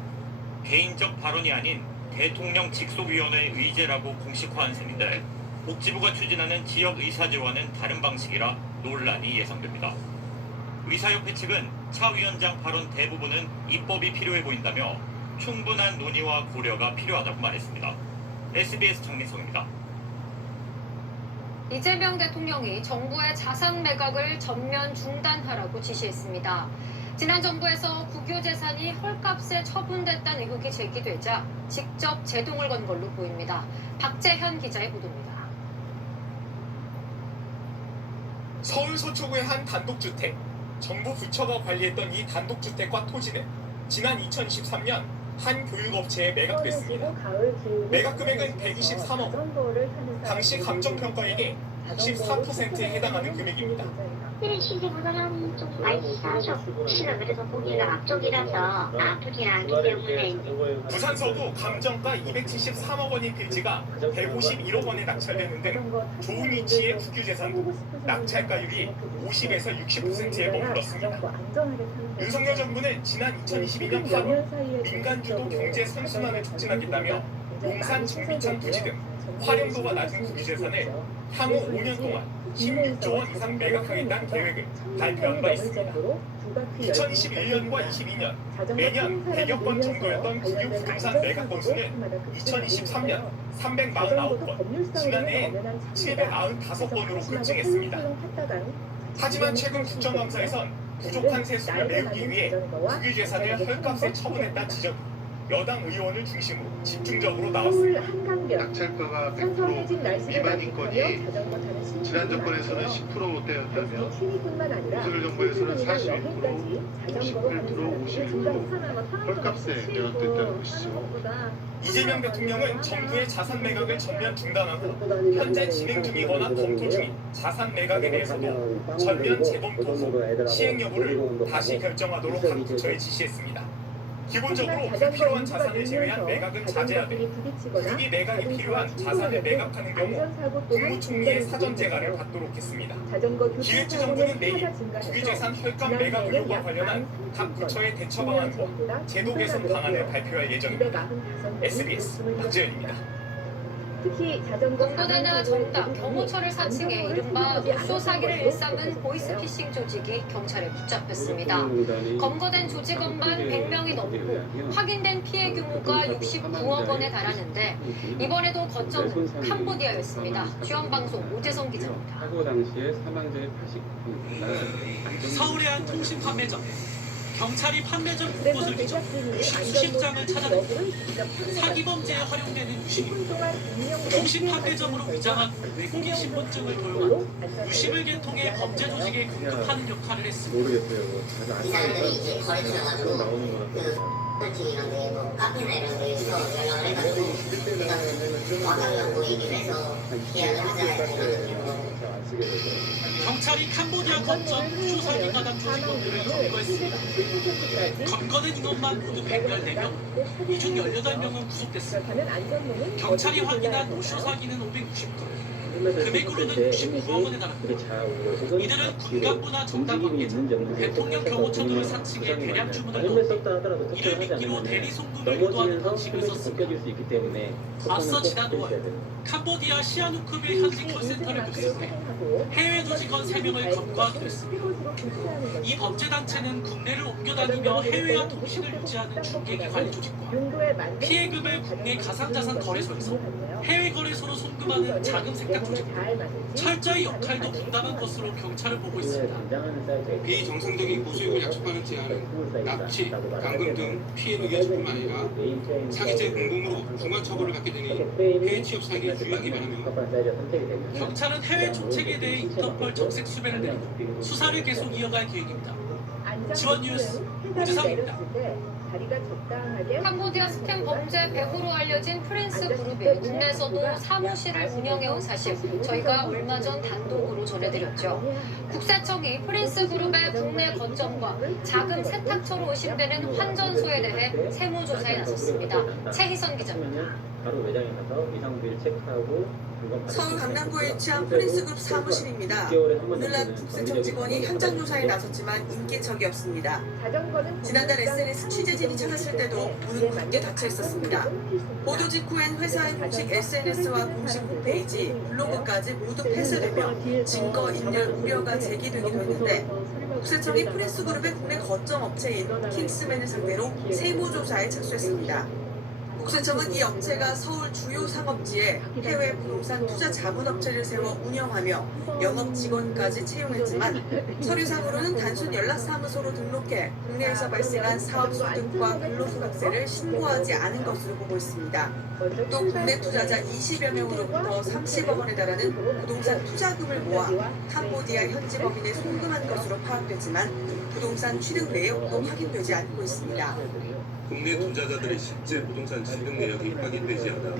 개인적 발언이 아닌 대통령 직속위원회의 의제라고 공식화한 셈인데 복지부가 추진하는 지역 의사제와는 다른 방식이라 논란이 예상됩니다. 의사협회 측은 차 위원장 발언 대부분은 입법이 필요해 보인다며 충분한 논의와 고려가 필요하다고 말했습니다. SBS 장민성입니다. 이재명 대통령이 정부의 자산 매각을 전면 중단하라고 지시했습니다. 지난 정부에서 국유재산이 헐값에 처분됐다는 의혹이 제기되자 직접 제동을 건 걸로 보입니다. 박재현 기자의 보도입니다. 서울 서초구의 한 단독주택. 정부 부처가 관리했던 이 단독주택과 토지는 지난 2023년 한 교육업체에 매각됐습니다. 매각 금액은 123억 원. 당시 감정평가액의 64%에 해당하는 금액입니다. 시세보다는 좀 많이 싸죠. 혹시나 그래서 보기가 앞쪽이라서 아프지 않기 때문에. 부산 서구 감정가 273억 원인 필지가 151억 원에 낙찰되는 등 좋은 위치의 국유재산도 낙찰가율이 50에서 60%에 머물렀습니다. 윤석열 정부는 지난 2022년 8월 민간주도 경제 선순환을 촉진하겠다며 용산 진비창 부지 등 활용도가 낮은 국유재산을 향후 5년 동안 16조 원 이상 매각하겠다는 계획을 발표한 바 있습니다. 2021년과 22년 매년 100여 건 정도였던 국유 부동산 매각 건수는 2023년 349건, 지난해에 795건으로 급증했습니다. 하지만 최근 국정감사에선 부족한 세수를 메우기 위해 국유재산을 헐값에 처분했다는 지적이 여당 의원을 중심으로 집중적으로 나왔습니다. 낙찰가가 100% 미만인 건이 지난 정권에서는 10%대였다면 윤석열 정부에서는 42%, 58%, 51% 헐값에 매각됐다는 것이죠. 이재명 대통령은 정부의 자산 매각을 전면 중단하고 현재 진행 중이거나 검토 중인 자산 매각에 대해서도 전면 재검토 후 시행 여부를 다시 결정하도록 각 부처에 지시했습니다. 기본적으로 불필요한 자산을 제외한 매각은 자제하되 국비 매각이 필요한 자산을 매각하는 경우 국무총리의 사전 재가를 받도록 했습니다. 기획재정부는 내일 국유재산 헐값 매각 의혹과 관련한 각 부처의 대처 방안과 제도 개선 방안을 발표할 예정입니다. SBS 박재현입니다. 공부대나 정당, 경호처를 사칭해 이른바 노쇼 사기를 일삼은 보이스피싱 조직이 경찰에 붙잡혔습니다. 검거된 조직원만 100명이 넘고 확인된 피해 규모가 69억 원에 달하는데 이번에도 거점은 캄보디아였습니다. 주연방송 오재성 기자입니다. 사고 당시에 사망자의 89%. 서울의 한 통신 판매점. 경찰이 판매점 곳곳을 뒤져 수십 장을 찾아냈고 사기 범죄에 활용되는 유심입니다. 통신 판매점으로 위장한 외국인 신분증을 도용한 유심을 개통해 범죄 조직에 공급하는 역할을 했습니다. 모르겠어요. 이 사람들이 이제 거래 들어가지고 이런 데, 뭐 카페나 이런 데서 연락을 해가지고 내가 와달라고 얘기를 해서 계약을 하자 이런 식으로 경찰이 캄보디아 거점 우주사기 가담 조직원들을 검거했습니다. 검거된 인원만 모두 114명, 이 중 18명은 구속됐습니다. 경찰이 확인한 우주사기는 560건, 금액으로는 69억 원에 달합니다. 이들은 군간부나 정당 관계자, 대통령 경호처들을 사칭해 대량 주문을 넣고 이를 미끼로 대리 송금을 유도하는 방식을 썼습니다. 앞서 지난 5월 캄보디아 시아누크빌 현지 콜센터를 급습해 해외 조직원 3명을 검거하기도 했습니다. 이 범죄단체는 국내를 옮겨다니며 해외와 통신을 유지하는 중개기 관리 조직과 피해금을 국내 가상자산 거래소에서 해외 거래소로 송금하는 자금 세탁 조직과 철저히 역할도 분담한 것으로 경찰은 보고 있습니다. 비정상적인 고수익을 약속하는 제한은 납치, 감금 등 피해를 위해서뿐만 아니라 사기죄 공범으로 중한 처벌을 받게 되니 해외 취업 사기를 주의하기 바라며 경찰은 해외 정책에 대해 인터폴 정색 수배를 내리고 수사를 계속 이어갈 계획입니다. 지원 뉴스 오재상입니다. 캄보디아 스팸 범죄 배후로 알려진 프린스 그룹이 국내에서도 사무실을 운영해온 사실 저희가 얼마 전 단독으로 전해드렸죠. 국세청이 프린스 그룹의 국내 거점과 자금 세탁처로 의심되는 환전소에 대해 세무조사에 나섰습니다. 최희선 기자입니다. 바로 매장에 가서 이상비를 체크하고 서울 강남구에 위치한 프린스그룹 사무실입니다. 오늘날 국세청 직원이 현장 조사에 나섰지만 인기척이 없습니다. 지난달 SNS 취재진이 찾았을 때도 문은 굳게 닫혀 있었습니다. 보도 직후엔 회사의 공식 SNS와 공식 홈페이지, 블로그까지 모두 폐쇄되며 증거인멸 우려가 제기되기도 했는데 국세청이 프린스그룹의 국내 거점 업체인 킹스맨을 상대로 세무조사에 착수했습니다. 국세청은 이 업체가 서울 주요 상업지에 해외 부동산 투자 자문업체를 세워 운영하며 영업 직원까지 채용했지만 서류상으로는 단순 연락사무소로 등록해 국내에서 발생한 사업소득과 근로소득세를 신고하지 않은 것으로 보고 있습니다. 또 국내 투자자 20여 명으로부터 30억 원에 달하는 부동산 투자금을 모아 캄보디아 현지 법인에 송금한 것으로 파악됐지만 부동산 취득 내역도 확인되지 않고 있습니다. 국내 투자자들의 실제 부동산 취득 내역이 확인되지 않아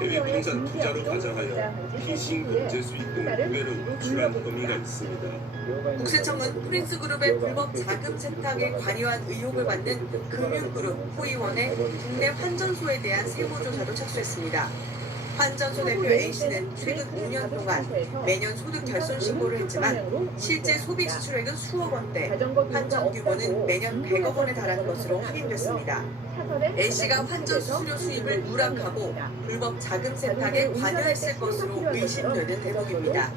해외 부동산 투자로 가장하여 피싱범죄 수익 등 우회로 유출한 혐의가 있습니다. 국세청은 프린스그룹의 불법 자금 세탁에 관여한 의혹을 받는 금융그룹 호이원의 국내 환전소에 대한 세무조사도 착수했습니다. 환전소 대표 A씨는 최근 5년 동안 매년 소득 결손 신고를 했지만 실제 소비 지출액은 수억 원대, 환전 규모는 매년 100억 원에 달하는 것으로 확인됐습니다. A씨가 환전 수수료 수입을 누락하고 불법 자금 세탁에 관여했을 것으로 의심되는 대목입니다.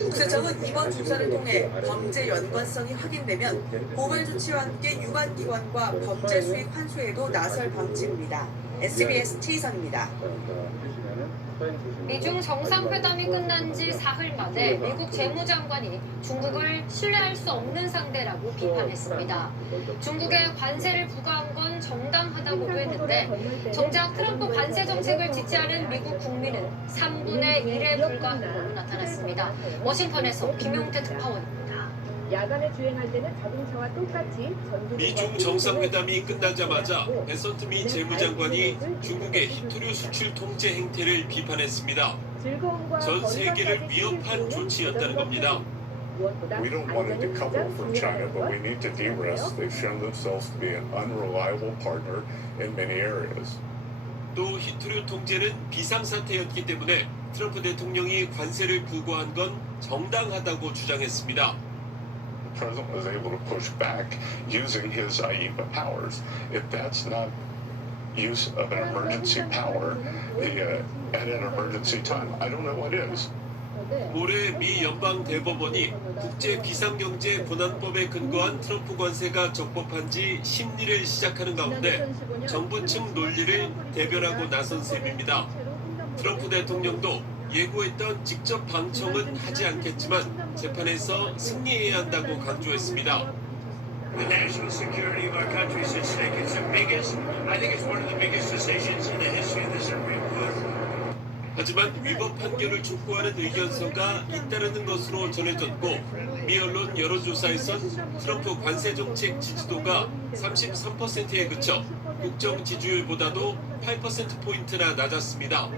국세청은 이번 조사를 통해 범죄 연관성이 확인되면 고발 조치와 함께 유관기관과 범죄 수익 환수에도 나설 방침입니다. SBS 최희선입니다. 미중 정상회담이 끝난 지 사흘 만에 미국 재무장관이 중국을 신뢰할 수 없는 상대라고 비판했습니다. 중국에 관세를 부과한 건 정당하다고도 했는데 정작 트럼프 관세 정책을 지지하는 미국 국민은 3분의 1에 불과한 것으로 나타났습니다. 워싱턴에서 김용태 특파원입니다. 야간에 주행할 때는 자동차와 똑같이 미중 정상회담이 끝나자마자 베선트 미 재무장관이 중국의 히토류 수출 통제 행태를 비판했습니다. 전 세계를 위협한 조치였다는 겁니다. We don't want to decouple from China, but we need to de-risk. They've shown themselves to be an unreliable partner in many areas. 또 히토류 통제는 비상사태였기 때문에 트럼프 대통령이 관세를 부과한 건 정당하다고 주장했습니다. The president was able to push back using his IEEPA powers. If that's not use of an emergency power at an emergency time, I don't know what is. 올해 미 연방 대법원이 국제 비상경제 보안법에 근거한 트럼프 관세가 적법한지 심리를 시작하는 가운데 정부 측 논리를 대변하고 나선 셈입니다. 트럼프 대통령도 예고했던 직접 방청은 하지 않겠지만 재판에서 승리해야 한다고 강조했습니다. The national security of our country is at stake. It's the biggest, I think it's one of the biggest decisions in the history of the Supreme Court. 하지만 위법 판결을 촉구하는 의견서가 잇따르는 것으로 전해졌고 미 언론 여론조사에선 트럼프 관세 정책 지지도가 33%에 그쳐 국정 지지율보다도 8%포인트나 낮았습니다.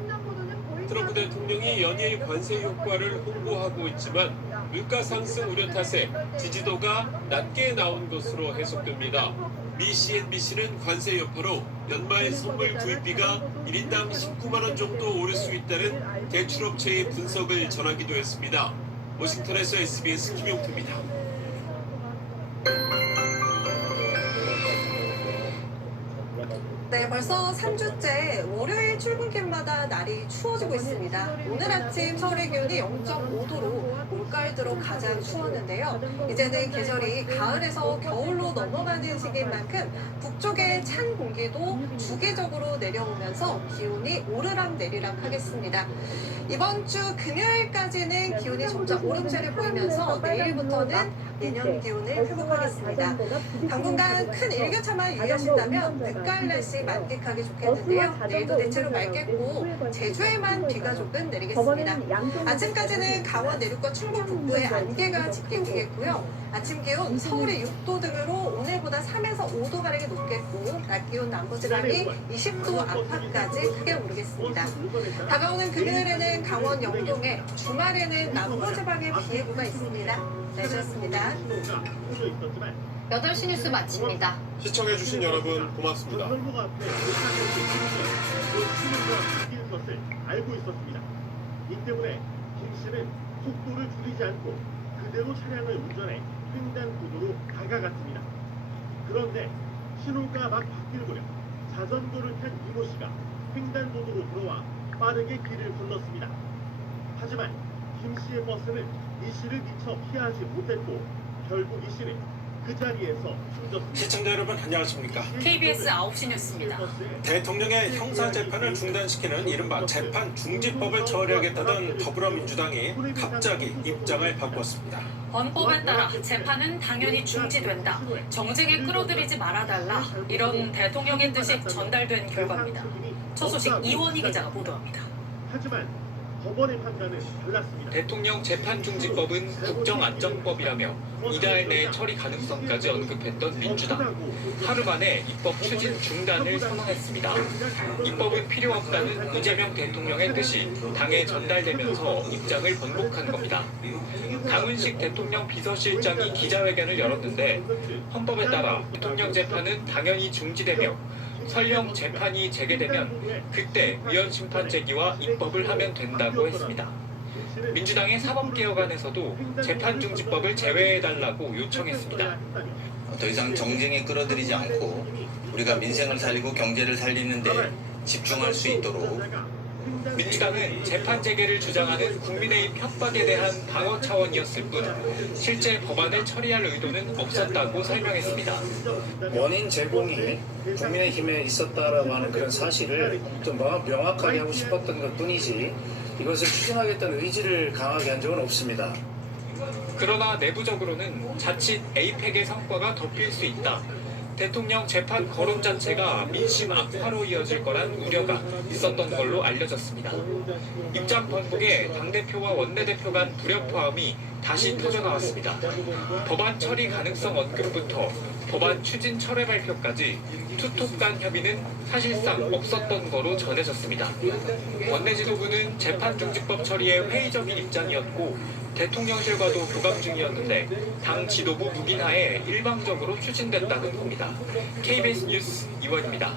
트럼프 대통령이 연일 관세 효과를 홍보하고 있지만 물가 상승 우려 탓에 지지도가 낮게 나온 것으로 해석됩니다. 미 CNBC는 관세 여파로 연말 선물 구입비가 1인당 19만 원 정도 오를 수 있다는 대출업체의 분석을 전하기도 했습니다. 워싱턴에서 SBS 김용태입니다. 네, 벌써 3주째 월요일 출근길마다 날이 추워지고 있습니다. 오늘 아침 서울의 기온이 0.5도로 올가을 들어 가장 추웠는데요. 이제는 계절이 가을에서 겨울로 넘어가는 시기인 만큼 북쪽의 찬 공기도 주기적으로 내려오면서 기온이 오르락내리락 하겠습니다. 이번 주 금요일까지는 기온이 점차 오름세를 보이면서 내일부터는 내년 기온을 회복하겠습니다. 당분간 큰 일교차만 유의하신다면 늦가을 날씨 만끽하기 좋겠는데요. 내일도 대체로 맑겠고 제주에만 비가 조금 내리겠습니다. 아침까지는 강원 내륙과 충북 북부에 안개가 짙게 끼겠고요. 아침 기온 서울이 6도 등으로 오늘보다 3에서 5도가량이 높겠고 낮 기온 남부지방이 20도 안팎까지 크게 오르겠습니다. 다가오는 금요일에는 강원 영동에, 주말에는 남부지방에 비 예보가 있습니다. 네, 좋습니다. 8시 뉴스 마칩니다. 시청해주신 여러분 고맙습니다. 것을 알고 있었습니다. 이 때문에 김 씨는 속도를 줄이지 않고 그대로 차량을 운전해 횡단보도로 다가갔습니다. 그런데 신호가 막 바뀔 무렵 자전거를 탄 이모 씨가 횡단보도로 들어와 빠르게 길을 건넜습니다. 하지만 김 씨의 버스는 이 씨를 미처 피하지 못했고 결국 이 씨는 그 자리에서 숨졌습니다. 시청자 여러분 안녕하십니까? KBS 9시 뉴스입니다. 대통령의 형사재판을 중단시키는 이른바 재판 중지법을 처리하겠다던 더불어민주당이 갑자기 입장을 바꿨습니다. 헌법에 따라 재판은 당연히 중지된다. 정쟁에 끌어들이지 말아달라. 이런 대통령의 뜻이 전달된 결과입니다. 첫 소식 이원희 기자가 보도합니다. 하지만 법원의 판단은 달랐습니다. 대통령 재판중지법은 국정안정법이라며 이달 내 처리 가능성까지 언급했던 민주당. 하루 만에 입법 추진 중단을 선언했습니다. 입법은 필요 없다는 이재명 대통령의 뜻이 당에 전달되면서 입장을 번복한 겁니다. 강훈식 대통령 비서실장이 기자회견을 열었는데 헌법에 따라 대통령 재판은 당연히 중지되며 설령 재판이 재개되면 그때 위헌심판 제기와 입법을 하면 된다고 했습니다. 민주당의 사법개혁안에서도 재판중지법을 제외해달라고 요청했습니다. 더 이상 정쟁에 끌어들이지 않고 우리가 민생을 살리고 경제를 살리는 데 집중할 수 있도록 민주당은 재판 재개를 주장하는 국민의힘 협박에 대한 방어 차원이었을 뿐 실제 법안을 처리할 의도는 없었다고 설명했습니다. 원인 제공이 국민의힘에 있었다라고 하는 그런 사실을 좀 명확하게 하고 싶었던 것뿐이지 이것을 추진하겠다는 의지를 강하게 한 적은 없습니다. 그러나 내부적으로는 자칫 에이펙의 성과가 덮일 수 있다. 대통령 재판 거론 자체가 민심 악화로 이어질 거란 우려가 있었던 걸로 알려졌습니다. 입장 번복에 당대표와 원내대표 간 불협화음이 다시 터져나왔습니다. 법안 처리 가능성 언급부터 법안 추진 철회 발표까지 투톱 간 협의는 사실상 없었던 거로 전해졌습니다. 원내 지도부는 재판중지법 처리에 회의적인 입장이었고 대통령실과도 교감 중이었는데 당 지도부 묵인하에 일방적으로 추진됐다는 겁니다. KBS 뉴스 이원입니다.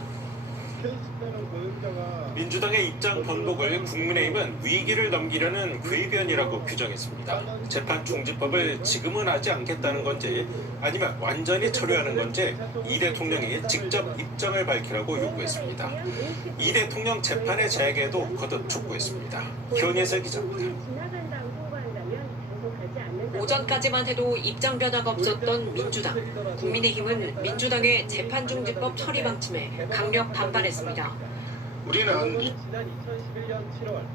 민주당의 입장 번복을 국민의힘은 위기를 넘기려는 궤변이라고 규정했습니다. 재판 중지법을 지금은 하지 않겠다는 건지 아니면 완전히 처리하는 건지 이 대통령이 직접 입장을 밝히라고 요구했습니다. 이 대통령 재판의 재개도 거듭 촉구했습니다. 현예세 기자입니다. 오전까지만 해도 입장 변화가 없었던 민주당. 국민의힘은 민주당의 재판중지법 처리 방침에 강력 반발했습니다. 우리는 지난 2011년 7월